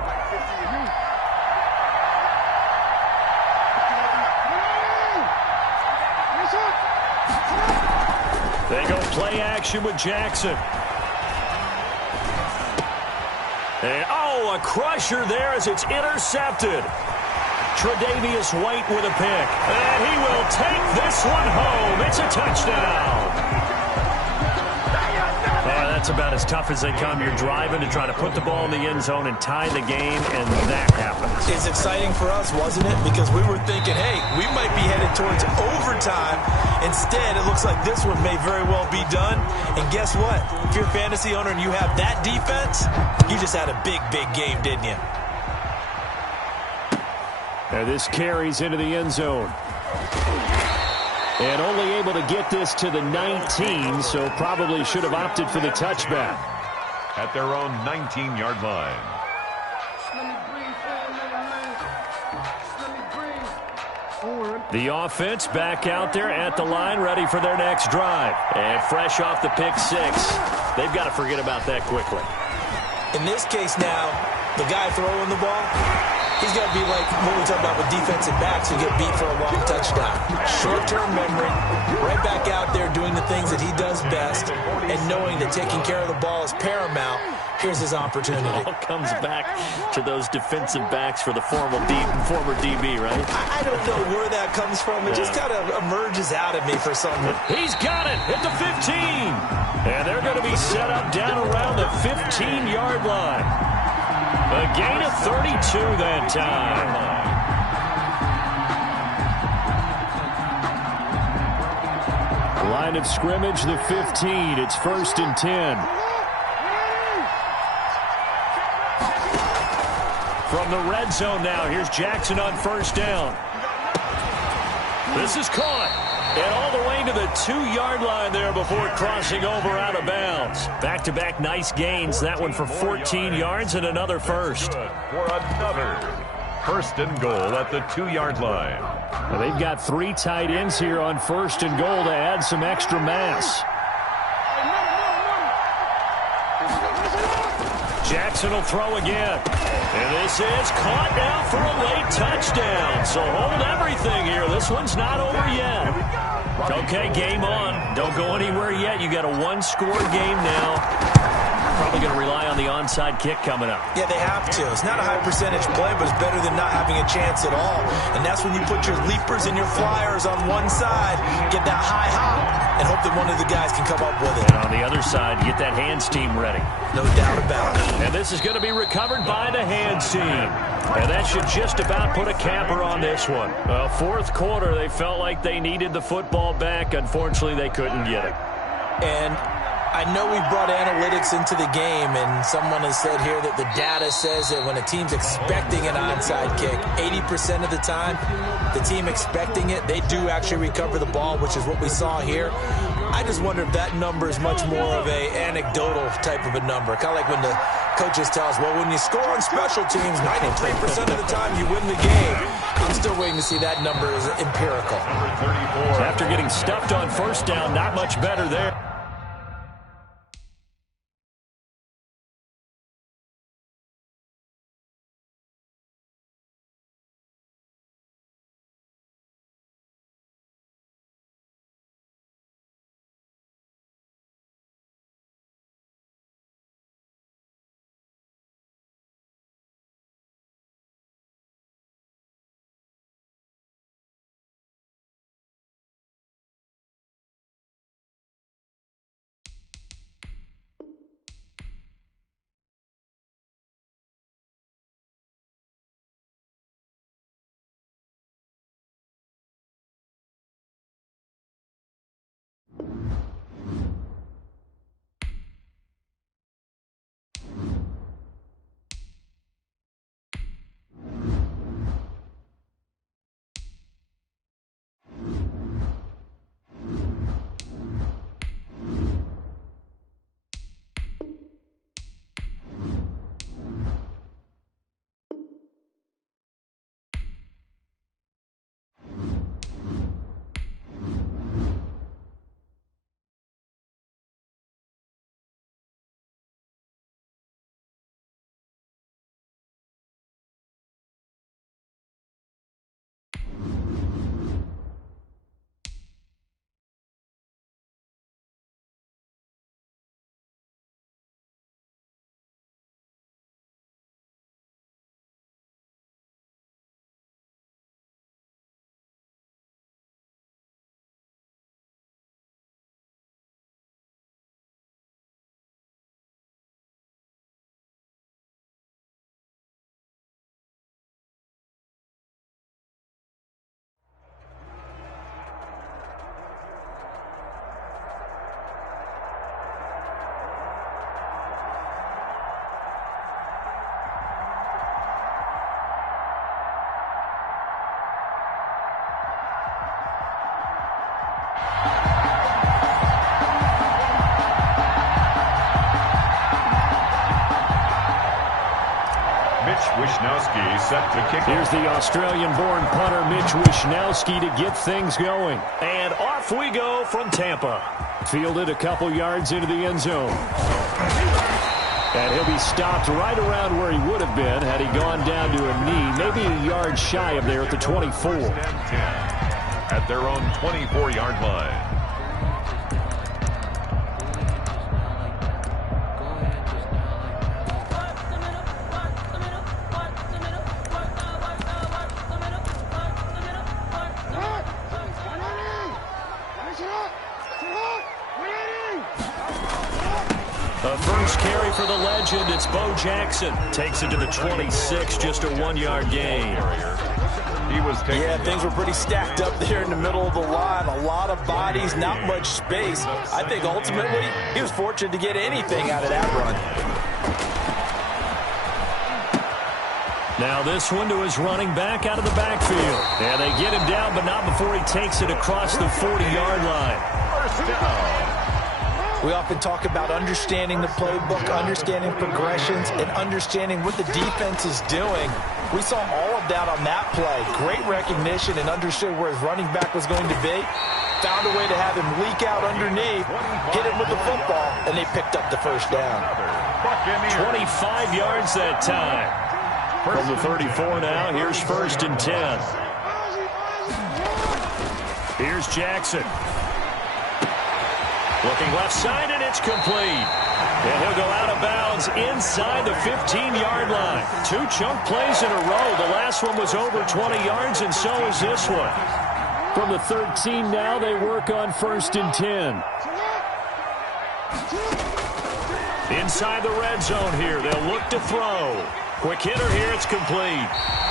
They go play action with Jackson. And, a crusher there as it's intercepted. Tre'Davious White with a pick. And he will take this one home. It's a touchdown. That's about as tough as they come. You're driving to try to put the ball in the end zone and tie the game, and that happens. It's exciting for us, wasn't it? Because we were thinking, hey, we might be headed towards overtime. Instead, it looks like this one may very well be done. And guess what? If you're a fantasy owner and you have that defense, you just had a big, big game, didn't you? And this carries into the end zone. And only able to get this to the 19, so probably should have opted for the touchback. At their own 19-yard line. The offense back out there at the line, ready for their next drive. And fresh off the pick 6, they've got to forget about that quickly. In this case now, the guy throwing the ball, he's got to be like what we talk about with defensive backs who get beat for a long touchdown. Short-term memory, right back out there doing the things that he does best, and knowing that taking care of the ball is paramount. Here's his opportunity. It all comes back to those defensive backs for the former DB, right? I don't know where that comes from. It just kind of emerges out of me for some reason. He's got it at the 15. And they're going to be set up down around the 15-yard line. A gain of 32 that time. Line of scrimmage, the 15. It's 1st and 10. From the red zone now, here's Jackson on 1st down. This is caught. And all the way to the 2-yard line there before crossing over out of bounds. Back-to-back nice gains. That one for 14 yards and another first. For another 1st and goal at the 2-yard line. Well, they've got 3 tight ends here on 1st and goal to add some extra mass. Jackson will throw again. And this is caught now for a late touchdown. So hold everything here. This one's not over yet. Okay, game on. Don't go anywhere yet. You got a 1-score game now. Probably going to rely on the onside kick coming up. Yeah, they have to. It's not a high percentage play, but it's better than not having a chance at all. And that's when you put your leapers and your flyers on one side, get that high hop, and hope that one of the guys can come up with it. And on the other side, get that hands team ready. No doubt about it. And this is going to be recovered by the hands team. And that should just about put a capper on this one. Well, 4th quarter, they felt like they needed the football back. Unfortunately, they couldn't get it. And I know we brought analytics into the game, and someone has said here that the data says that when a team's expecting an onside kick, 80% of the time, the team expecting it, they do actually recover the ball, which is what we saw here. I just wonder if that number is much more of a anecdotal type of a number. Kind of like when the coaches tell us, well, when you score on special teams, 93% of the time you win the game. I'm still waiting to see that number is empirical. After getting stuffed on 1st down, not much better there. Mitch Wishnowsky set to kick. Here's the Australian-born punter Mitch Wishnowsky to get things going. And off we go from Tampa. Fielded a couple yards into the end zone. And he'll be stopped right around where he would have been had he gone down to a knee, maybe a yard shy of there at the 24. At their own 24-yard line. A first carry for the legend. It's Bo Jackson. Takes it to the 26, just a 1-yard gain. He was taking things were pretty stacked up there in the middle of the line. A lot of bodies, not much space. I think ultimately he was fortunate to get anything out of that run. Now this one to his running back out of the backfield. And they get him down, but not before he takes it across the 40-yard line. first down. We often talk about understanding the playbook, understanding progressions, and understanding what the defense is doing. We saw all of that on that play. Great recognition and understood where his running back was going to be. Found a way to have him leak out underneath, hit him with the football, and they picked up the first down. 25 yards that time. From the 34 now, here's 1st and 10. Here's Jackson. Looking left side, and it's complete. And he'll go out of bounds inside the 15-yard line. 2 chunk plays in a row. The last one was over 20 yards, and so is this one. From the 13 now, they work on 1st and 10. Inside the red zone here. They'll look to throw. Quick hitter here. It's complete.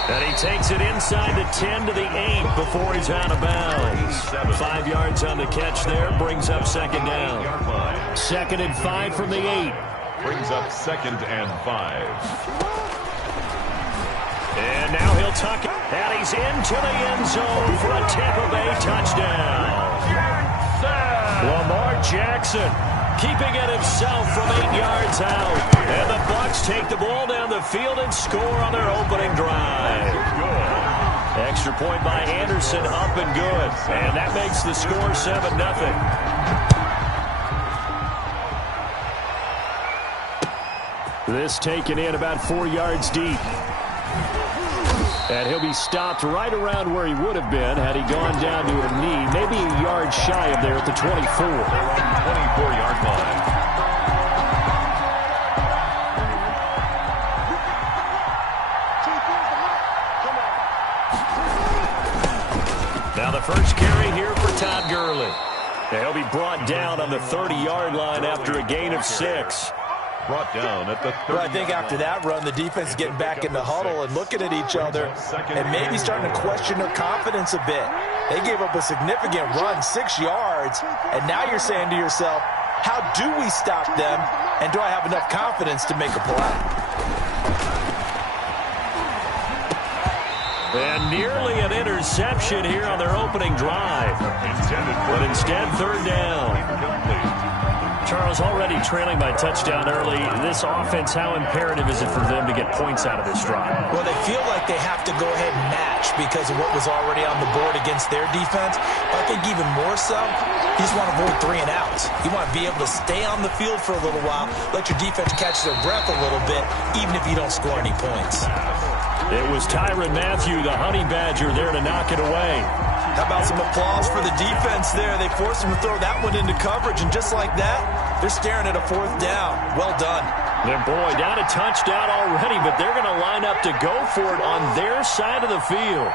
And he takes it inside the 10 to the 8 before he's out of bounds. 5 yards on the catch there. Brings up 2nd down. 2nd and 5 from the 8. Brings up 2nd and 5. And now he'll tuck it. And he's into the end zone for a Tampa Bay touchdown. Lamar Jackson keeping it himself from 8 yards out. And the Bucs take the ball down the field and score on their opening drive. Extra point by Anderson, up and good. And that makes the score 7-0. This taken in about 4 yards deep. And he'll be stopped right around where he would have been had he gone down to a knee, maybe a yard shy of there at the 24. 24-yard line. Now the first carry here for Todd Gurley. And he'll be brought down on the 30-yard line after a gain of 6. Brought down at the 30. Well, I think after that run, the defense is getting back in the huddle and looking at each other and maybe starting to question their confidence a bit. They gave up a significant run, 6 yards, and now you're saying to yourself, how do we stop them, and do I have enough confidence to make a play? And nearly an interception here on their opening drive. But instead, 3rd down. Charles, already trailing by touchdown early. This offense, how imperative is it for them to get points out of this drive? Well, they feel like they have to go ahead and match because of what was already on the board against their defense. But I think even more so, you just want to avoid 3 and outs. You want to be able to stay on the field for a little while, let your defense catch their breath a little bit, even if you don't score any points. It was Tyrann Mathieu, the Honey Badger, there to knock it away. How about some applause for the defense there? They forced him to throw that one into coverage, and just like that, they're staring at a 4th down. Well done. And boy, down a touchdown already, but they're going to line up to go for it on their side of the field.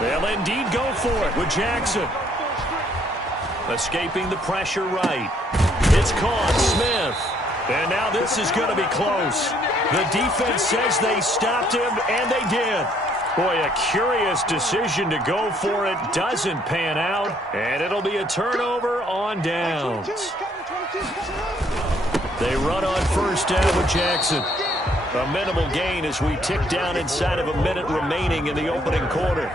They'll indeed go for it with Jackson. Escaping the pressure right. It's caught, Smith. And now this is going to be close. The defense says they stopped him, and they did. Boy, a curious decision to go for it. Doesn't pan out, and it'll be a turnover on downs. They run on 1st down with Jackson. A minimal gain as we tick down inside of a minute remaining in the opening quarter.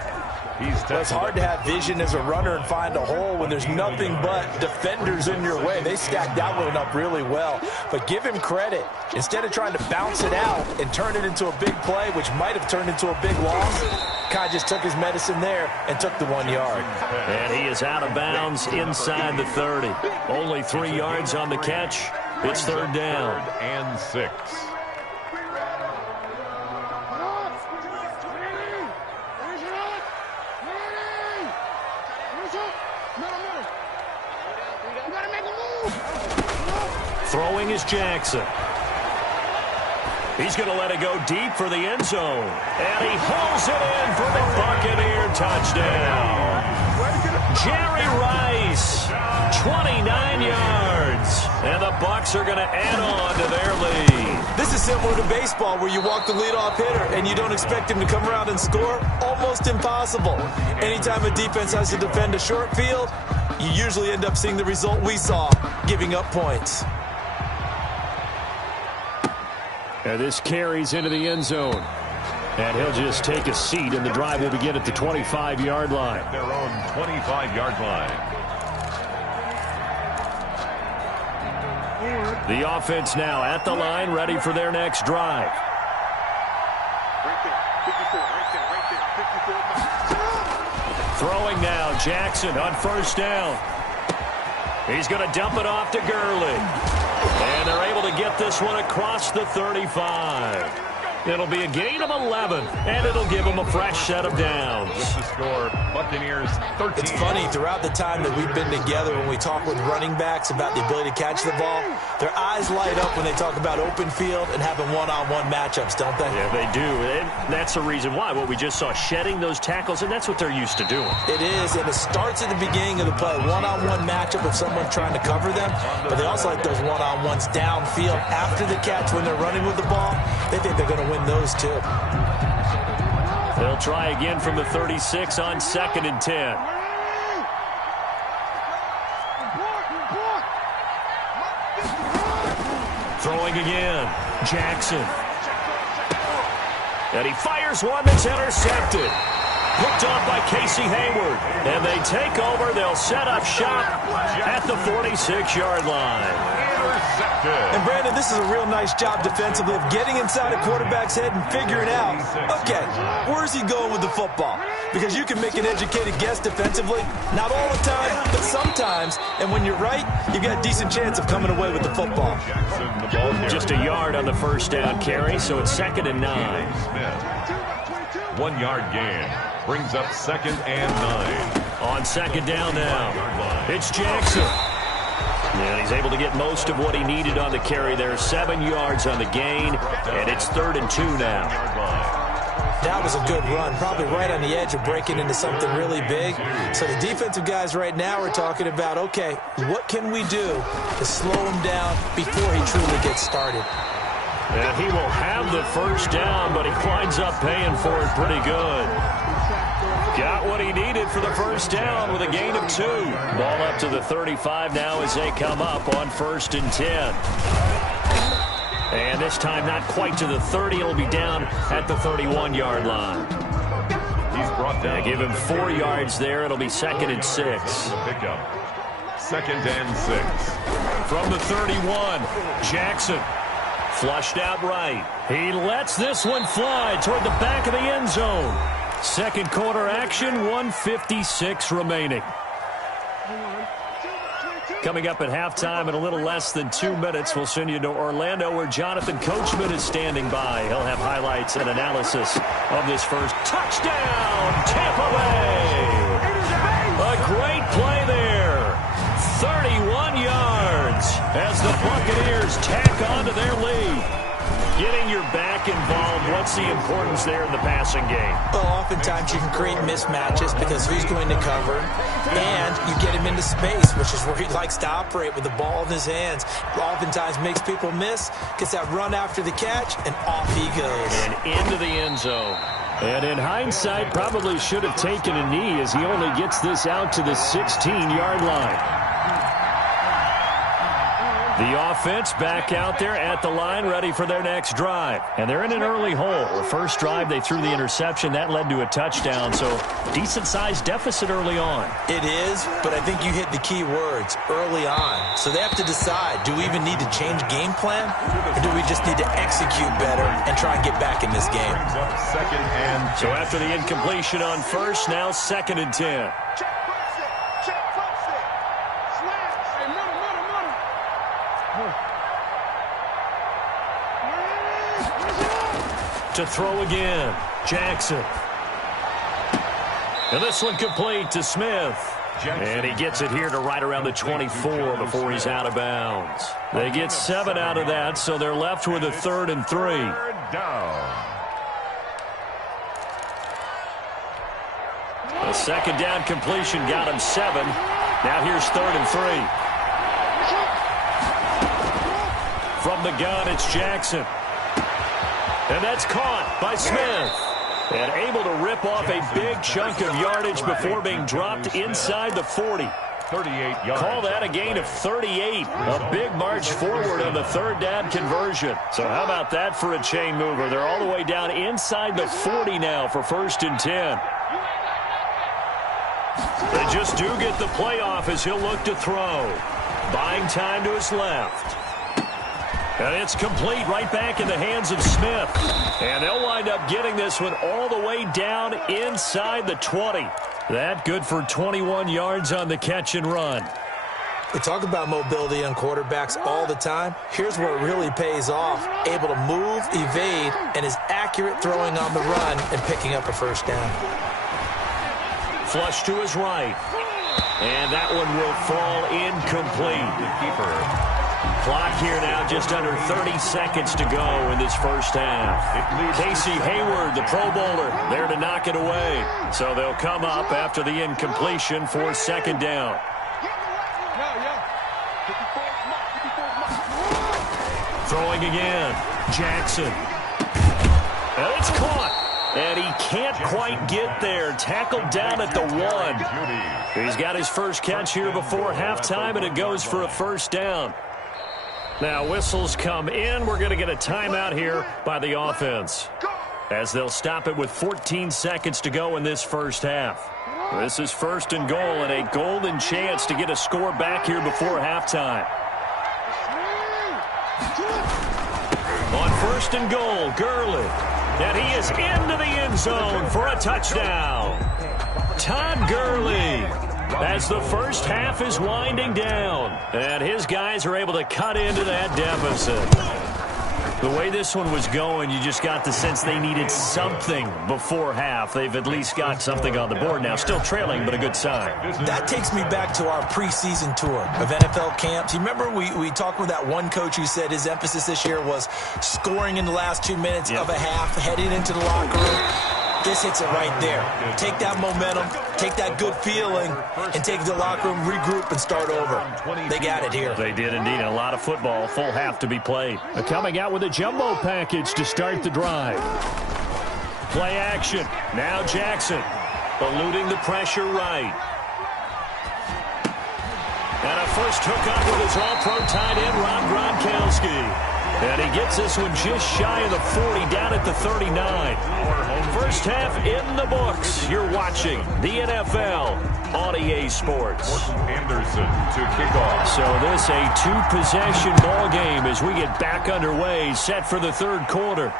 It's hard to have vision as a runner and find a hole when there's nothing but defenders in your way. They stacked that one up really well. But give him credit. Instead of trying to bounce it out and turn it into a big play, which might have turned into a big loss, Kai just took his medicine there and took the 1 yard. And he is out of bounds inside the 30. Only 3 yards on the catch. It's third down. 3rd and 6. Throwing is Jackson. He's going to let it go deep for the end zone. And he hauls it in for the Buccaneer touchdown. Jerry Rice, 29 yards. And the Bucs are going to add on to their lead. This is similar to baseball where you walk the leadoff hitter and you don't expect him to come around and score. Almost impossible. Anytime a defense has to defend a short field, you usually end up seeing the result we saw, giving up points. And this carries into the end zone. And he'll just take a seat, and the drive will begin at the 25-yard line. Their own 25-yard line. The offense now at the line, ready for their next drive. Throwing now, Jackson on first down. He's going to dump it off to Gurley. And they're able to get this one across the 35. It'll be a gain of 11, and it'll give them a fresh set of downs. With the score, Buccaneers 13. It's funny, throughout the time that we've been together, when we talk with running backs about the ability to catch the ball, their eyes light up when they talk about open field and having one-on-one matchups, don't they? Yeah, they do. And that's the reason why. What we just saw, shedding those tackles, and that's what they're used to doing. It is, and it starts at the beginning of the play. One-on-one matchup of someone trying to cover them, but they also like those one-on-ones downfield after the catch when they're running with the ball. They think they're going to win those too. They'll try again from the 36 on 2nd and 10. Throwing again. Jackson. And he fires one that's intercepted. Picked off by Casey Hayward. And they take over. They'll set up shop at the 46-yard line. And, Brandon, this is a real nice job defensively of getting inside a quarterback's head and figuring out, okay, where's he going with the football? Because you can make an educated guess defensively, not all the time, but sometimes. And when you're right, you've got a decent chance of coming away with the football. Just a yard on the first down carry, so it's 2nd and 9. 1 yard gain. Brings up 2nd and 9. On 2nd down now, it's Jackson. And he's able to get most of what he needed on the carry there. 7 yards on the gain, and it's 3rd and 2 now. That was a good run, probably right on the edge of breaking into something really big. So the defensive guys right now are talking about, okay, what can we do to slow him down before he truly gets started? And he will have the first down, but he winds up paying for it pretty good. Got what he needed for the first down with a gain of 2. Ball up to the 35 now as they come up on 1st and 10. And this time not quite to the 30. It'll be down at the 31-yard line. He's brought down. They give him 4 yards there. It'll be 2nd and 6. Pickup. 2nd and 6. From the 31, Jackson. Flushed out right. He lets this one fly toward the back of the end zone. Second quarter action, 1:56 remaining. Coming up at halftime in a little less than 2 minutes, we'll send you to Orlando where Jonathan Coachman is standing by. He'll have highlights and analysis of this first touchdown, Tampa Bay. A great play there. 31 yards as the Buccaneers tack on to their lead. Getting your back involved, what's the importance there in the passing game? Well, oftentimes you can create mismatches because who's going to cover, and you get him into space, which is where he likes to operate with the ball in his hands. Oftentimes makes people miss, gets that run after the catch, and off he goes. And into the end zone. And in hindsight, probably should have taken a knee as he only gets this out to the 16-yard line. The offense back out there at the line, ready for their next drive. And they're in an early hole. The first drive, they threw the interception. That led to a touchdown, so decent-sized deficit early on. It is, but I think you hit the key words, early on. So they have to decide, do we even need to change game plan, or do we just need to execute better and try and get back in this game? So after the incompletion on first, now 2nd and 10. To throw again, Jackson. And this one complete to Smith. And he gets it here to right around the 24 before he's out of bounds. They get 7 out of that, so they're left with a 3rd and 3. A 2nd down completion got him 7. Now here's 3rd and 3. From the gun, it's Jackson. And that's caught by Smith. And able to rip off a big chunk of yardage before being dropped inside the 40. 38 yards. Call that a gain of 38. A big march forward on the 3rd down conversion. So how about that for a chain mover? They're all the way down inside the 40 now for 1st and 10. They just do get the play off as he'll look to throw. Buying time to his left. And it's complete right back in the hands of Smith. And they'll wind up getting this one all the way down inside the 20. That good for 21 yards on the catch and run. We talk about mobility on quarterbacks all the time. Here's where it really pays off. Able to move, evade, and is accurate throwing on the run and picking up a 1st down. Flush to his right. And that one will fall incomplete. The keeper. Clock here now, just under 30 seconds to go in this 1st half. Casey Hayward, the Pro Bowler, there to knock it away. So they'll come up after the incompletion for 2nd down. Throwing again, Jackson. And it's caught. And he can't quite get there. Tackled down at the 1. He's got his first catch here before halftime, and it goes for a 1st down. Now whistles come in. We're going to get a timeout here by the offense, as they'll stop it with 14 seconds to go in this 1st half. This is 1st and goal, and a golden chance to get a score back here before halftime. On 1st and goal, Gurley. And he is into the end zone for a touchdown. Todd Gurley, as the 1st half is winding down. And his guys are able to cut into that deficit. The way this one was going, you just got the sense they needed something before half. They've at least got something on the board now. Still trailing, but a good sign. That takes me back to our preseason tour of NFL camps. You remember we talked with that one coach who said his emphasis this year was scoring in the last 2 minutes of a half, heading into the locker room. This hits it right there. Take that momentum, take that good feeling, and take the locker room, regroup, and start over. They got it here. They did indeed. A lot of football, full half to be played. Coming out with a jumbo package to start the drive. Play action. Now Jackson, eluding the pressure right. And a first hookup with his all-pro tight end, Rob Gronkowski. And he gets this one just shy of the 40, down at the 39. First half in the books. You're watching the NFL on EA Sports. Anderson to kick off. So this a 2-possession ball game as we get back underway, set for the 3rd quarter.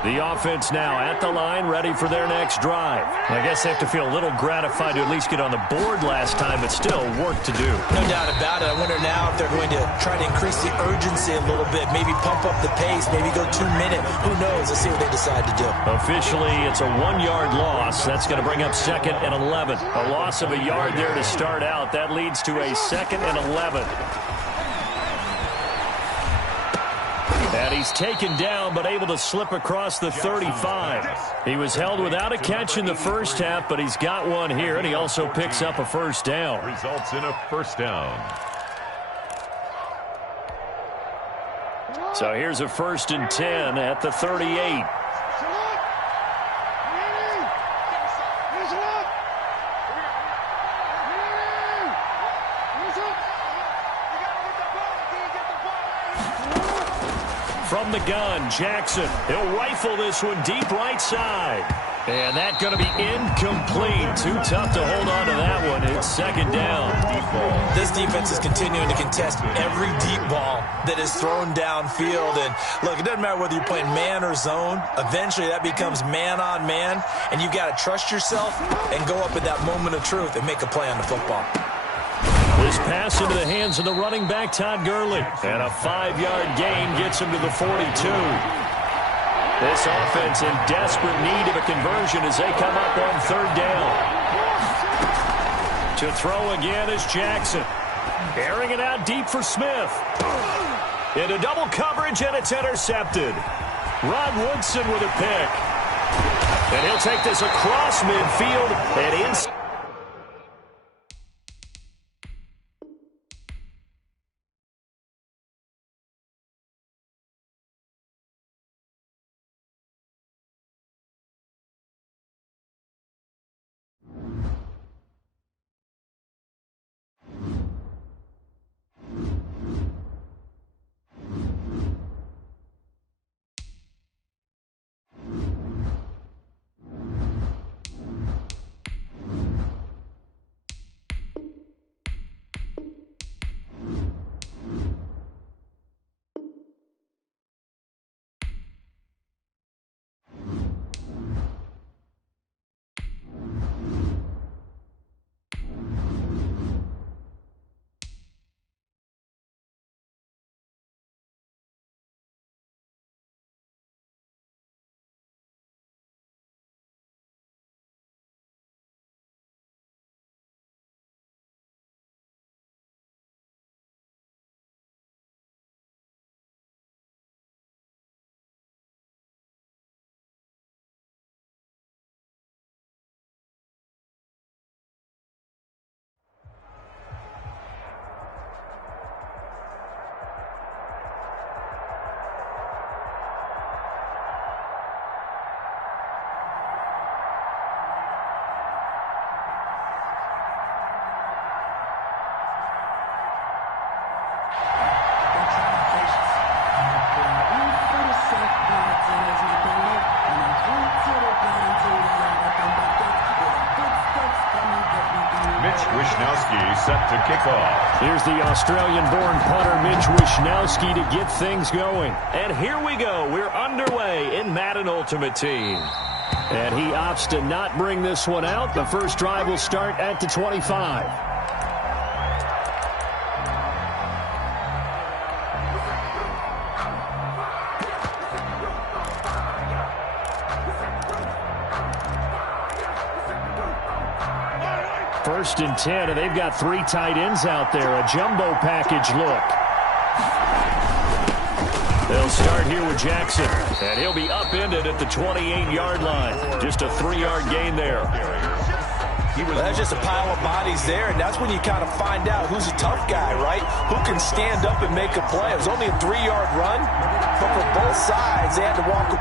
The offense now at the line, ready for their next drive. I guess they have to feel a little gratified to at least get on the board last time, but still work to do. No doubt about it. I wonder now if they're going to try to increase the urgency a little bit, maybe pump up the pace, maybe go 2 minute. Who knows? Let's see what they decide to do. Officially, it's a 1-yard loss. That's going to bring up 2nd and 11. A loss of a yard there to start out. That leads to a 2nd and 11. And he's taken down, but able to slip across the 35. He was held without a catch in the first half, but he's got one here, and he also picks up a 1st down. Results in a 1st down. So here's a 1st and 10 at the 38. From the gun, Jackson. He'll rifle this one deep right side. And that's going to be incomplete. Too tough to hold on to that one. It's 2nd down. This defense is continuing to contest every deep ball that is thrown downfield. And look, it doesn't matter whether you're playing man or zone. Eventually that becomes man on man. And you've got to trust yourself and go up at that moment of truth and make a play on the football. This pass into the hands of the running back, Todd Gurley. And a 5-yard gain gets him to the 42. This offense in desperate need of a conversion as they come up on 3rd down. To throw again is Jackson. Airing it out deep for Smith. Into double coverage, and it's intercepted. Rod Woodson with a pick. And he'll take this across midfield and inside. Set to kick off. Here's the Australian-born punter Mitch Wishnowsky to get things going. And here we go. We're underway in Madden Ultimate Team. And he opts to not bring this one out. The first drive will start at the 25. First and 10, and they've got 3 tight ends out there. A jumbo package look. They'll start here with Jackson, and he'll be upended at the 28-yard line. Just a 3-yard gain there. Well, that's just a pile of bodies there, and that's when you kind of find out who's a tough guy, right? Who can stand up and make a play. It was only a 3-yard run, but for both sides, they had to walk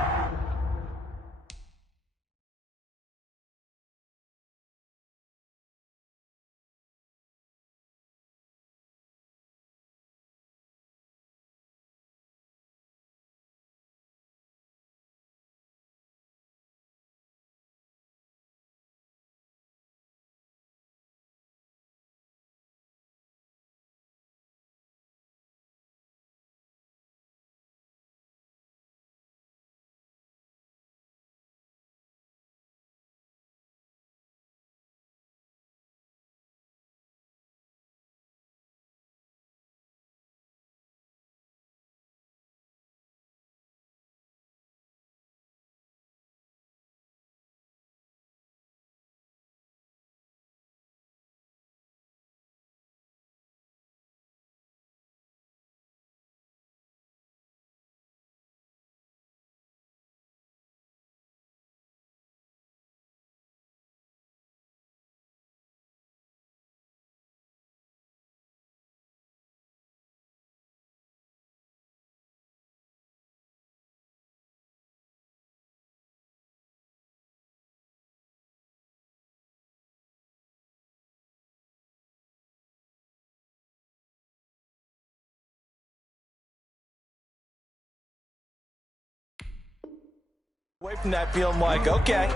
Away from that feeling like, okay,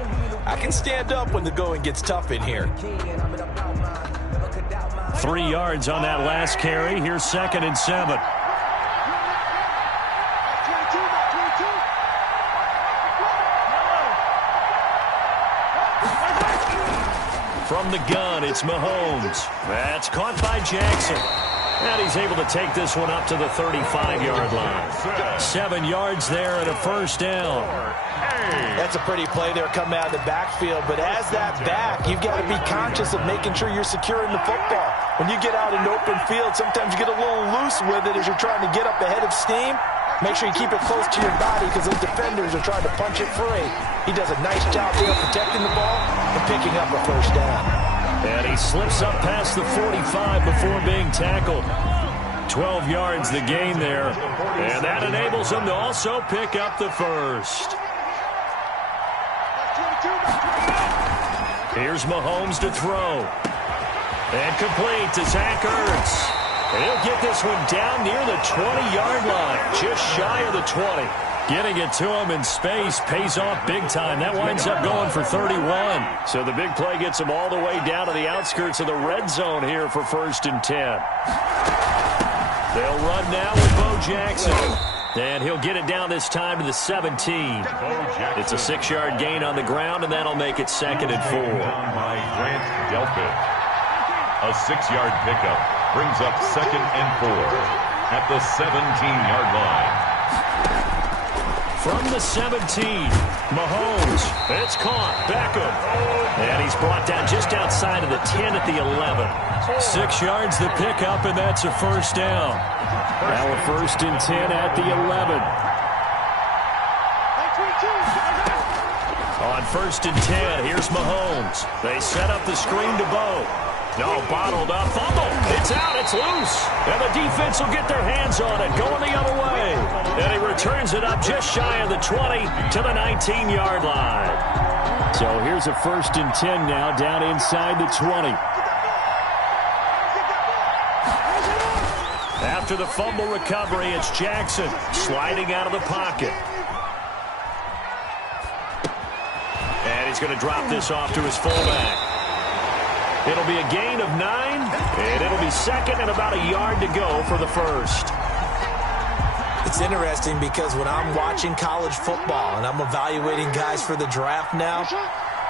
I can stand up when the going gets tough in here. 3 yards on that last carry. Here's 2nd and 7. From the gun, it's Mahomes. That's caught by Jackson. And he's able to take this one up to the 35-yard line. 7 yards there and a first down. That's a pretty play there coming out of the backfield. But as that back, you've got to be conscious of making sure you're securing the football. When you get out in open field, sometimes you get a little loose with it as you're trying to get up ahead of steam. Make sure you keep it close to your body because those defenders are trying to punch it free. He does a nice job there protecting the ball and picking up a first down. And he slips up past the 45 before being tackled. 12 yards the gain there. And that enables him to also pick up the first. Here's Mahomes to throw. And complete to Zach Ertz. And he'll get this one down near the 20-yard line, just shy of the 20. Getting it to him in space pays off big time. That winds up going for 31. So the big play gets him all the way down to the outskirts of the red zone here for 1st and 10. They'll run now with Bo Jackson. And he'll get it down this time to the 17. It's a 6-yard gain on the ground, and that'll make it 2nd and 4. By Grant Delpit. A 6-yard pickup brings up 2nd and 4 at the 17-yard line. From the 17, Mahomes. It's caught. Beckham. And he's brought down just outside of the 10 at the 11. 6 yards the pickup, and that's a first down. Now a 1st and 10 at the 11. On 1st and 10, here's Mahomes. They set up the screen to Bo. No, bottled up. Fumble. It's out. It's loose. And the defense will get their hands on it. Going the other way. And he returns it up just shy of the 20 to the 19-yard line. So here's a 1st and 10 now down inside the 20. After the fumble recovery, it's Jackson sliding out of the pocket. And he's going to drop this off to his fullback. It'll be a gain of 9, and it'll be 2nd and about a yard to go for the first. It's interesting because when I'm watching college football and I'm evaluating guys for the draft now,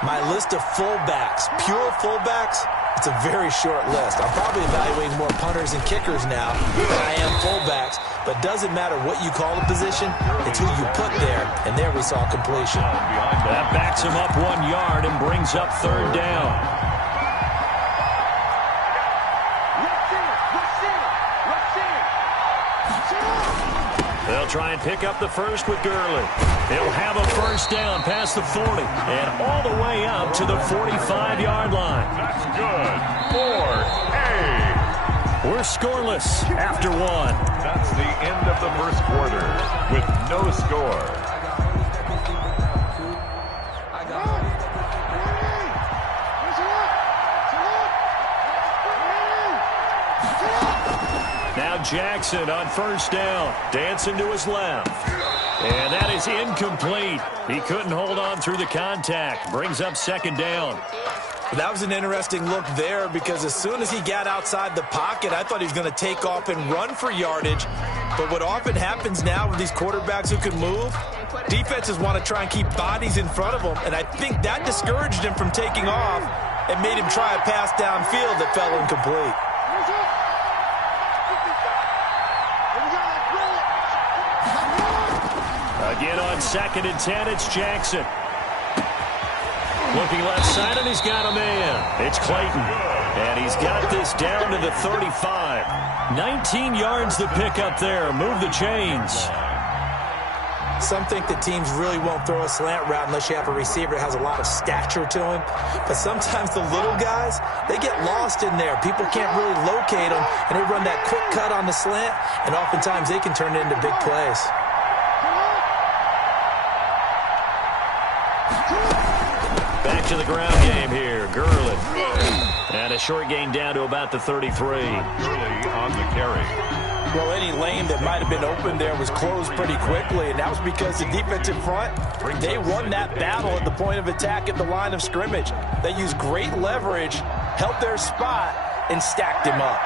my list of fullbacks, pure fullbacks, it's a very short list. I'm probably evaluating more punters and kickers now than I am fullbacks, but it doesn't matter what you call the position, it's who you put there, and there we saw completion. That backs him up 1 yard and brings up 3rd down. They'll try and pick up the first with Gurley. He'll have a first down past the 40 and all the way up to the 45-yard line. That's good. 4-A. We're scoreless after 1. That's the end of the first quarter with no score. Now Jackson on first down, dancing to his left. And that is incomplete. He couldn't hold on through the contact. Brings up 2nd down. That was an interesting look there because as soon as he got outside the pocket, I thought he was going to take off and run for yardage. But what often happens now with these quarterbacks who can move, defenses want to try and keep bodies in front of them. And I think that discouraged him from taking off and made him try a pass downfield that fell incomplete. Again on 2nd and 10, it's Jackson. Looking left side, and he's got a man. It's Clayton. And he's got this down to the 35. 19 yards to pick up there. Move the chains. Some think that teams really won't throw a slant route unless you have a receiver that has a lot of stature to him. But sometimes the little guys, they get lost in there. People can't really locate them, and they run that quick cut on the slant, and oftentimes they can turn it into big plays. Back to the ground game here. Gurley. And a short gain down to about the 33. Gurley on the carry. Well, any lane that might have been open there was closed pretty quickly, and that was because the defensive front, they won that battle at the point of attack at the line of scrimmage. They used great leverage, held their spot, and stacked him up.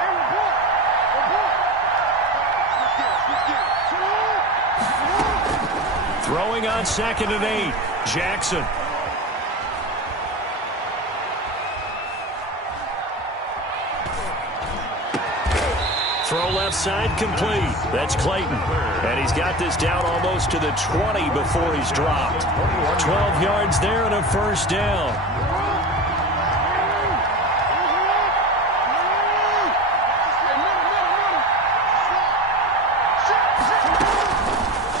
Throwing on 2nd and 8, Jackson. Throw left side complete. That's Clayton. And he's got this down almost to the 20 before he's dropped. 12 yards there and a first down.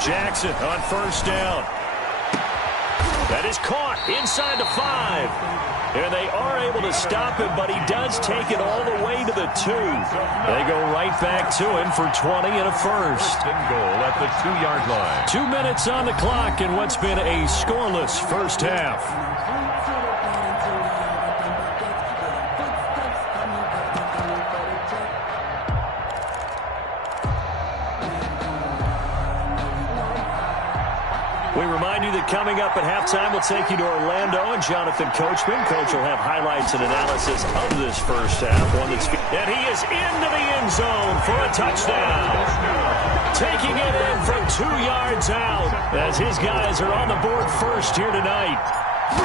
Jackson on first down. That is caught inside the 5. And they are able to stop him, but he does take it all the way to the 2. They go right back to him for 20 and a first. And goal at the 2-yard line. 2 minutes on the clock in what's been a scoreless first half. We remind you that coming up at halftime, we'll take you to Orlando and Jonathan Coachman. Coach will have highlights and analysis of this first half. And he is into the end zone for a touchdown. Taking it in from 2 yards out as his guys are on the board first here tonight.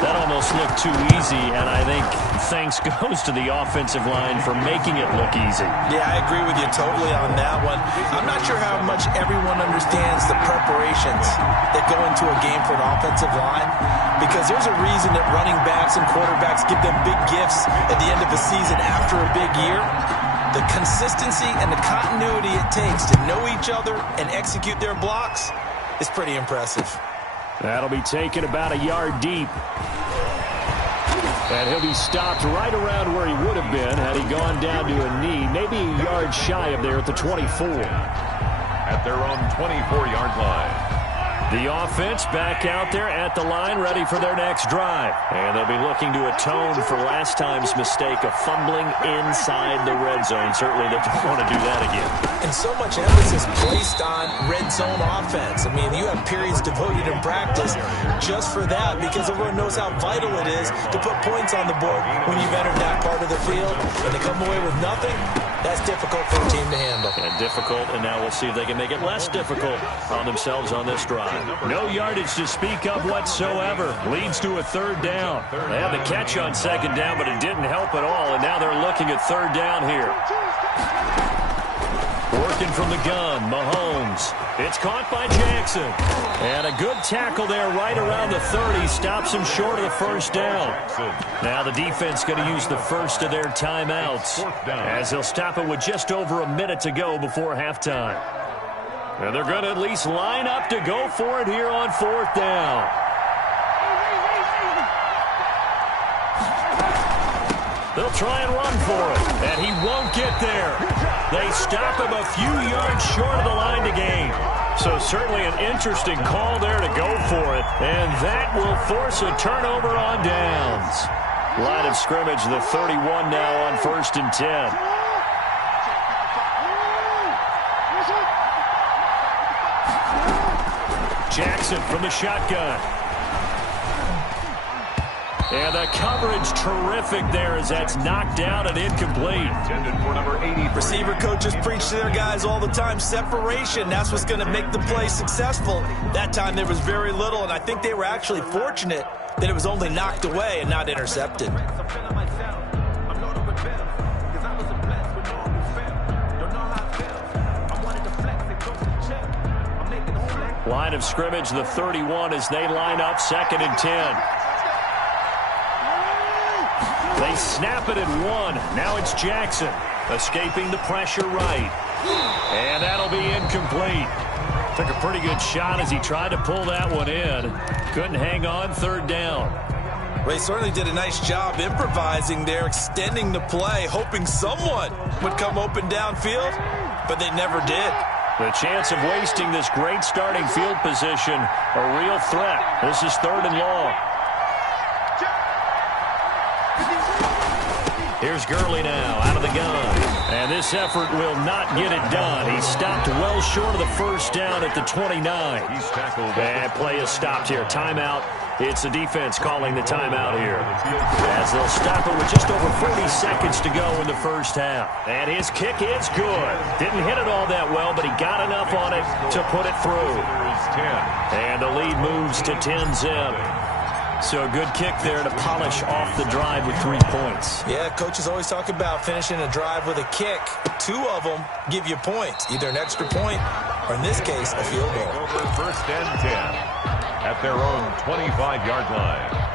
That almost looked too easy, and I think thanks goes to the offensive line for making it look easy. Yeah, I agree with you totally on that one. I'm not sure how much everyone understands the preparations that go into a game for an offensive line, because there's a reason that running backs and quarterbacks give them big gifts at the end of the season after a big year. The consistency and the continuity it takes to know each other and execute their blocks is pretty impressive. That'll be taken about a yard deep. And he'll be stopped right around where he would have been had he gone down to a knee, maybe a yard shy of there at the 24. At their own 24-yard line. The offense back out there at the line, ready for their next drive. And they'll be looking to atone for last time's mistake of fumbling inside the red zone. Certainly they don't want to do that again. And so much emphasis placed on red zone offense. I mean, you have periods devoted in practice just for that, because everyone knows how vital it is to put points on the board when you've entered that part of the field. And to come away with nothing, that's difficult for a team to handle. And difficult, and now we'll see if they can make it less difficult on themselves on this drive. No yardage to speak of whatsoever. Leads to a third down. They had the catch on second down, but it didn't help at all, and now they're looking at third down here. Working from the gun, Mahomes. It's caught by Jackson. And a good tackle there right around the 30. Stops him short of the first down. Now the defense going to use the first of their timeouts, as they'll stop it with just over a minute to go before halftime. And they're going to at least line up to go for it here on fourth down. They'll try and run for it, and he won't get there. They stop him a few yards short of the line to gain. So certainly an interesting call there to go for it, and that will force a turnover on downs. Line of scrimmage, the 31 now on 1st and 10. Jackson from the shotgun. And the coverage terrific there as that's knocked down and incomplete. Intended for number 80. Receiver coaches preach to their guys all the time. Separation, that's what's going to make the play successful. That time there was very little, and I think they were actually fortunate that it was only knocked away and not intercepted. Line of scrimmage, the 31 as they line up 2nd and 10. They snap it at 1. Now it's Jackson escaping the pressure right. And that'll be incomplete. Took a pretty good shot as he tried to pull that one in. Couldn't hang on, 3rd down. Well, he certainly did a nice job improvising there, extending the play, hoping someone would come open downfield, but they never did. The chance of wasting this great starting field position, a real threat. This is 3rd and long. Here's Gurley now out of the gun. And this effort will not get it done. He stopped well short of the first down at the 29. He's tackled. And play is stopped here. Timeout. It's the defense calling the timeout here. As they'll stop it with just over 40 seconds to go in the first half. And his kick is good. Didn't hit it all that well, but he got enough on it to put it through. And the lead moves to 10-zip. So a good kick there to polish off the drive with 3 points. Yeah, coaches always talk about finishing a drive with a kick. 2 of them give you points, either an extra point or, in this case, a field goal. Over first and 10 at their own 25-yard line.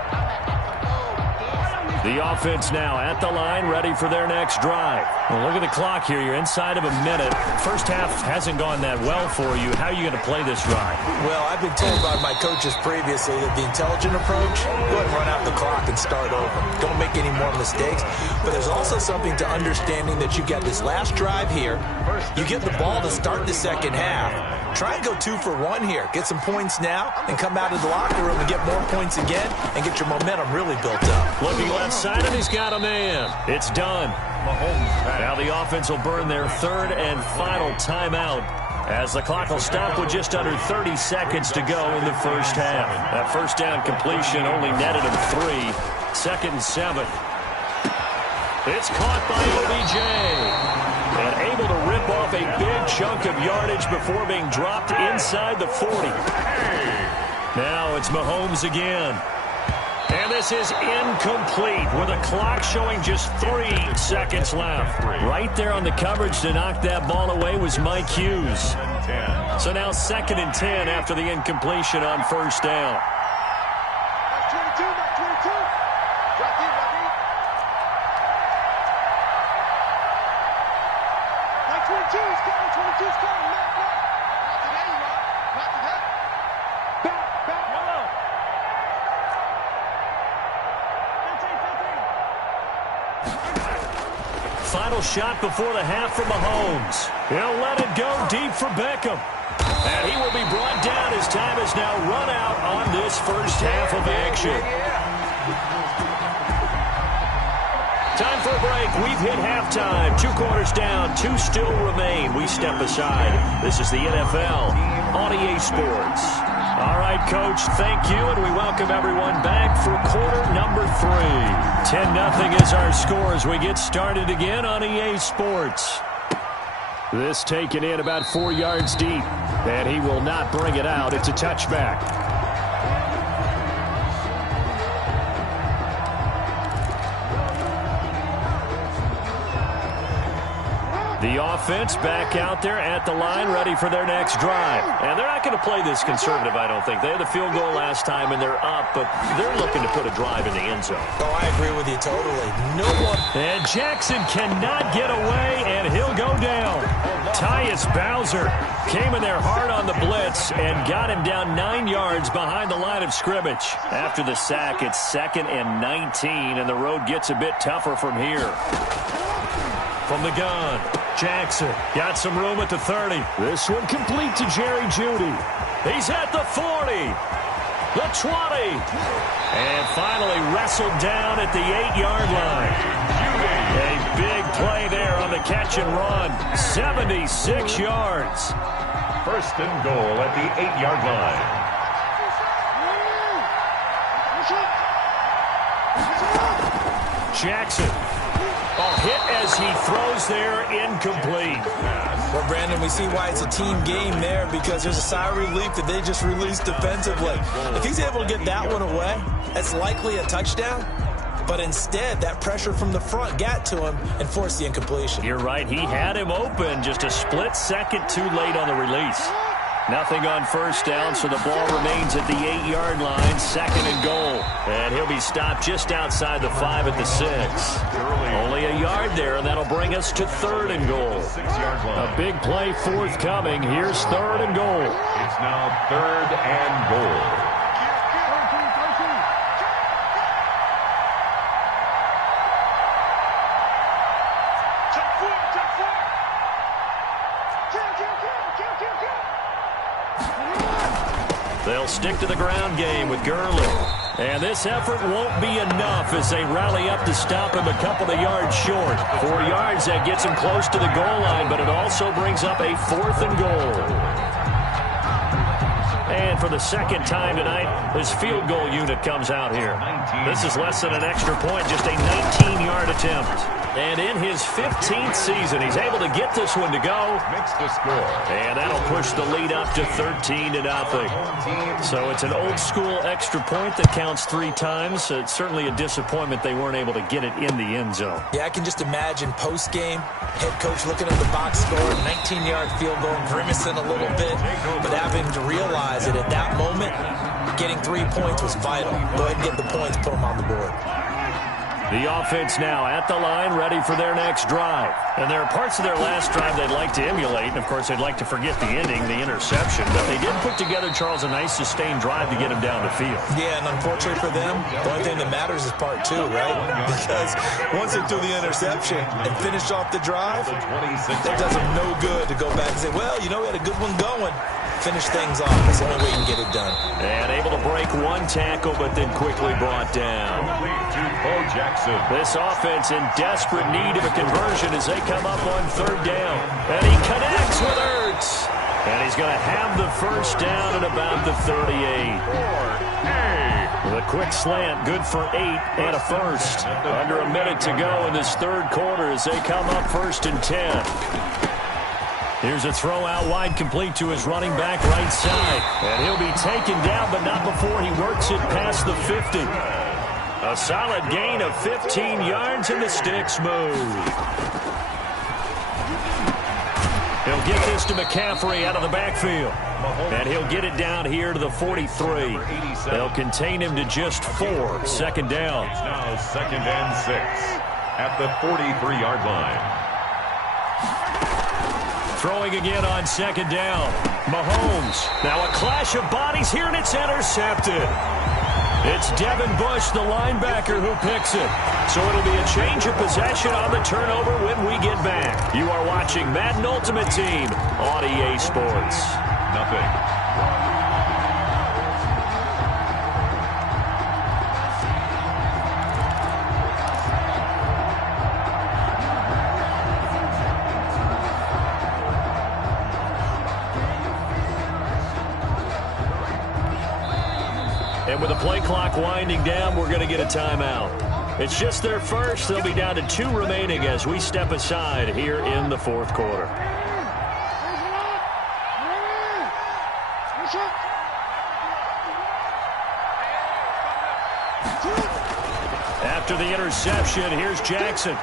The offense now at the line, ready for their next drive. Well, look at the clock here. You're inside of a minute. First half hasn't gone that well for you. How are you going to play this drive? Well, I've been told by my coaches previously that the intelligent approach, go ahead and run out the clock and start over. Don't make any more mistakes. But there's also something to understanding that you get this last drive here. You get the ball to start the second half. Try and go 2 for 1 here. Get some points now and come out of the locker room and get more points again and get your momentum really built up. Looking left side, and he's got a man. It's done. Now the offense will burn their third and final timeout as the clock will stop with just under 30 seconds to go in the first half. That first down completion only netted him 3. 2nd and 7. It's caught by OBJ. And able to rip off a big chunk of yardage before being dropped inside the 40. Now it's Mahomes again. And this is incomplete with a clock showing just 3 seconds left. Right there on the coverage to knock that ball away was Mike Hughes. So now 2nd and 10 after the incompletion on first down. That's 22, that's 22. Drop deep, drop deep. Like 22 is coming, 22 is coming. Not today, you are. Not today. Back, yellow. 15. Final shot before the half from Mahomes. He'll let it go deep for Beckham. And he will be brought down as time has now run out on this first half of action. Time for a break. We've hit halftime. 2 quarters down. 2 still remain. We step aside. This is the NFL on EA Sports. All right, Coach, thank you, and we welcome everyone back for quarter number 3. 10-0 is our score as we get started again on EA Sports. This taken in about 4 yards deep, and he will not bring it out. It's a touchback. The offense back out there at the line, ready for their next drive. And they're not going to play this conservative, I don't think. They had the field goal last time, and they're up, but they're looking to put a drive in the end zone. Oh, I agree with you totally. No one. And Jackson cannot get away, and he'll go down. Tyus Bowser came in there hard on the blitz and got him down 9 yards behind the line of scrimmage. After the sack, it's 2nd and 19, and the road gets a bit tougher from here. From the gun, Jackson got some room at the 30. This one complete to Jerry Jeudy. He's at the 40, the 20, and finally wrestled down at the 8-yard line. A big play there on the catch and run. 76 yards. First and goal at the 8-yard line. Jackson. Hit as he throws there, incomplete. Well, Brandon, we see why it's a team game there because there's a sigh of relief that they just released defensively. If he's able to get that one away, that's likely a touchdown. But instead, that pressure from the front got to him and forced the incompletion. You're right. He had him open, just a split second too late on the release. Nothing on first down, so the ball remains at the 8-yard line, 2nd and goal. And he'll be stopped just outside the 5 at the 6. Only a yard there, and that'll bring us to 3rd and goal. A big play forthcoming. Here's 3rd and goal. It's now 3rd and goal. They'll stick to the ground game with Gurley. And this effort won't be enough as they rally up to stop him a couple of yards short. 4 yards, that gets him close to the goal line, but it also brings up a 4th and goal. And for the second time tonight, his field goal unit comes out here. This is less than an extra point, just a 19-yard attempt. And in his 15th season, he's able to get this one to go. Makes the score. And that'll push the lead up to 13-0. So it's an old-school extra point that counts 3 times. It's certainly a disappointment they weren't able to get it in the end zone. Yeah, I can just imagine post-game, head coach looking at the box score, 19-yard field goal, grimacing a little bit, but having to realize that at that moment, getting 3 points was vital. Go ahead and get the points, put them on the board. The offense now at the line, ready for their next drive. And there are parts of their last drive they'd like to emulate. And, of course, they'd like to forget the ending, the interception. But they did put together, Charles, a nice sustained drive to get him down the field. Yeah, and unfortunately for them, the only thing that matters is part 2, right? Because once they threw the interception and finished off the drive, it does them no good to go back and say, well, you know, we had a good one going. Finish things off. That's the only way you can get it done. And able to break 1 tackle, but then quickly brought down. This offense in desperate need of a conversion as they come up on 3rd down. And he connects with Ertz. And he's going to have the first down at about the 38. With a quick slant, good for 8 and a first. Under a minute to go in this 3rd quarter as they come up 1st and 10. Here's a throw out wide, complete to his running back right side. And he'll be taken down, but not before he works it past the 50. A solid gain of 15 yards, and the sticks move. He'll get this to McCaffrey out of the backfield. And he'll get it down here to the 43. They'll contain him to just 4. 2nd down. It's now 2nd and 6 at the 43-yard line. Throwing again on 2nd down. Mahomes. Now a clash of bodies here, and it's intercepted. It's Devin Bush, the linebacker, who picks it. So it'll be a change of possession on the turnover when we get back. You are watching Madden Ultimate Team on EA Sports. Nothing. And with the play clock winding down, we're going to get a timeout. It's just their first. They'll be down to 2 remaining as we step aside here in the 4th quarter. After the interception, here's Jackson.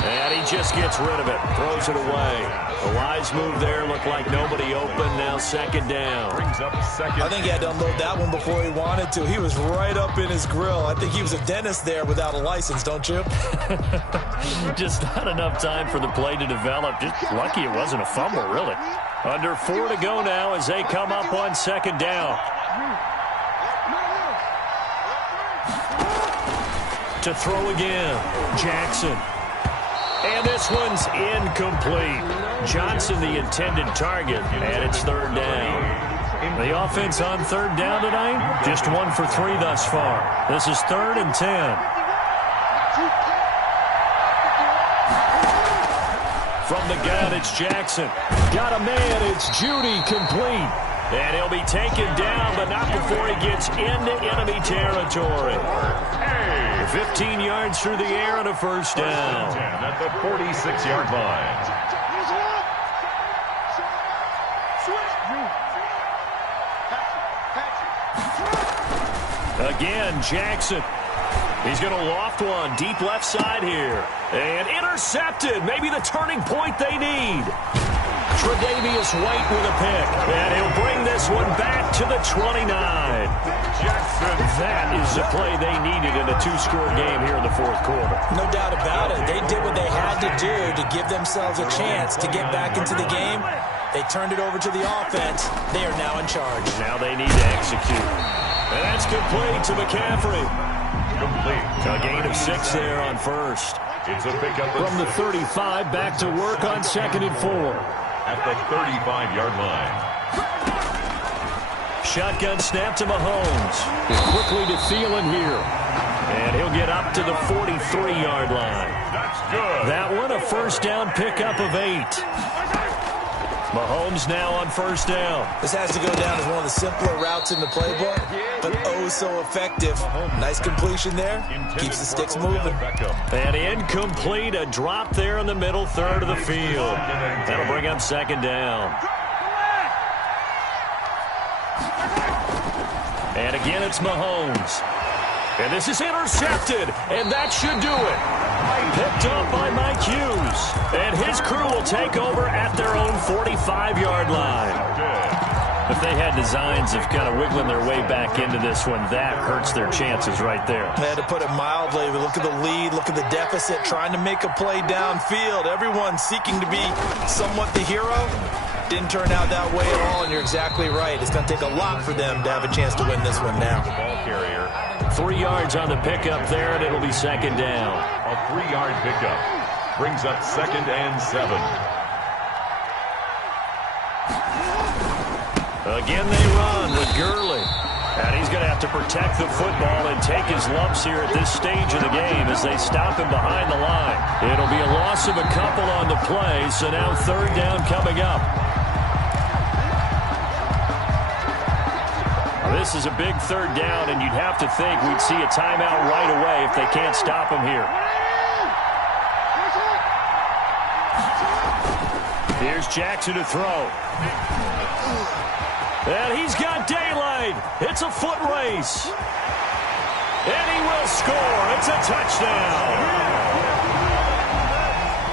And he just gets rid of it, throws it away. A wise move there, looked like nobody open, now 2nd down. I think he had to unload that one before he wanted to. He was right up in his grill. I think he was a dentist there without a license, don't you? Just not enough time for the play to develop. Just lucky it wasn't a fumble, really. Under 4 to go now as they come up on 2nd down. To throw again, Jackson. And this one's incomplete. Johnson, the intended target, and it's 3rd down. The offense on 3rd down tonight, just 1 for 3 thus far. This is 3rd and 10. From the gun, it's Jackson. Got a man, it's Judy, complete. And he'll be taken down, but not before he gets into enemy territory. 15 yards through the air and a first down. At the 46-yard line. Again, Jackson. He's going to loft one deep left side here. And intercepted. Maybe the turning point they need. Tre'Davious White with a pick. And he'll bring this one back to the 29. Jackson. That is the play they needed in a 2-score game here in the 4th quarter. No doubt about it. They did what they had to do to give themselves a chance to get back into the game. They turned it over to the offense. They are now in charge. Now they need to execute. And that's complete to McCaffrey. Complete. A gain of 6 there on first. It's a pickup from the 35 back to work on 2nd and 4. At the 35-yard line. Shotgun snap to Mahomes. Quickly to Thielen here. And he'll get up to the 43-yard line. That's good. That one, a first down pickup of 8. Mahomes now on first down. This has to go down as one of the simpler routes in the playbook, but oh so effective. Nice completion there. Keeps the sticks moving. And incomplete, a drop there in the middle third of the field. That'll bring up second down. And again, it's Mahomes. And this is intercepted, and that should do it. Picked up by Mike Hughes. And his crew will take over at their own 45-yard line. If they had designs of kind of wiggling their way back into this one, that hurts their chances right there. They had to put it mildly. Look at the lead, look at the deficit, trying to make a play downfield. Everyone seeking to be somewhat the hero. Didn't turn out that way at all, and you're exactly right. It's going to take a lot for them to have a chance to win this one now. The ball carrier. 3 yards on the pickup there, and it'll be second down. A 3-yard pickup brings up second and 7. Again, they run with Gurley. And he's going to have to protect the football and take his lumps here at this stage of the game as they stop him behind the line. It'll be a loss of a couple on the play, so now third down coming up. This is a big third down, and you'd have to think we'd see a timeout right away if they can't stop him here. Here's Jackson to throw. And he's got daylight. It's a foot race. And he will score. It's a touchdown.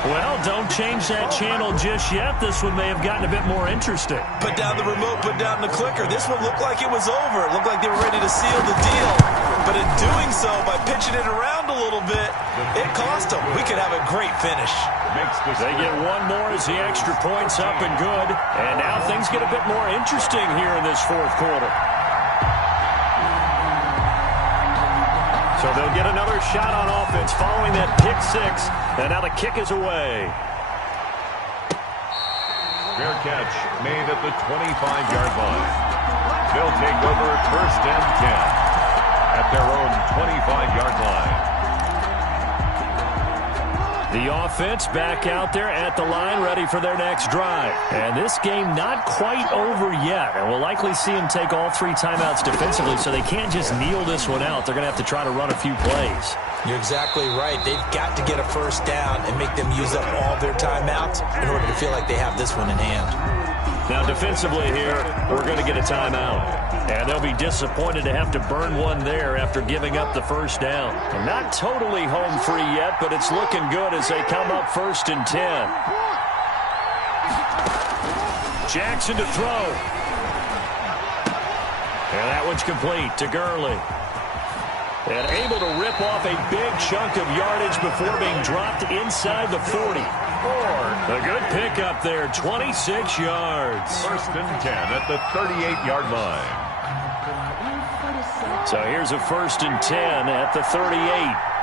Well, don't change that channel just yet. This one may have gotten a bit more interesting. Put down the remote, put down the clicker. This one looked like it was over. It looked like they were ready to seal the deal. But in doing so, by pitching it around a little bit, it cost them. We could have a great finish. They get one more as the extra point's up and good. And now things get a bit more interesting here in this fourth quarter. So they'll get another shot on offense following that pick 6. And now the kick is away. Fair catch made at the 25-yard line. They'll take over first and 10 at their own 25-yard line. The offense back out there at the line, ready for their next drive. And this game not quite over yet. And we'll likely see them take all 3 timeouts defensively, so they can't just kneel this one out. They're going to have to try to run a few plays. You're exactly right. They've got to get a first down and make them use up all their timeouts in order to feel like they have this one in hand. Now, defensively here, we're going to get a timeout. And they'll be disappointed to have to burn one there after giving up the first down. And not totally home free yet, but it's looking good as they come up first and 10. Jackson to throw. And that one's complete to Gurley. And able to rip off a big chunk of yardage before being dropped inside the 40. A good pickup there, 26 yards. First and 10 at the 38-yard line. So here's a first and 10 at the 38.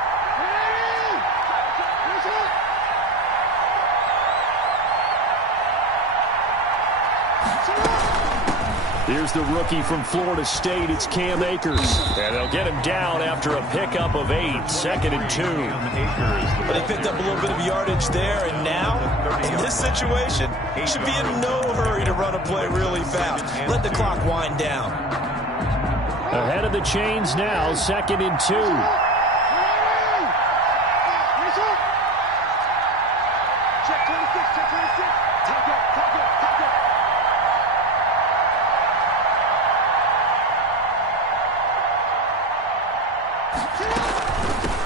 Here's the rookie from Florida State. It's Cam Akers. And they'll get him down after a pickup of 8, second and 2. But he picked up a little bit of yardage there, and now, in this situation, he should be in no hurry to run a play really fast. Let the clock wind down. Ahead of the chains now, second and 2. Check 26, check 26. Take it.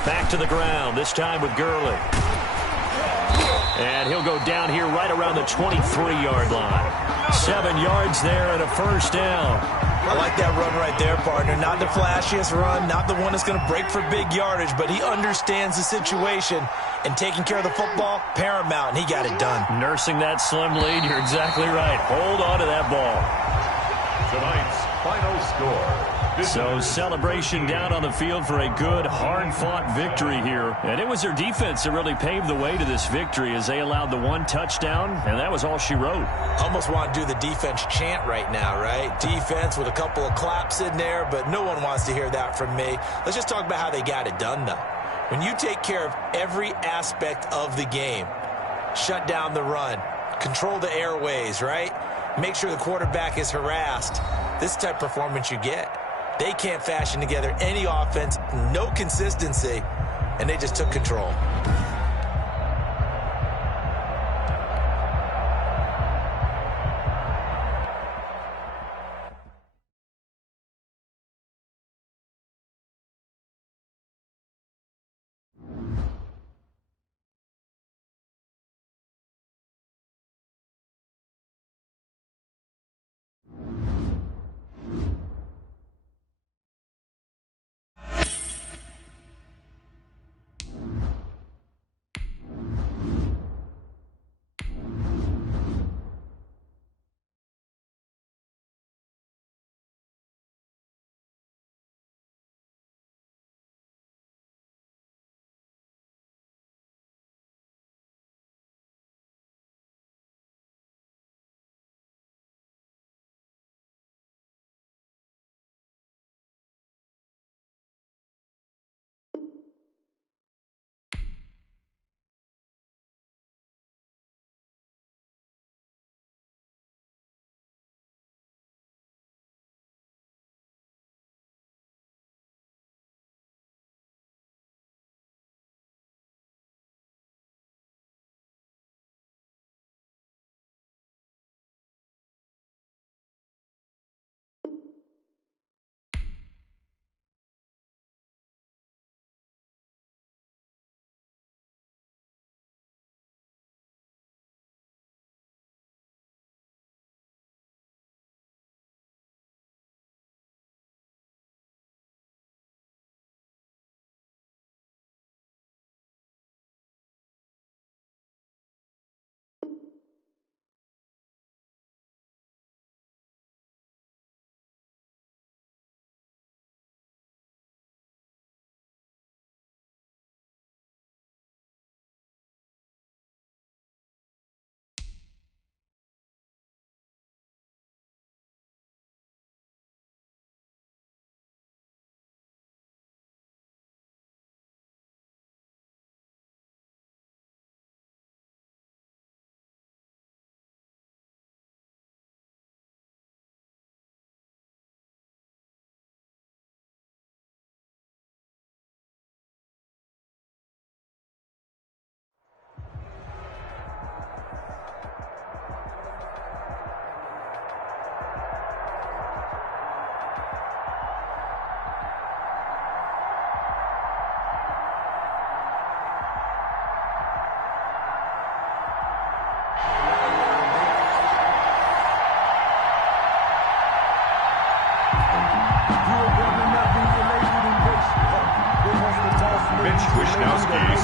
Back to the ground, this time with Gurley. And he'll go down here right around the 23-yard line. 7 yards there and a first down. I like that run right there, partner. Not the flashiest run, not the one that's going to break for big yardage, but he understands the situation, and taking care of the football, paramount, and he got it done. Nursing that slim lead, you're exactly right. Hold on to that ball. Tonight's final score, So celebration down on the field for a good, hard-fought victory here. And it was their defense that really paved the way to this victory as they allowed the one touchdown, and that was all she wrote. Almost want to do the defense chant right now, right? Defense with a couple of claps in there, but no one wants to hear that from me. Let's just talk about how they got it done, though. When you take care of every aspect of the game, shut down the run, control the airways, right? Make sure the quarterback is harassed. This type of performance you get. They can't fashion together any offense, no consistency, and they just took control.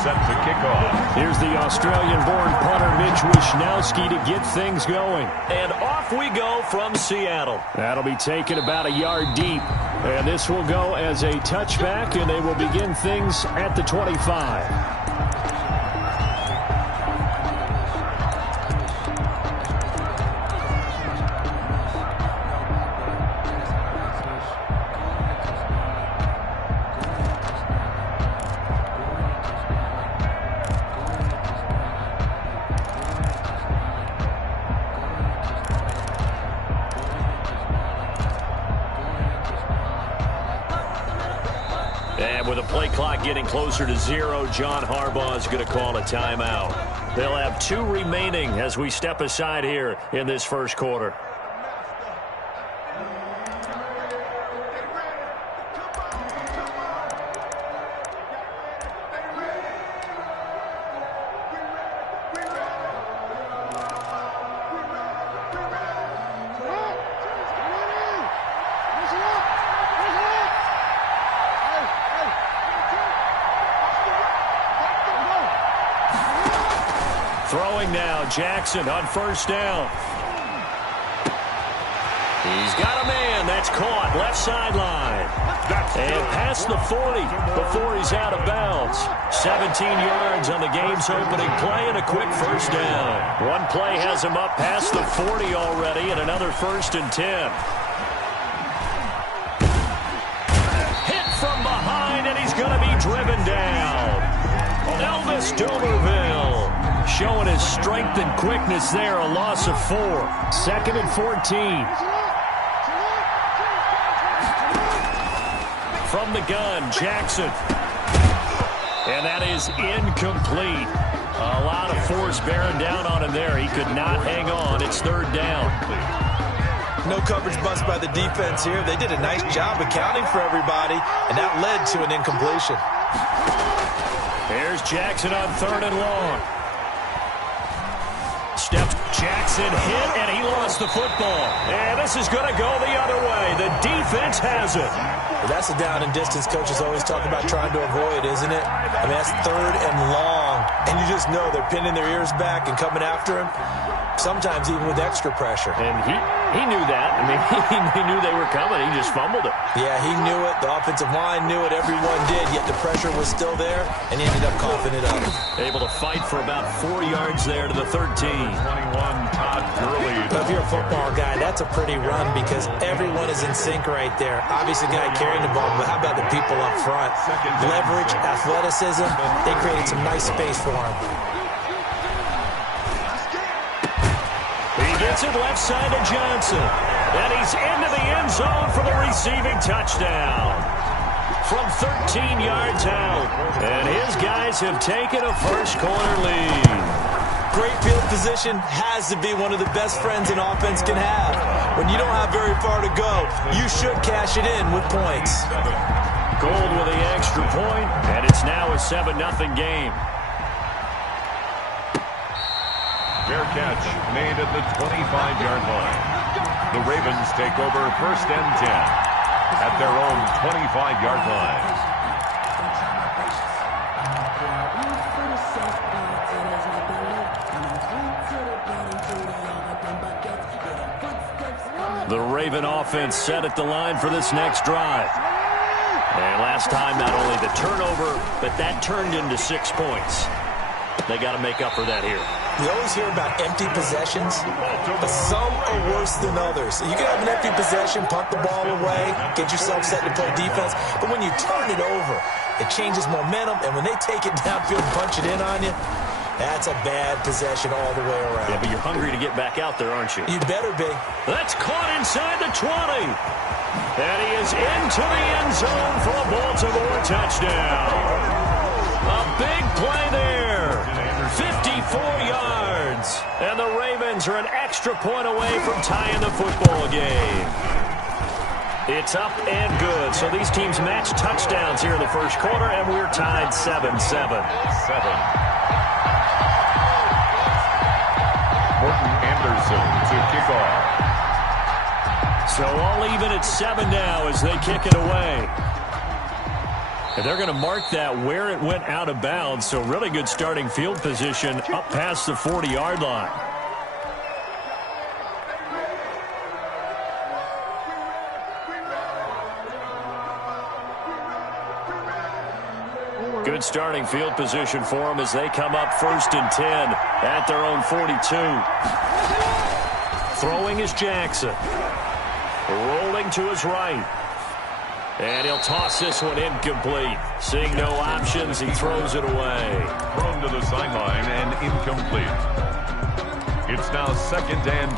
Set to kick off. Here's the Australian-born punter Mitch Wishnowsky to get things going. And off we go from Seattle. That'll be taken about a yard deep. And this will go as a touchback, and they will begin things at the 25. And with the play clock getting closer to 0, John Harbaugh is going to call a timeout. They'll have 2 remaining as we step aside here in this first quarter. Throwing now, Jackson on first down. He's got a man again. That's caught. Left sideline. And past the 40 before he's out of bounds. 17 yards on the game's opening play and a quick first down. One play has him up past the 40 already and another 1st and 10. Hit from behind and he's going to be driven down. Elvis Dumerville showing his strength and quickness there. A loss of 4. 2nd and 14. From the gun, Jackson. And that is incomplete. A lot of force bearing down on him there. He could not hang on. It's 3rd down. No coverage bust by the defense here. They did a nice job accounting for everybody, and that led to an incompletion. There's Jackson on 3rd and long. Steps Jackson hit, and he lost the football. And this is going to go the other way. The defense has it. Well, that's a down and distance coaches always talk about trying to avoid, isn't it? I mean, that's 3rd and long. And you just know they're pinning their ears back and coming after him, sometimes even with extra pressure. And he knew that. I mean, he knew they were coming. He just fumbled it. Yeah, he knew it. The offensive line knew it. Everyone did, yet the pressure was still there, and he ended up coughing it up. Able to fight for about 4 yards there to the 13. 21, Todd Gurley. If you're a football guy, that's a pretty run because everyone is in sync right there. Obviously, the guy carrying the ball, but how about the people up front? Leverage, athleticism, they created some nice space for him. He gets it left side to Johnson. And he's into the end zone for the receiving touchdown. From 13 yards out. And his guys have taken a first quarter lead. Great field position has to be one of the best friends an offense can have. When you don't have very far to go, you should cash it in with points. Gold with the extra point, and it's now a 7-0 game. Fair catch made at the 25-yard line. The Ravens take over 1st and 10 at their own 25-yard line. The Raven offense set at the line for this next drive. And last time, not only the turnover, but that turned into 6 points. They got to make up for that here. You always hear about empty possessions, but some are worse than others. You can have an empty possession, punt the ball away, get yourself set to play defense, but when you turn it over, it changes momentum, and when they take it downfield and punch it in on you, that's a bad possession all the way around. Yeah, but you're hungry to get back out there, aren't you? You better be. That's caught inside the 20. And he is into the end zone for a Baltimore touchdown. A big play there. 54 yards. And the Ravens are an extra point away from tying the football game. It's up and good. So these teams match touchdowns here in the first quarter, and we're tied 7-7. Morton Anderson to kick off. So all even at 7 now as they kick it away. And they're going to mark that where it went out of bounds. So really good starting field position up past the 40-yard line. Good starting field position for them as they come up 1st and 10 at their own 42. Throwing is Jackson. Rolling to his right. And he'll toss this one incomplete. Seeing no options, he throws it away. Thrown to the sideline and incomplete. It's now 2nd and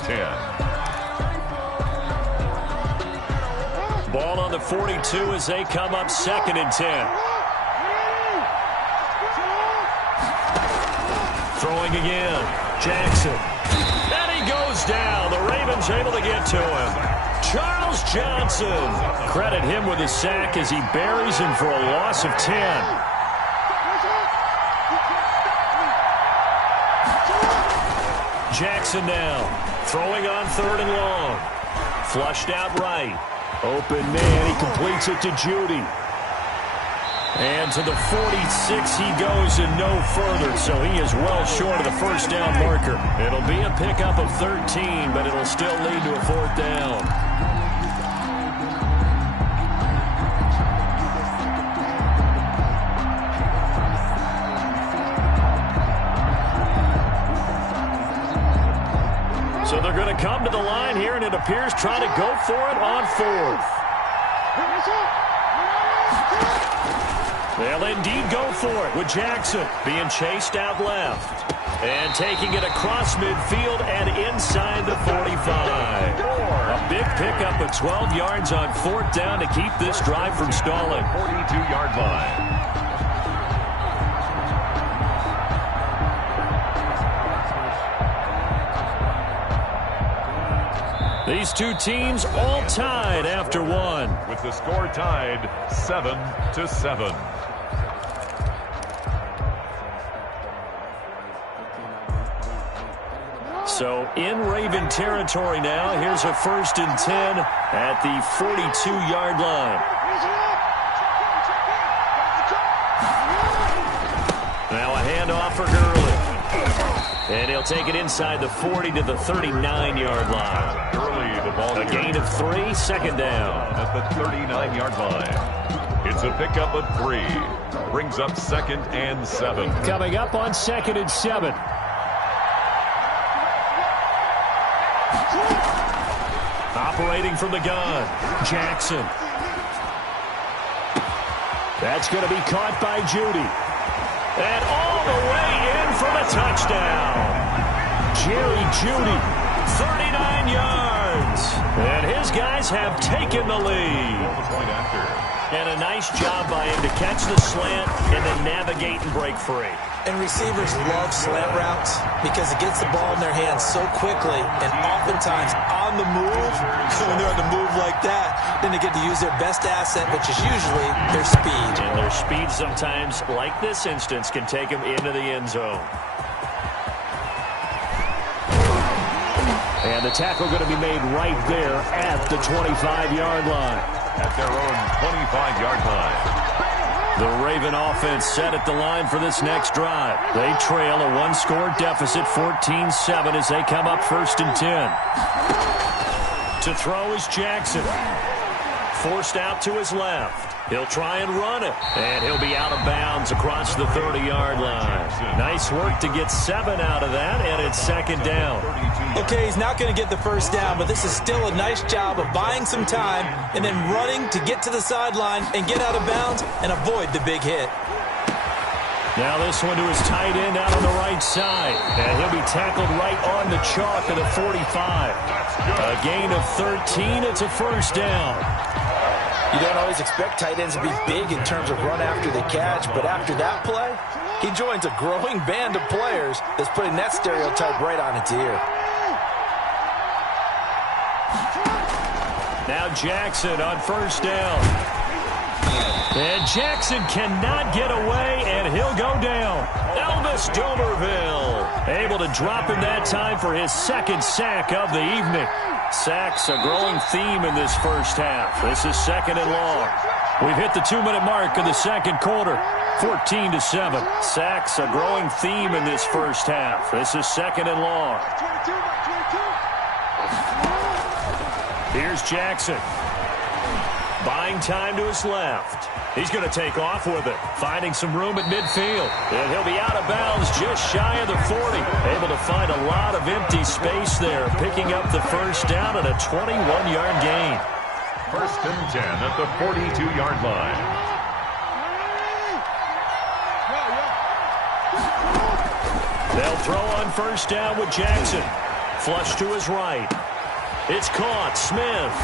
10. Ball on the 42 as they come up 2nd and 10. Throwing again. Jackson. And he goes down. The Ravens able to get to him. Charles Johnson. Credit him with a sack as he buries him for a loss of 10. Jackson now. Throwing on 3rd and long. Flushed out right. Open man. He completes it to Judy. And to the 46 he goes and no further, so he is well short of the first down marker. It'll be a pickup of 13, but it'll still lead to a 4th down. come to the line here, and it appears trying to go for it on 4th. They'll indeed go for it with Jackson being chased out left. And taking it across midfield and inside the 45. A big pickup of 12 yards on 4th down to keep this drive from stalling. 42-yard line. These two teams all tied after one. With the score tied 7-7. So in Raven territory now. Here's a 1st and 10 at the 42-yard line. Now a handoff for Gurley. And he'll take it inside the 40 to the 39-yard line. Gurley, the ball. A gain of 3, 2nd down. At the 39-yard line. It's a pickup of 3. Brings up 2nd and 7. Coming up on 2nd and 7. Operating from the gun, Jackson. That's going to be caught by Judy. And all the way in for the touchdown. Jerry Judy, 39 yards. And his guys have taken the lead. Point after. And a nice job by him to catch the slant and then navigate and break free. And receivers love slant routes because it gets the ball in their hands so quickly and oftentimes on the move. When they're on the move like that, then they get to use their best asset, which is usually their speed. And their speed sometimes, like this instance, can take them into the end zone. And the tackle going to be made right there at the 25-yard line. At their own 25-yard line. The Raven offense set at the line for this next drive. They trail a 1-score deficit, 14-7, as they come up 1st and 10. To throw is Jackson. Forced out to his left. He'll try and run it. And he'll be out of bounds across the 30-yard line. Nice work to get 7 out of that, and it's 2nd down. Okay, he's not going to get the 1st down, but this is still a nice job of buying some time and then running to get to the sideline and get out of bounds and avoid the big hit. Now this one to his tight end out on the right side. And he'll be tackled right on the chalk of the 45. A gain of 13. It's a 1st down. You don't always expect tight ends to be big in terms of run after the catch, but after that play, he joins a growing band of players that's putting that stereotype right on its ear. Now Jackson on 1st down. And Jackson cannot get away, and he'll go down. Elvis Domerville able to drop him that time for his 2nd sack of the evening. Sacks a growing theme in this 1st half. This is 2nd and long. We've hit the 2-minute mark of the 2nd quarter. 14-7. Sacks a growing theme in this 1st half. This is 2nd and long. Here's Jackson. Buying time to his left. He's going to take off with it. Finding some room at midfield. And he'll be out of bounds just shy of the 40. Able to find a lot of empty space there. Picking up the 1st down and a 21-yard gain. 1st and 10 at the 42-yard line. They'll throw on 1st down with Jackson. Flush to his right. It's caught. Smith.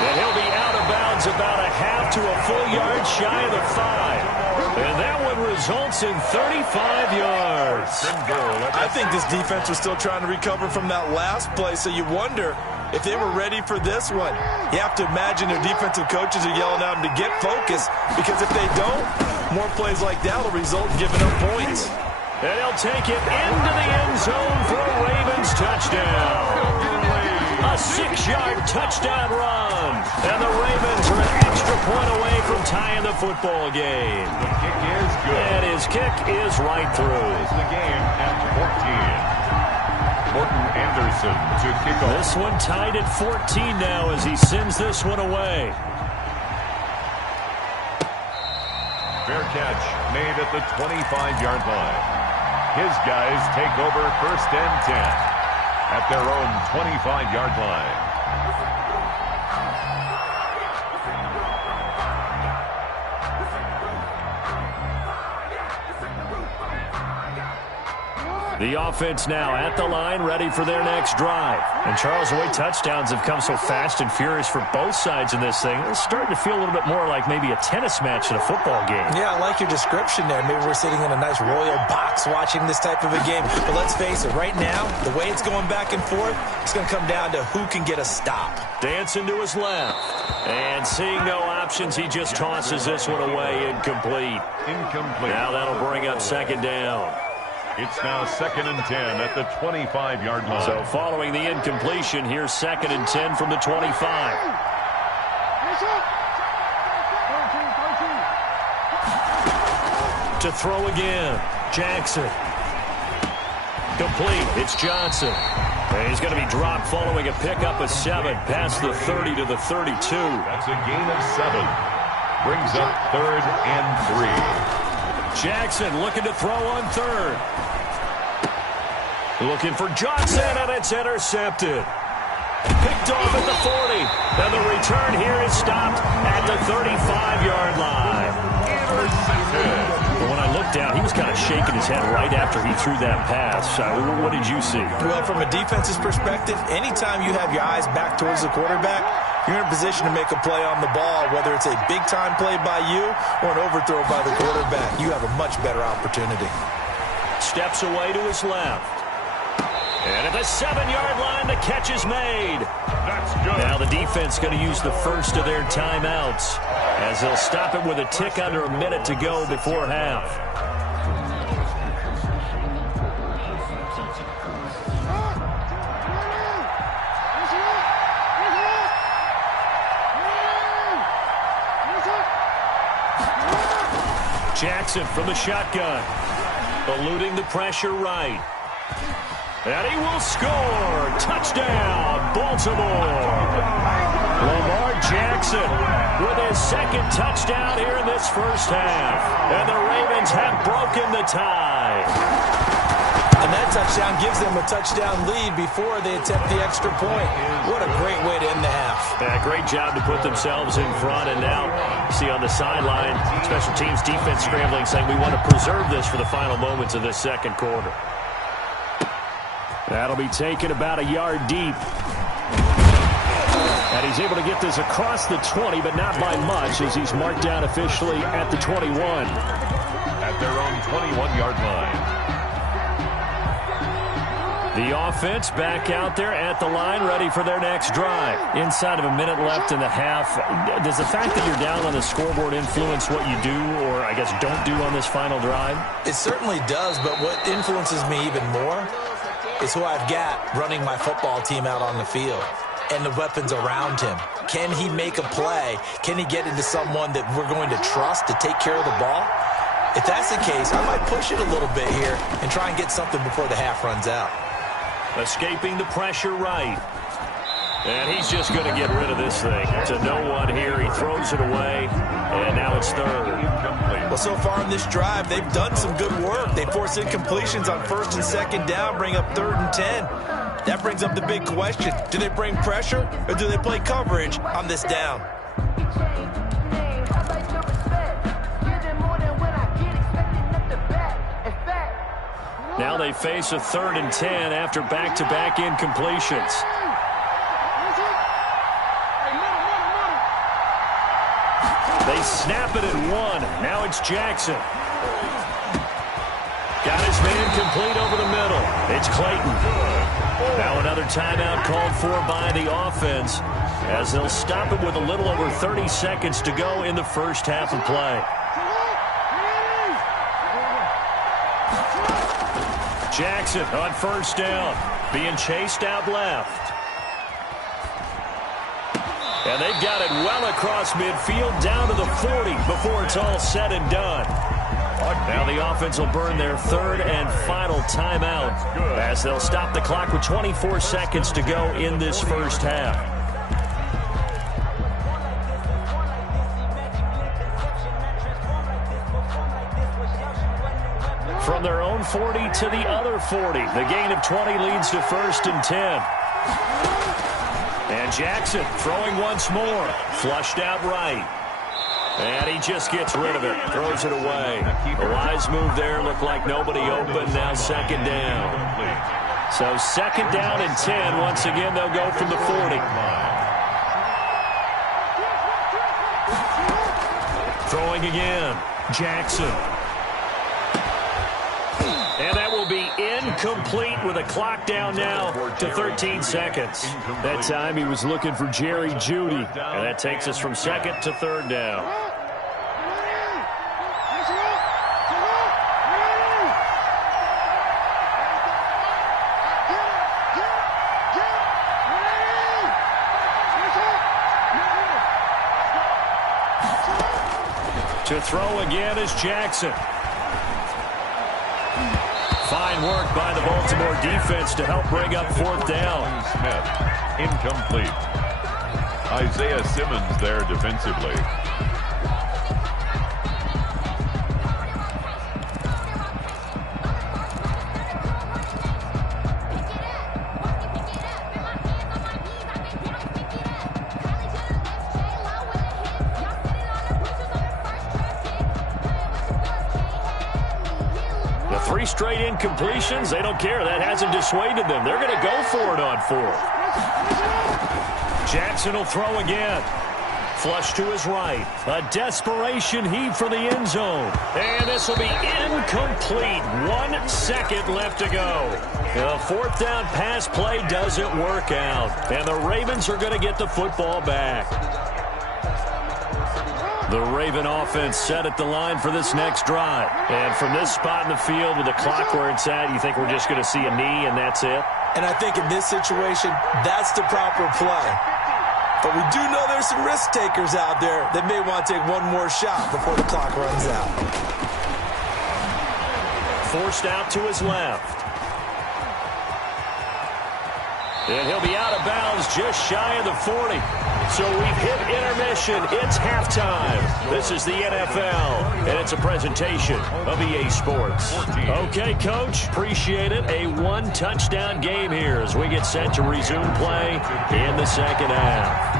And he'll be out of bounds about a half to a full yard shy of the 5. And that one results in 35 yards. I think this defense was still trying to recover from that last play, so you wonder if they were ready for this one. You have to imagine their defensive coaches are yelling at them to get focused, because if they don't, more plays like that will result in giving up points. And he'll take it into the end zone for a Ravens touchdown. A 6-yard touchdown run. And the Ravens are an extra point away from tying the football game. The kick is good. And his kick is right through. It's the game at 14. Morton Anderson to kick off. This one tied at 14 now as he sends this one away. Fair catch made at the 25-yard line. His guys take over 1st and 10. at their own 25-yard line. The offense now at the line, ready for their next drive. And Charles, the way touchdowns have come so fast and furious for both sides in this thing, it's starting to feel a little bit more like maybe a tennis match in a football game. Yeah, I like your description there. Maybe we're sitting in a nice royal box watching this type of a game. But let's face it, right now, the way it's going back and forth, it's going to come down to who can get a stop. Dancing to his left. And seeing no options, he just tosses this one away, incomplete. Now that'll bring up second down. It's now 2nd and 10 at the 25-yard line. So following the incompletion, here's 2nd and 10 from the 25. To throw again, Jackson. Complete, it's Johnson. And he's going to be dropped following a pickup of 7 past the 30 to the 32. That's a gain of 7. Brings up 3rd and 3. Jackson looking to throw on 3rd. Looking for Johnson, and it's intercepted. Picked off at the 40. And the return here is stopped at the 35-yard line. But when I looked down, he was kind of shaking his head right after he threw that pass. What did you see? Well, from a defense's perspective, anytime you have your eyes back towards the quarterback, you're in a position to make a play on the ball, whether it's a big-time play by you or an overthrow by the quarterback. You have a much better opportunity. Steps away to his left. And at the 7-yard line, the catch is made. That's good. Now the defense going to use the first of their timeouts as they'll stop it with a tick under a minute to go before half. Jackson from the shotgun, eluding the pressure right. And he will score. Touchdown, Baltimore. Lamar Jackson with his second touchdown here in this first half. And the Ravens have broken the tie. And that touchdown gives them a touchdown lead before they attempt the extra point. What a great way to end the half. Yeah, great job to put themselves in front. And now, see on the sideline, special teams defense scrambling, saying we want to preserve this for the final moments of this second quarter. That'll be taken about a yard deep. And he's able to get this across the 20, but not by much, as he's marked down officially at the 21. At their own 21-yard line. The offense back out there at the line, ready for their next drive. Inside of a minute left in the half, does the fact that you're down on the scoreboard influence what you do, or I guess don't do on this final drive? It certainly does, but what influences me even more is who I've got running my football team out on the field and the weapons around him. Can he make a play? Can he get into someone that we're going to trust to take care of the ball? If that's the case, I might push it a little bit here and try and get something before the half runs out. Escaping the pressure right. And he's just going to get rid of this thing. To no one here. He throws it away. And now it's 3rd. Well, so far in this drive, they've done some good work. They force incompletions on 1st and 2nd down, bring up 3rd and 10. That brings up the big question. Do they bring pressure or do they play coverage on this down? Now they face a 3rd and 10 after back-to-back incompletions. They snap it at 1. Now it's Jackson. Got his man complete over the middle. It's Clayton. Now another timeout called for by the offense as they'll stop it with a little over 30 seconds to go in the first half of play. Jackson on 1st down, being chased out left. And they've got it well across midfield, down to the 40 before it's all said and done. Now the offense will burn their 3rd and final timeout as they'll stop the clock with 24 seconds to go in this first half. From their own 40 to the other 40. The gain of 20 leads to 1st and 10. And Jackson throwing once more. Flushed out right. And he just gets rid of it. Throws it away. A wise move there. Looked like nobody open. Now 2nd down. So 2nd down and 10. Once again, they'll go from the 40. Throwing again. Jackson. And that will be incomplete with a clock down now to 13 seconds. That time he was looking for Jerry Jeudy. And that takes us from 2nd to 3rd down. To throw again is Jackson. Fine work by the Baltimore defense to help bring up 4th down. Smith, incomplete. Isaiah Simmons there defensively. Three straight incompletions. They don't care. That hasn't dissuaded them. They're going to go for it on 4th. Jackson will throw again. Flush to his right. A desperation heave for the end zone. And this will be incomplete. 1 second left to go. The 4th down pass play doesn't work out. And the Ravens are going to get the football back. The Raven offense set at the line for this next drive. And from this spot in the field with the clock where it's at, you think we're just going to see a knee and that's it? And I think in this situation, that's the proper play. But we do know there's some risk takers out there that may want to take one more shot before the clock runs out. Forced out to his left. And he'll be out of bounds just shy of the 40. So we've hit intermission. It's halftime. This is the NFL, and it's a presentation of EA Sports. Okay, Coach, appreciate it. A 1-touchdown game here as we get set to resume play in the 2nd half.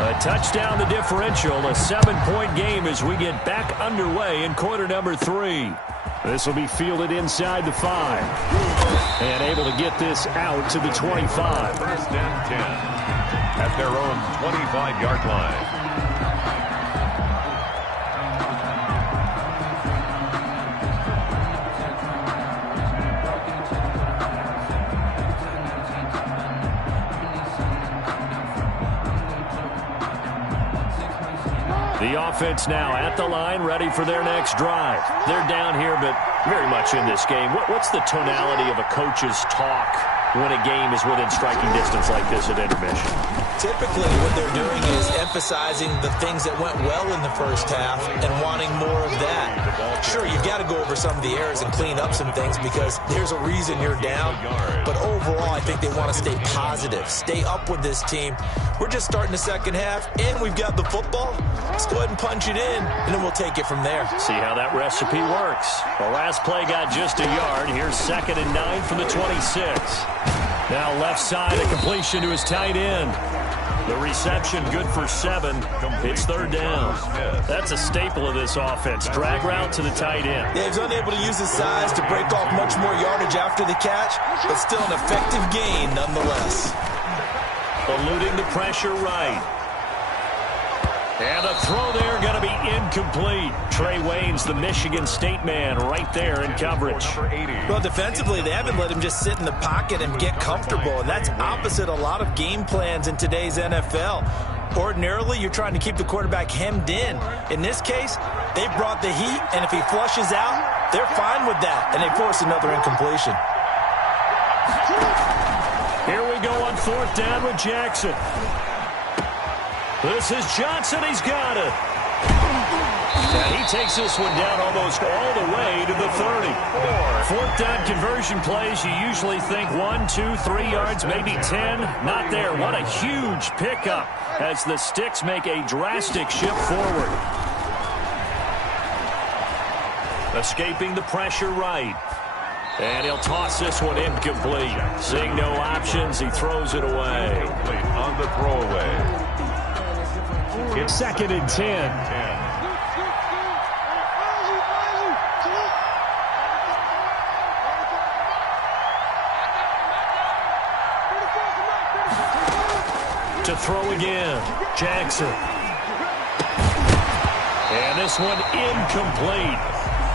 A touchdown the differential, a 7-point game as we get back underway in quarter number 3. This will be fielded inside the 5. And able to get this out to the 25. 1st and 10 at their own 25-yard line. The offense now at the line, ready for their next drive. They're down here, but very much in this game. What's the tonality of a coach's talk when a game is within striking distance like this at intermission? Typically, what they're doing is emphasizing the things that went well in the first half and wanting more of that. Sure, you've got to go over some of the errors and clean up some things because there's a reason you're down. But overall, I think they want to stay positive, stay up with this team. We're just starting the 2nd half, and we've got the football. Let's go ahead and punch it in, and then we'll take it from there. See how that recipe works. The last play got just a yard. Here's 2nd and 9 from the 26. Now left side, a completion to his tight end. The reception good for 7. It's 3rd down. That's a staple of this offense. Drag route to the tight end. Yeah, he's unable to use his size to break off much more yardage after the catch, but still an effective gain nonetheless. Eluding the pressure right. And a throw there going to be incomplete. Trey Waynes, the Michigan State man, right there in coverage. Well, defensively, they haven't let him just sit in the pocket and get comfortable, and that's opposite a lot of game plans in today's NFL. Ordinarily, you're trying to keep the quarterback hemmed in. In this case, they brought the heat, and if he flushes out, they're fine with that, and they force another incompletion. Here we go on 4th down with Jackson. This is Johnson. He's got it. And he takes this one down almost all the way to the 30. 4th down conversion plays, you usually think 1, 2, 3 yards, maybe 10. Not there. What a huge pickup as the Sticks make a drastic shift forward. Escaping the pressure right. And he'll toss this one incomplete. Seeing no options, he throws it away. On the throwaway. It's 2nd and 10. To throw again, Jackson. And this one incomplete.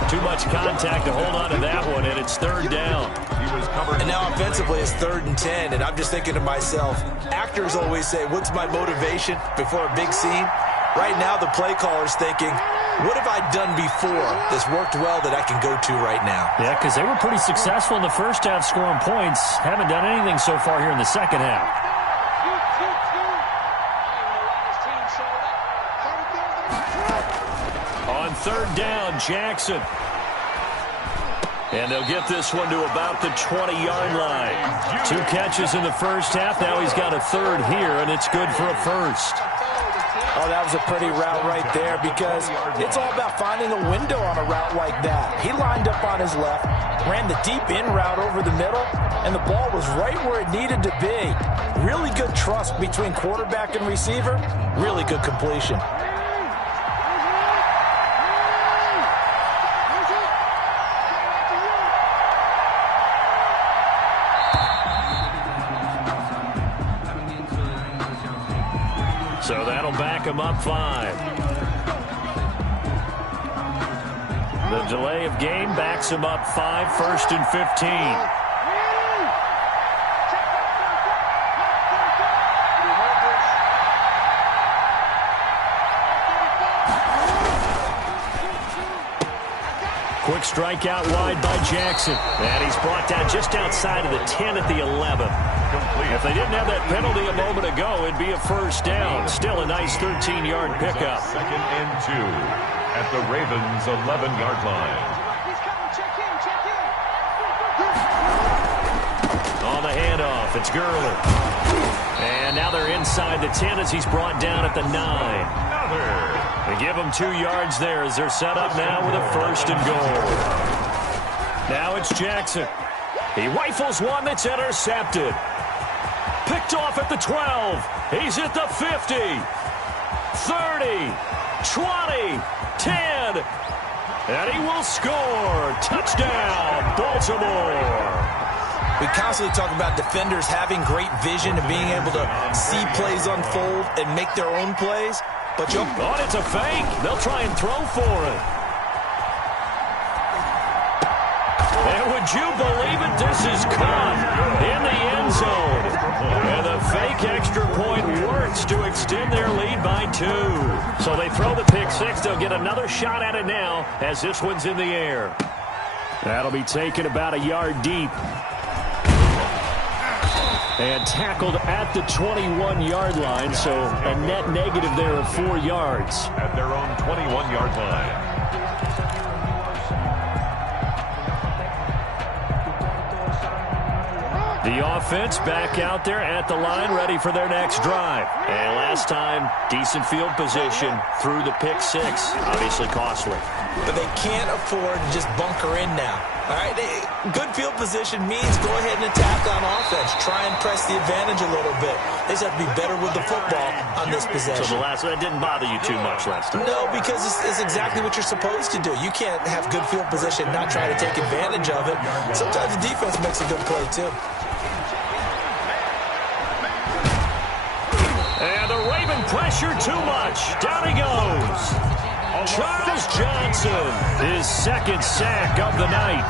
Too much contact to hold on to that one, and it's 3rd down. He was covered. And now offensively it's 3rd and 10, and I'm just thinking to myself, actors always say, what's my motivation before a big scene? Right now the play caller's thinking, what have I done before that's worked well that I can go to right now? Yeah, because they were pretty successful in the first half scoring points. Haven't done anything so far here in the second half. On 3rd down, Jackson. And they'll get this one to about the 20-yard line. 2 catches in the first half. Now he's got a 3rd here, and it's good for a 1st. Oh, that was a pretty route right there because it's all about finding a window on a route like that. He lined up on his left, ran the deep in route over the middle, and the ball was right where it needed to be. Really good trust between quarterback and receiver. Really good completion. So that'll back him up 5. The delay of game backs him up 5, 1st and 15. Quick strike out wide by Jackson. And he's brought down just outside of the 10 at the 11. If they didn't have that penalty a moment ago, it'd be a 1st down. Still a nice 13-yard pickup. 2nd and 2 at the Ravens' 11-yard line. On the handoff, it's Gurley. And now they're inside the 10 as he's brought down at the 9. They give him 2 yards there as they're set up now with a 1st and goal. Now it's Jackson. He rifles one that's intercepted. Picked off at the 12. He's at the 50. 30. 20. 10. And he will score. Touchdown, Baltimore. We constantly talk about defenders having great vision and being able to see plays unfold and make their own plays. But it's a fake. They'll try and throw for it. And would you believe it? This is caught in the end zone. And the fake extra point works to extend their lead by 2. So they throw the pick 6. They'll get another shot at it now as this one's in the air. That'll be taken about a yard deep. And tackled at the 21-yard line, so a net negative there of 4 yards. At their own 21-yard line. The offense back out there at the line, ready for their next drive. And last time, decent field position through the pick 6. Obviously costly. But they can't afford to just bunker in now. All right, good field position means go ahead and attack on offense. Try and press the advantage a little bit. They just have to be better with the football on this possession. So that didn't bother you too much last time? No, because it's exactly what you're supposed to do. You can't have good field position and not try to take advantage of it. Sometimes the defense makes a good play, too. And the Raven pressure too much. Down he goes. Charles Johnson, his 2nd sack of the night.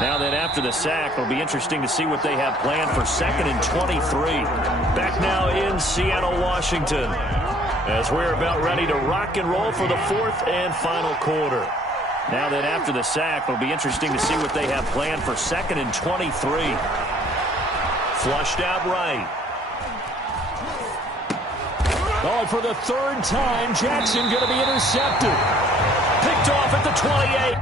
Now then, after the sack, it'll be interesting to see what they have planned for 2nd and 23. Back now in Seattle, Washington, as we're about ready to rock and roll for the 4th and final quarter. Now then, after the sack, it'll be interesting to see what they have planned for 2nd and 23. Flushed out right. Oh, for the 3rd time, Jackson going to be intercepted. Picked off at the 28.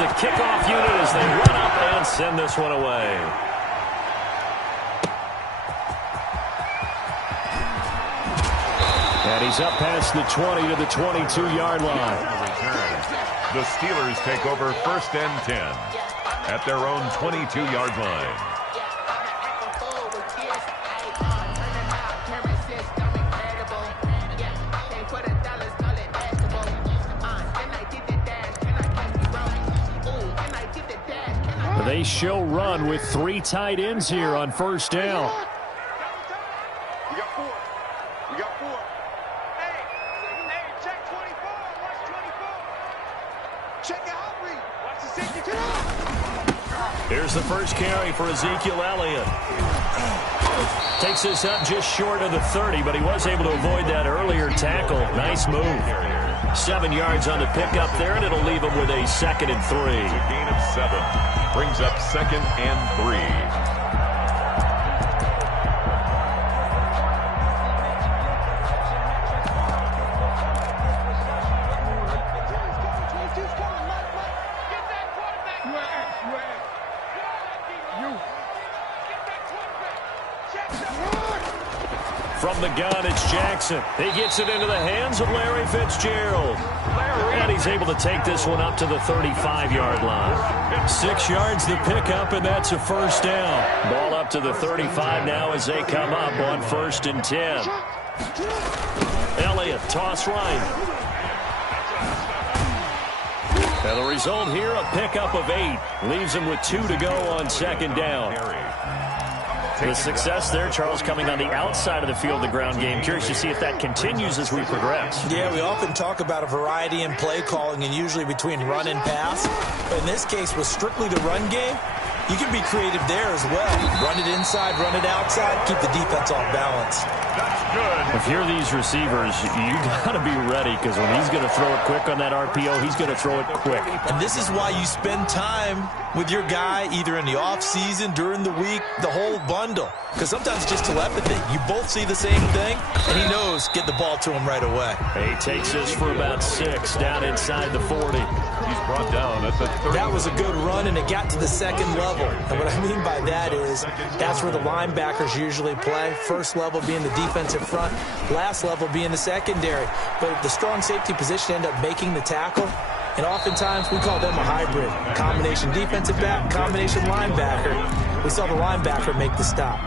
the kickoff unit as they run up and send this one away. And he's up past the 20 to the 22-yard line. The Steelers take over 1st and 10 at their own 22-yard line. They show run with 3 tight ends here on 1st down. We got 4. We got 4. Hey, check 24. Watch 24. Check out read. Watch the safety. Here's the first carry for Ezekiel Elliott. Takes this up just short of the 30, but he was able to avoid that earlier tackle. Nice move. 7 yards on the pickup there, and it'll leave him with a 2nd and 3. A gain of 7 brings up 2nd and 3. From the gun, it's Jackson. He gets it into the hands of Larry Fitzgerald. And he's able to take this one up to the 35-yard line. 6 yards the pickup, and that's a 1st down. Ball up to the 35 now as they come up on 1st and 10. Elliott, toss right. And the result here, a pickup of 8. Leaves him with 2 to go on 2nd down. The success there, Charles, coming on the outside of the field, the ground game. Curious to see if that continues as we progress. Yeah, we often talk about a variety in play calling and usually between run and pass. But in this case, with strictly the run game, you can be creative there as well. Run it inside, run it outside, keep the defense off balance. That's good. If you're these receivers, you got to be ready, because when he's going to throw it quick on that RPO, he's going to throw it quick. And this is why you spend time with your guy either in the offseason, during the week, the whole bundle. Because sometimes just telepathy. You both see the same thing, and he knows get the ball to him right away. He takes this for about 6 down inside the 40. He's brought down at the 30. That was a good run, and it got to the 2nd level. And what I mean by that is that's where the linebackers usually play. First level being the defensive front, last level being the secondary. But the strong safety position end up making the tackle. And oftentimes we call them a hybrid. Combination defensive back, combination linebacker. We saw the linebacker make the stop.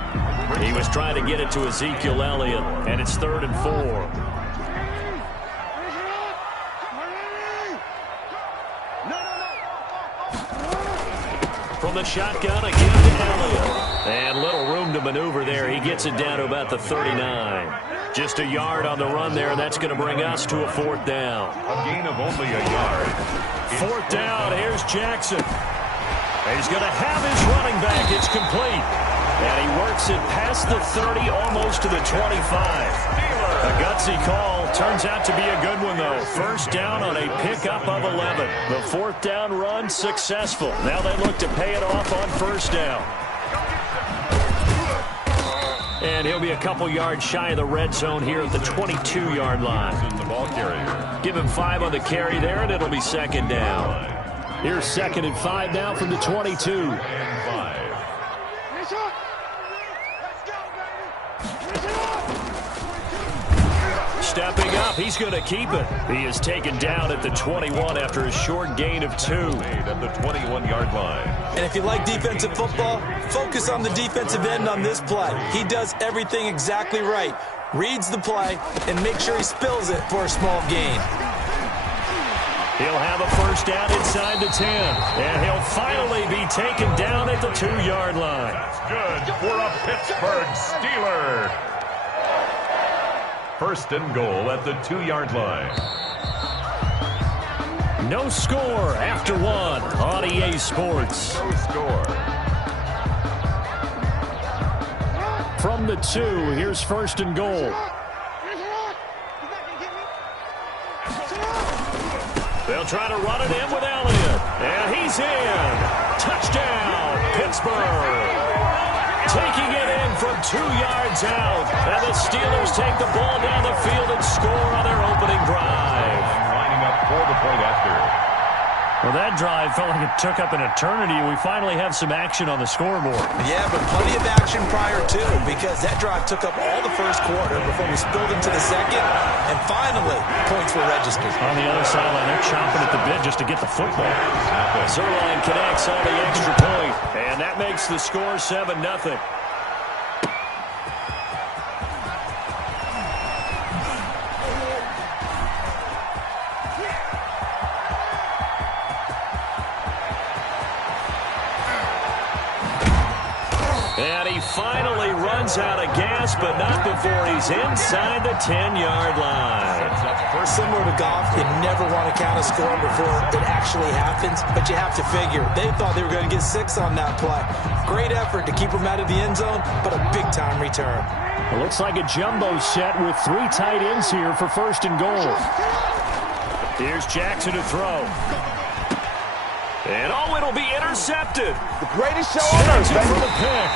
He was trying to get it to Ezekiel Elliott, and it's 3rd and 4. From the shotgun, again to Elliott. And little room to maneuver there. He gets it down to about the 39. Just a yard on the run there, and that's going to bring us to a 4th down. A gain of only a yard. 4th down, here's Jackson. And he's going to have his running back. It's complete. And he works it past the 30, almost to the 25. A gutsy call. Turns out to be a good one, though. 1st down on a pickup of 11. The 4th down run successful. Now they look to pay it off on 1st down. And he'll be a couple yards shy of the red zone here at the 22-yard line. The ball carrier. Give him 5 on the carry there, and it'll be 2nd down. Here's 2nd and 5 now from the 22. Stepping up, he's going to keep it. He is taken down at the 21 after a short gain of 2. At the 21-yard line. And if you like defensive football, focus on the defensive end on this play. He does everything exactly right. Reads the play and make sure he spills it for a small gain. He'll have a 1st down inside the 10. And he'll finally be taken down at the 2-yard line. That's good for a Pittsburgh Steeler. 1st and goal at the 2-yard line. No score after 1 on EA Sports. No score. From the 2, here's 1st and goal. They'll try to run it in with Elliott. And he's in. Touchdown, Pittsburgh. Taking it in from 2 yards out. And the Steelers take the ball down the field and score on their opening drive. Lining up for the point after. Well, that drive felt like it took up an eternity, and we finally have some action on the scoreboard. Yeah, but plenty of action prior to, because that drive took up all the first quarter before we spilled into the second, and finally, points were registered. On the other sideline, they're chomping at the bit just to get the football. Zerline connects on the extra point, and that makes the score 7-0. And he finally runs out of gas, but not before he's inside the 10-yard line. Similar to golf, you never want to count a score before it actually happens, but you have to figure they thought they were going to get 6 on that play. Great effort to keep them out of the end zone, but a big-time return. It looks like a jumbo set with 3 tight ends here for first and goal. Here's Jackson to throw. And it'll be intercepted. The greatest show on earth, for the pick.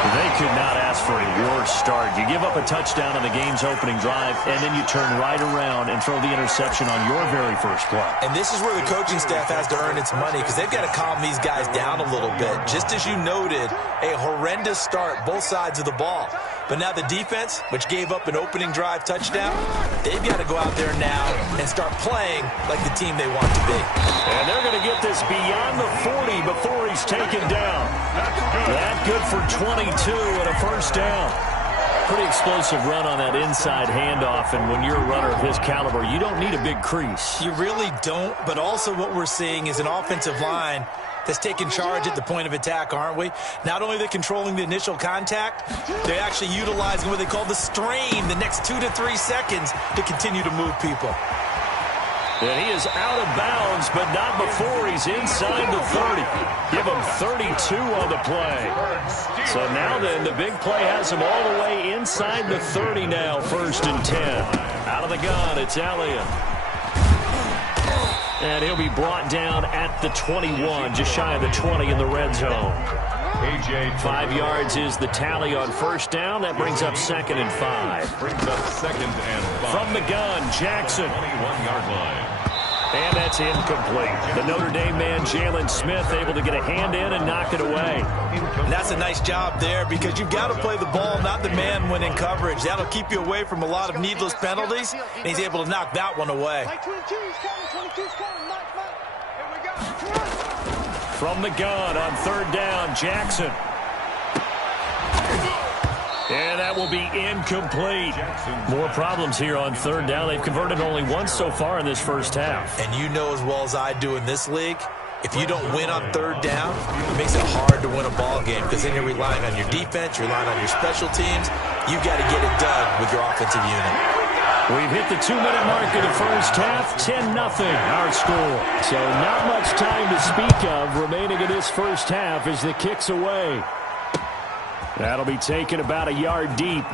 They could not ask for a worse start. You give up a touchdown on the game's opening drive, and then you turn right around and throw the interception on your very first play. And this is where the coaching staff has to earn its money, because they've got to calm these guys down a little bit. Just as you noted, a horrendous start, both sides of the ball. But now the defense, which gave up an opening drive touchdown, they've got to go out there now and start playing like the team they want to be. And they're going to get this beyond the 40 before he's taken down. That good for 22 and a first down. Pretty explosive run on that inside handoff, and when you're a runner of his caliber, you don't need a big crease. You really don't, but also what we're seeing is an offensive line that's taking charge at the point of attack, aren't we? Not only are they controlling the initial contact, they're actually utilizing what they call the strain, the next 2 to 3 seconds, to continue to move people. And he is out of bounds, but not before he's inside the 30. Give him 32 on the play. So now then, the big play has him all the way inside the 30 now, 1st and 10. Out of the gun, it's Elliott. And he'll be brought down at the 21, just shy of the 20 in the red zone. 5 yards is the tally on first down. That brings up 2nd and 5. Brings up 2nd and 5. From the gun, Jackson. 21-yard line. And that's incomplete. The Notre Dame man, Jalen Smith, able to get a hand in and knock it away. And that's a nice job there, because you've got to play the ball, not the man when in coverage. That'll keep you away from a lot of needless penalties, and he's able to knock that one away. From the gun on 3rd down, Jackson. And that will be incomplete. More problems here on 3rd down. They've converted only once so far in this first half. And you know as well as I do in this league, if you don't win on 3rd down, it makes it hard to win a ball game, because then you're relying on your defense, you're relying on your special teams. You've got to get it done with your offensive unit. We've hit the 2-minute mark of the first half. 10-0 our score. So not much time to speak of remaining in this first half as the kick's away. That'll be taken about a yard deep.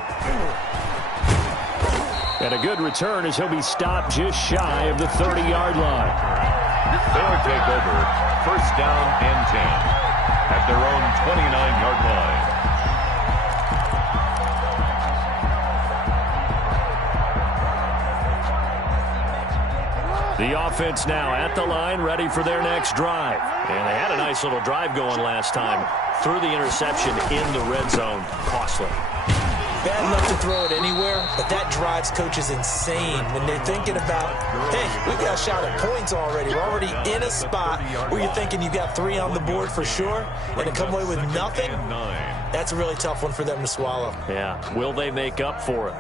And a good return as he'll be stopped just shy of the 30-yard line. They'll take over 1st down and 10 at their own 29-yard line. The offense now at the line, ready for their next drive. And they had a nice little drive going last time. Threw the interception in the red zone. Costly. Bad enough to throw it anywhere, but that drives coaches insane when they're thinking about, hey, we've got a shot at points already. We're already in a spot where you're thinking you've got 3 on the board for sure, and to come away with nothing, that's a really tough one for them to swallow. Yeah, will they make up for it?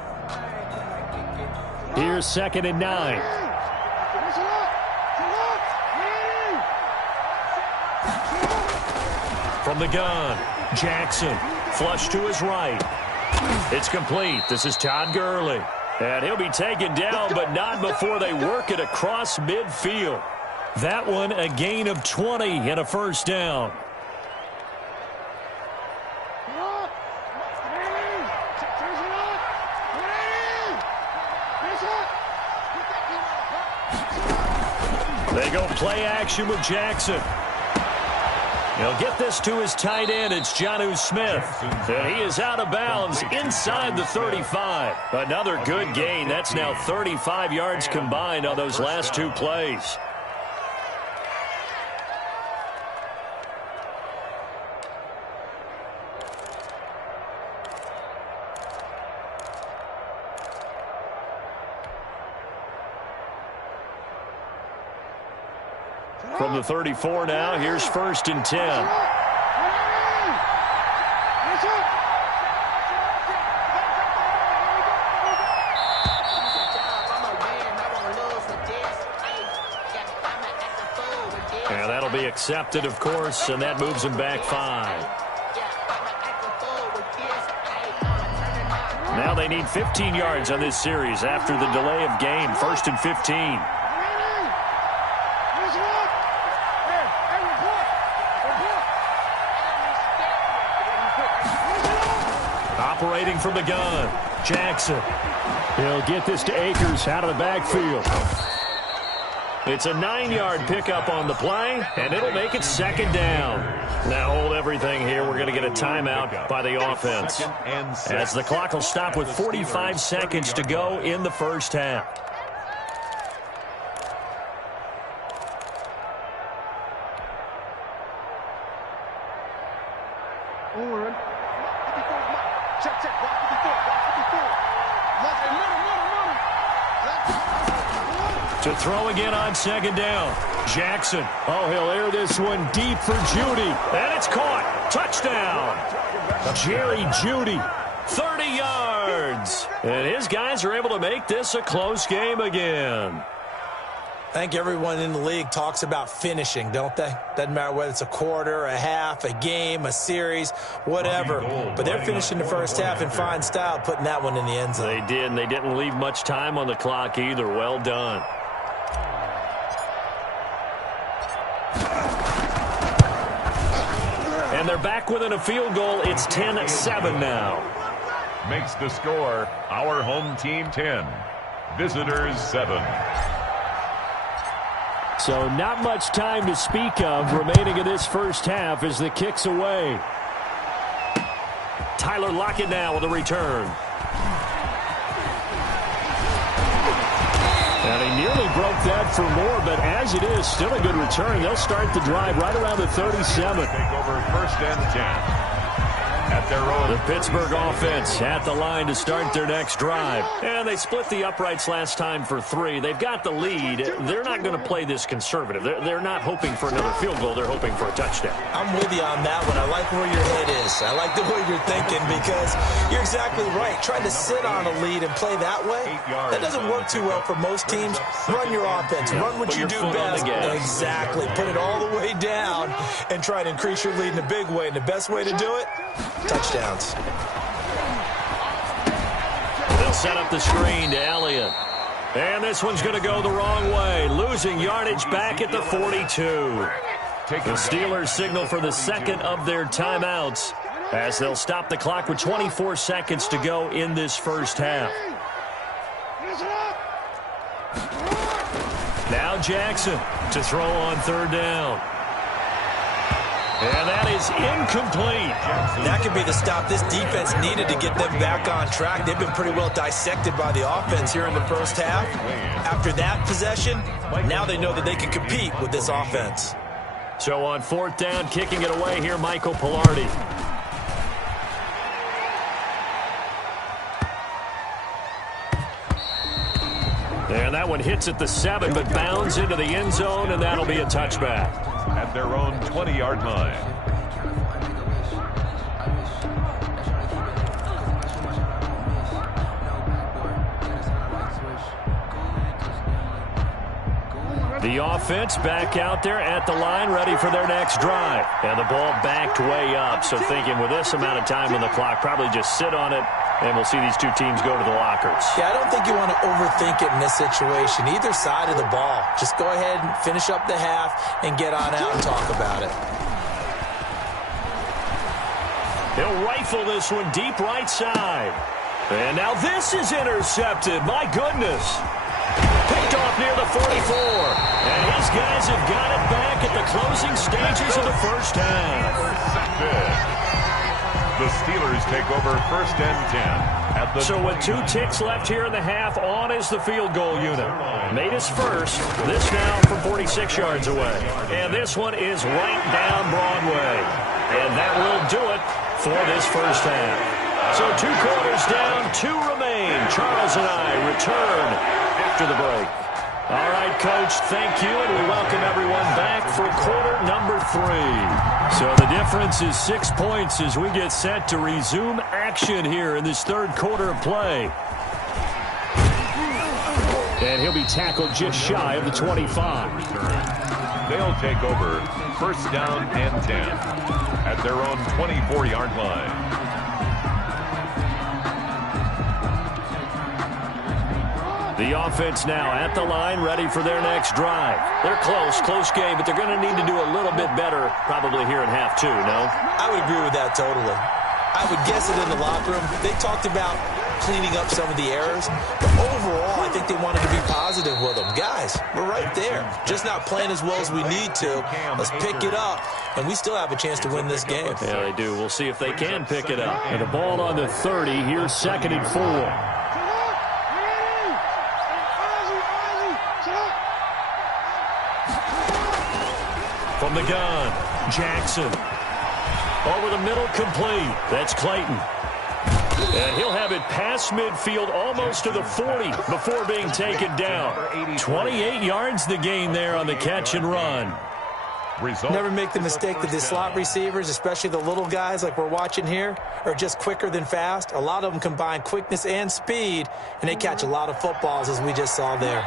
Here's 2nd and 9. From the gun, Jackson, flush to his right. It's complete. This is Todd Gurley. And he'll be taken down, but not before they work it across midfield. That one a gain of 20 and a first down. They go play action with Jackson. He'll get this to his tight end. It's Jonnu Smith. And he is out of bounds inside the 35. Another good gain. That's now 35 yards combined on those last 2 plays. From the 34 now, here's 1st and 10. And that'll be accepted, of course, and that moves him back 5. Now they need 15 yards on this series after the delay of game. 1st and 15. Operating from the gun, Jackson. He'll get this to Akers out of the backfield. It's a 9-yard pickup on the play, and it'll make it 2nd down. Now hold everything here. We're going to get a timeout by the offense, as the clock will stop with 45 seconds to go in the first half. To throw again on 2nd down. Jackson. Oh, he'll air this one deep for Judy. And it's caught. Touchdown. Jerry Judy. 30 yards. And his guys are able to make this a close game again. I think everyone in the league talks about finishing, don't they? Doesn't matter whether it's a quarter, a half, a game, a series, whatever. But they're finishing the first half in fine style, putting that one in the end zone. They did, and they didn't leave much time on the clock either. Well done. And they're back within a field goal. It's 10-7 now. Makes the score our home team 10, visitors 7. So not much time to speak of remaining in this first half as the kick's away. Tyler Lockett now with a return. And he nearly broke that for more, but as it is, still a good return. They'll start the drive right around the 37. Take over 1st and 10. At their own. The Pittsburgh offense at the line to start their next drive. And they split the uprights last time for 3. They've got the lead. They're not going to play this conservative. They're not hoping for another field goal. They're hoping for a touchdown. I'm with you on that one. I like where your head is. I like the way you're thinking because you're exactly right. Trying to sit on a lead and play that way, that doesn't work too well for most teams. Run your offense. Run what you do best. Exactly. Put it all the way down and try to increase your lead in a big way. And the best way to do it, touchdowns. They'll set up the screen to Elliott. And this one's going to go the wrong way. Losing yardage back at the 42. The Steelers signal for the 2nd of their timeouts as they'll stop the clock with 24 seconds to go in this first half. Now Jackson to throw on 3rd down. And that is incomplete. That could be the stop this defense needed to get them back on track. They've been pretty well dissected by the offense here in the first half. After that possession, now they know that they can compete with this offense. So on 4th down, kicking it away here, Michael Pilardi. And that one hits at the 7, but bounds into the end zone, and that'll be a touchback. At their own 20-yard line. The offense back out there at the line, ready for their next drive. And the ball backed way up, so thinking with this amount of time on the clock, probably just sit on it, and we'll see these two teams go to the lockers. Yeah, I don't think you want to overthink it in this situation, either side of the ball. Just go ahead and finish up the half and get on out and talk about it. He'll rifle this one deep right side. And now this is intercepted. My goodness. Picked off near the 44. And his guys have got it back at the closing stages of the first half. The Steelers take over 1st and 10. So with 2 ticks left here in the half, on is the field goal unit. Made his first. This now from 46 yards away. And this one is right down Broadway. And that will do it for this first half. So 2 quarters down, 2 remain. Charles and I return after the break. All right, Coach, thank you, and we welcome everyone back for quarter number 3. So the difference is 6 points as we get set to resume action here in this third quarter of play. And he'll be tackled just shy of the 25. They'll take over first down and 10 at their own 24-yard line. The offense now at the line, ready for their next drive. They're close game, but they're going to need to do a little bit better probably here in half 2, no? I would agree with that totally. I would guess that in the locker room, they talked about cleaning up some of the errors, but overall, I think they wanted to be positive with them. Guys, we're right there. Just not playing as well as we need to. Let's pick it up, and we still have a chance to win this game. Yeah, they do. We'll see if they can pick it up. And the ball on the 30. Here's 2nd and 4. From the gun, Jackson. Over the middle, complete. That's Clayton. And he'll have it past midfield almost to the 40 before being taken down. 28 yards the gain there on the catch and run. Never make the mistake that the slot receivers, especially the little guys like we're watching here, are just quicker than fast. A lot of them combine quickness and speed, and they catch a lot of footballs, as we just saw there.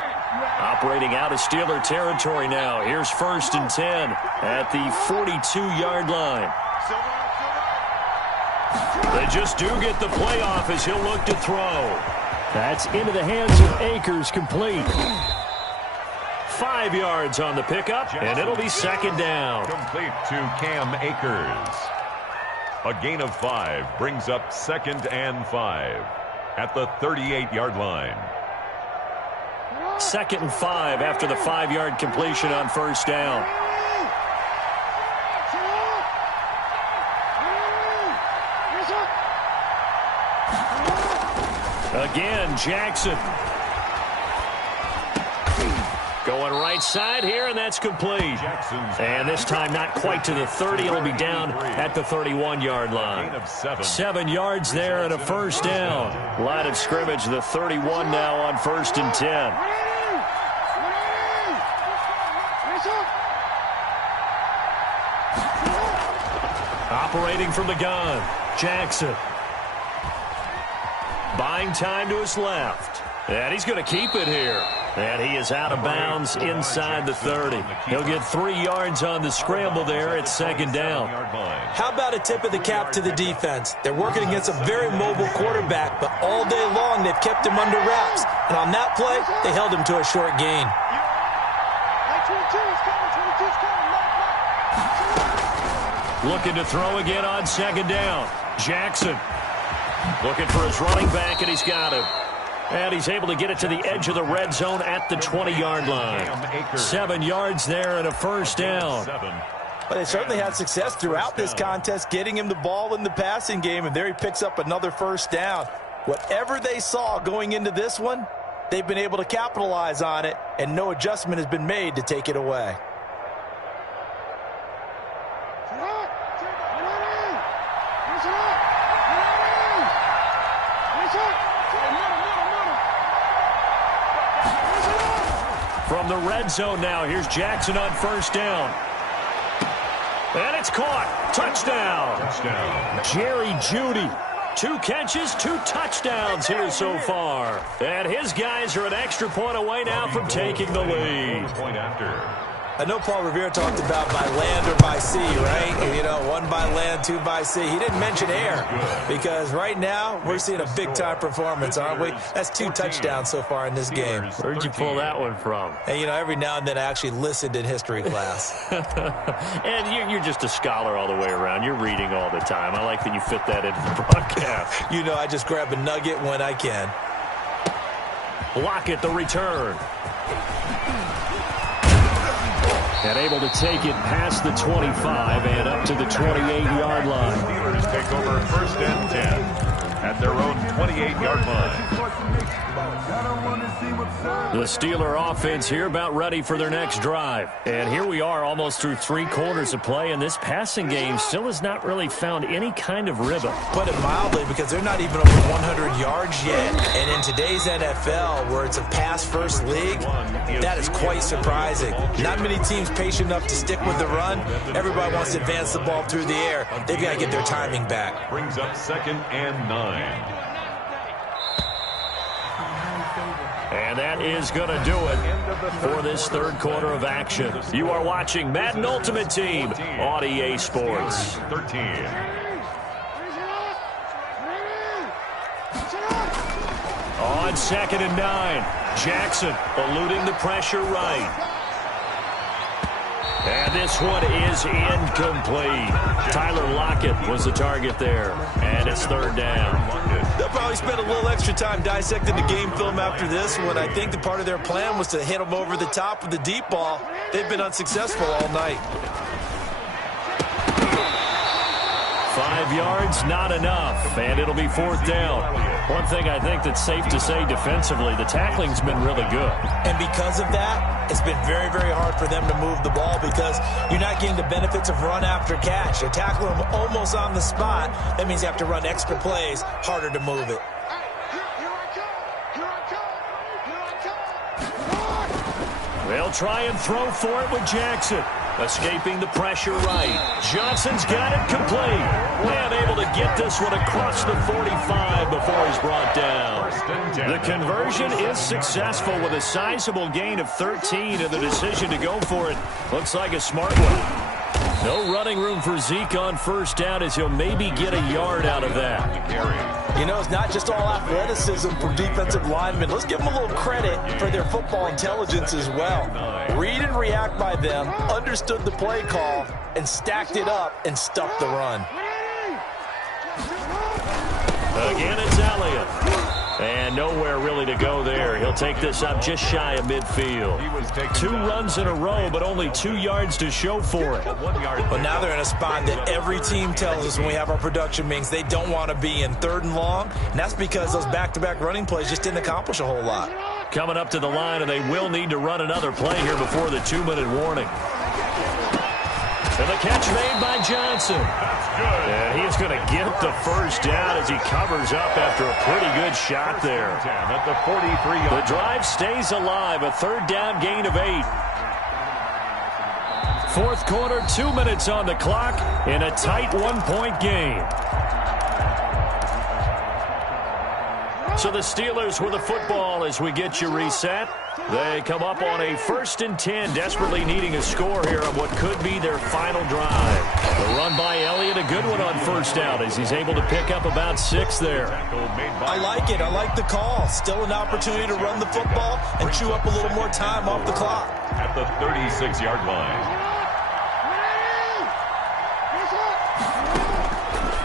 Operating out of Steeler territory now. Here's 1st and 10 at the 42-yard line. They just do get the playoff as he'll look to throw. That's into the hands of Akers, complete. 5 yards on the pickup, and it'll be 2nd down. Complete to Cam Akers. A gain of 5 brings up 2nd and 5 at the 38-yard line. 2nd and 5 after the 5-yard completion on 1st down. Again, Jackson. Going right side here, and that's complete. And this time not quite to the 30. It'll be down at the 31-yard line. 7 yards there and a 1st down. Line of scrimmage, the 31 now on 1st and 10. Operating from the gun, Jackson. Buying time to his left. And he's going to keep it here. And he is out of bounds inside the 30. He'll get 3 yards on the scramble there at 2nd down. How about a tip of the cap to the defense? They're working against a very mobile quarterback, but all day long they've kept him under wraps. And on that play, they held him to a short gain. Looking to throw again on 2nd down. Jackson looking for his running back, and he's got him. And he's able to get it to the edge of the red zone at the 20-yard line. 7 yards there and a 1st down. But they certainly had success throughout this contest, getting him the ball in the passing game, and there he picks up another 1st down. Whatever they saw going into this one, they've been able to capitalize on it, and no adjustment has been made to take it away. From the red zone now, here's Jackson on 1st down. And it's caught. Touchdown. Jerry Jeudy. 2 catches, 2 touchdowns here so far. And his guys are an extra point away now from taking the lead. Point after. I know Paul Revere talked about by land or by sea, right? You know, 1 by land, 2 by sea. He didn't mention air because right now we're seeing a big-time performance, aren't we? That's 2 touchdowns so far in this game. Where'd you pull that one from? And, you know, every now and then I actually listened in history class. And you're just a scholar all the way around. You're reading all the time. I like that you fit that into the broadcast. You know, I just grab a nugget when I can. Lockett, the return. And able to take it past the 25 and up to the 28-yard line. Steelers take over 1st and 10 at their own 28-yard line. The Steeler offense here about ready for their next drive. And here we are almost through 3 quarters of play, and this passing game still has not really found any kind of rhythm. Put it mildly, because they're not even over 100 yards yet. And in today's NFL, where it's a pass-first league, that is quite surprising. Not many teams patient enough to stick with the run. Everybody wants to advance the ball through the air. They've got to get their timing back. Brings up 2nd and 9. And that is going to do it for this 3rd quarter of action. You are watching Madden Ultimate Team on EA Sports. 13. On 2nd and 9, Jackson eluding the pressure right. And this one is incomplete. Tyler Lockett was the target there, and it's 3rd down. They'll probably spend a little extra time dissecting the game film after this one. I think the part of their plan was to hit them over the top with the deep ball. They've been unsuccessful all night. 5 yards, not enough, and it'll be 4th down. One thing I think that's safe to say defensively, the tackling's been really good. And because of that, it's been very, very hard for them to move the ball because you're not getting the benefits of run after catch. You're tackling them almost on the spot. That means you have to run extra plays, harder to move it. They'll try and throw for it with Jackson. Escaping the pressure right. Johnson's got it complete. And able to get this one across the 45 before he's brought down. The conversion is successful with a sizable gain of 13, and the decision to go for it looks like a smart one. No running room for Zeke on 1st down, as he'll maybe get a yard out of that. You know, it's not just all athleticism from defensive linemen. Let's give them a little credit for their football intelligence as well. Read and react by them, understood the play call, and stacked it up and stuffed the run. Again, it's Elliott. And nowhere really to go there. He'll take this up just shy of midfield. 2 runs in a row, but only 2 yards to show for it. But now they're in a spot that every team tells us when we have our production meetings they don't want to be in, 3rd and long. And that's because those back-to-back running plays just didn't accomplish a whole lot. Coming up to the line, and they will need to run another play here before the 2-minute warning. And the catch made by Johnson. That's good. And he's going to get the 1st down as he covers up after a pretty good shot there. At the 43-yard. The drive stays alive, a 3rd down gain of 8. 4th quarter, 2 minutes on the clock in a tight 1-point game. So the Steelers with the football as we get you reset. They come up on a 1st and 10, desperately needing a score here on what could be their final drive. The run by Elliott, a good one on 1st down as he's able to pick up about 6 there. I like it. I like the call. Still an opportunity to run the football and chew up a little more time off the clock. At the 36-yard line.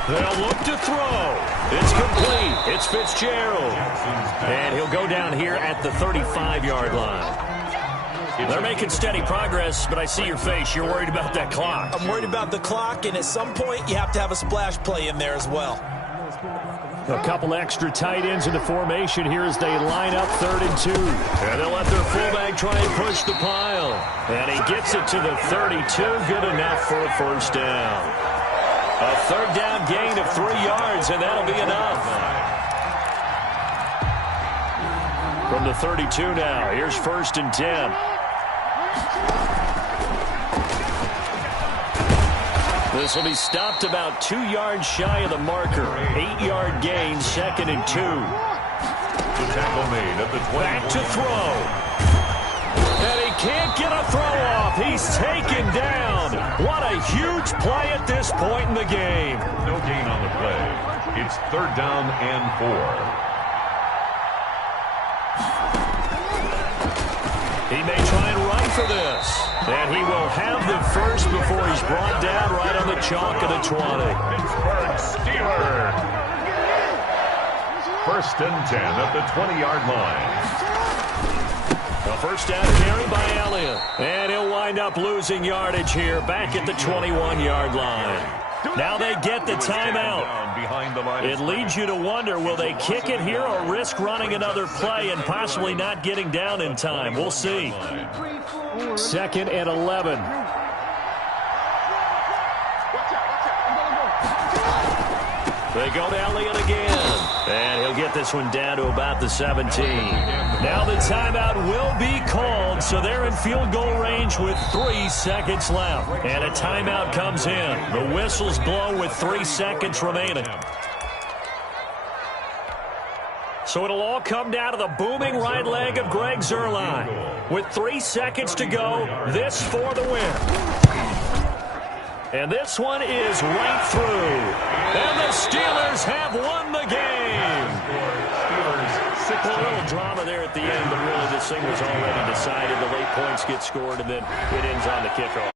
They'll look to throw. It's complete. It's Fitzgerald. And he'll go down here at the 35-yard line. They're making steady progress, but I see your face. You're worried about that clock. I'm worried about the clock, and at some point you have to have a splash play in there as well. A couple extra tight ends in the formation here as they line up 3rd and 2. And they'll let their fullback try and push the pile. And he gets it to the 32. Good enough for a 1st down. A 3rd down gain of 3 yards, and that'll be enough. From the 32 now, here's 1st and 10. This will be stopped about 2 yards shy of the marker. 8-yard gain, 2nd and 2. The tackle made at the 20. Back to throw. And he can't get a throw off. He's taken down. What a huge play at this point in the game. No gain on the play. It's 3rd down and 4. He may try and run for this. And he will have the 1st before he's brought down right on the chalk of the 20. Pittsburgh Steelers. 1st and 10 at the 20-yard line. A 1st down carry by Elliott. And he'll wind up losing yardage here back at the 21-yard line. Now they get the timeout. It leads you to wonder, will they kick it here or risk running another play and possibly not getting down in time? We'll see. 2nd and 11. They go to Elliott again. And he'll get this one down to about the 17. Now the timeout will be called, so they're in field goal range with 3 seconds left. And a timeout comes in. The whistles blow with 3 seconds remaining. So it'll all come down to the booming right leg of Greg Zuerlein. With 3 seconds to go, this for the win. And this one is right through. And the Steelers have won the game. A little drama there at the end, but really this thing was already decided. The late points get scored, and then it ends on the kickoff.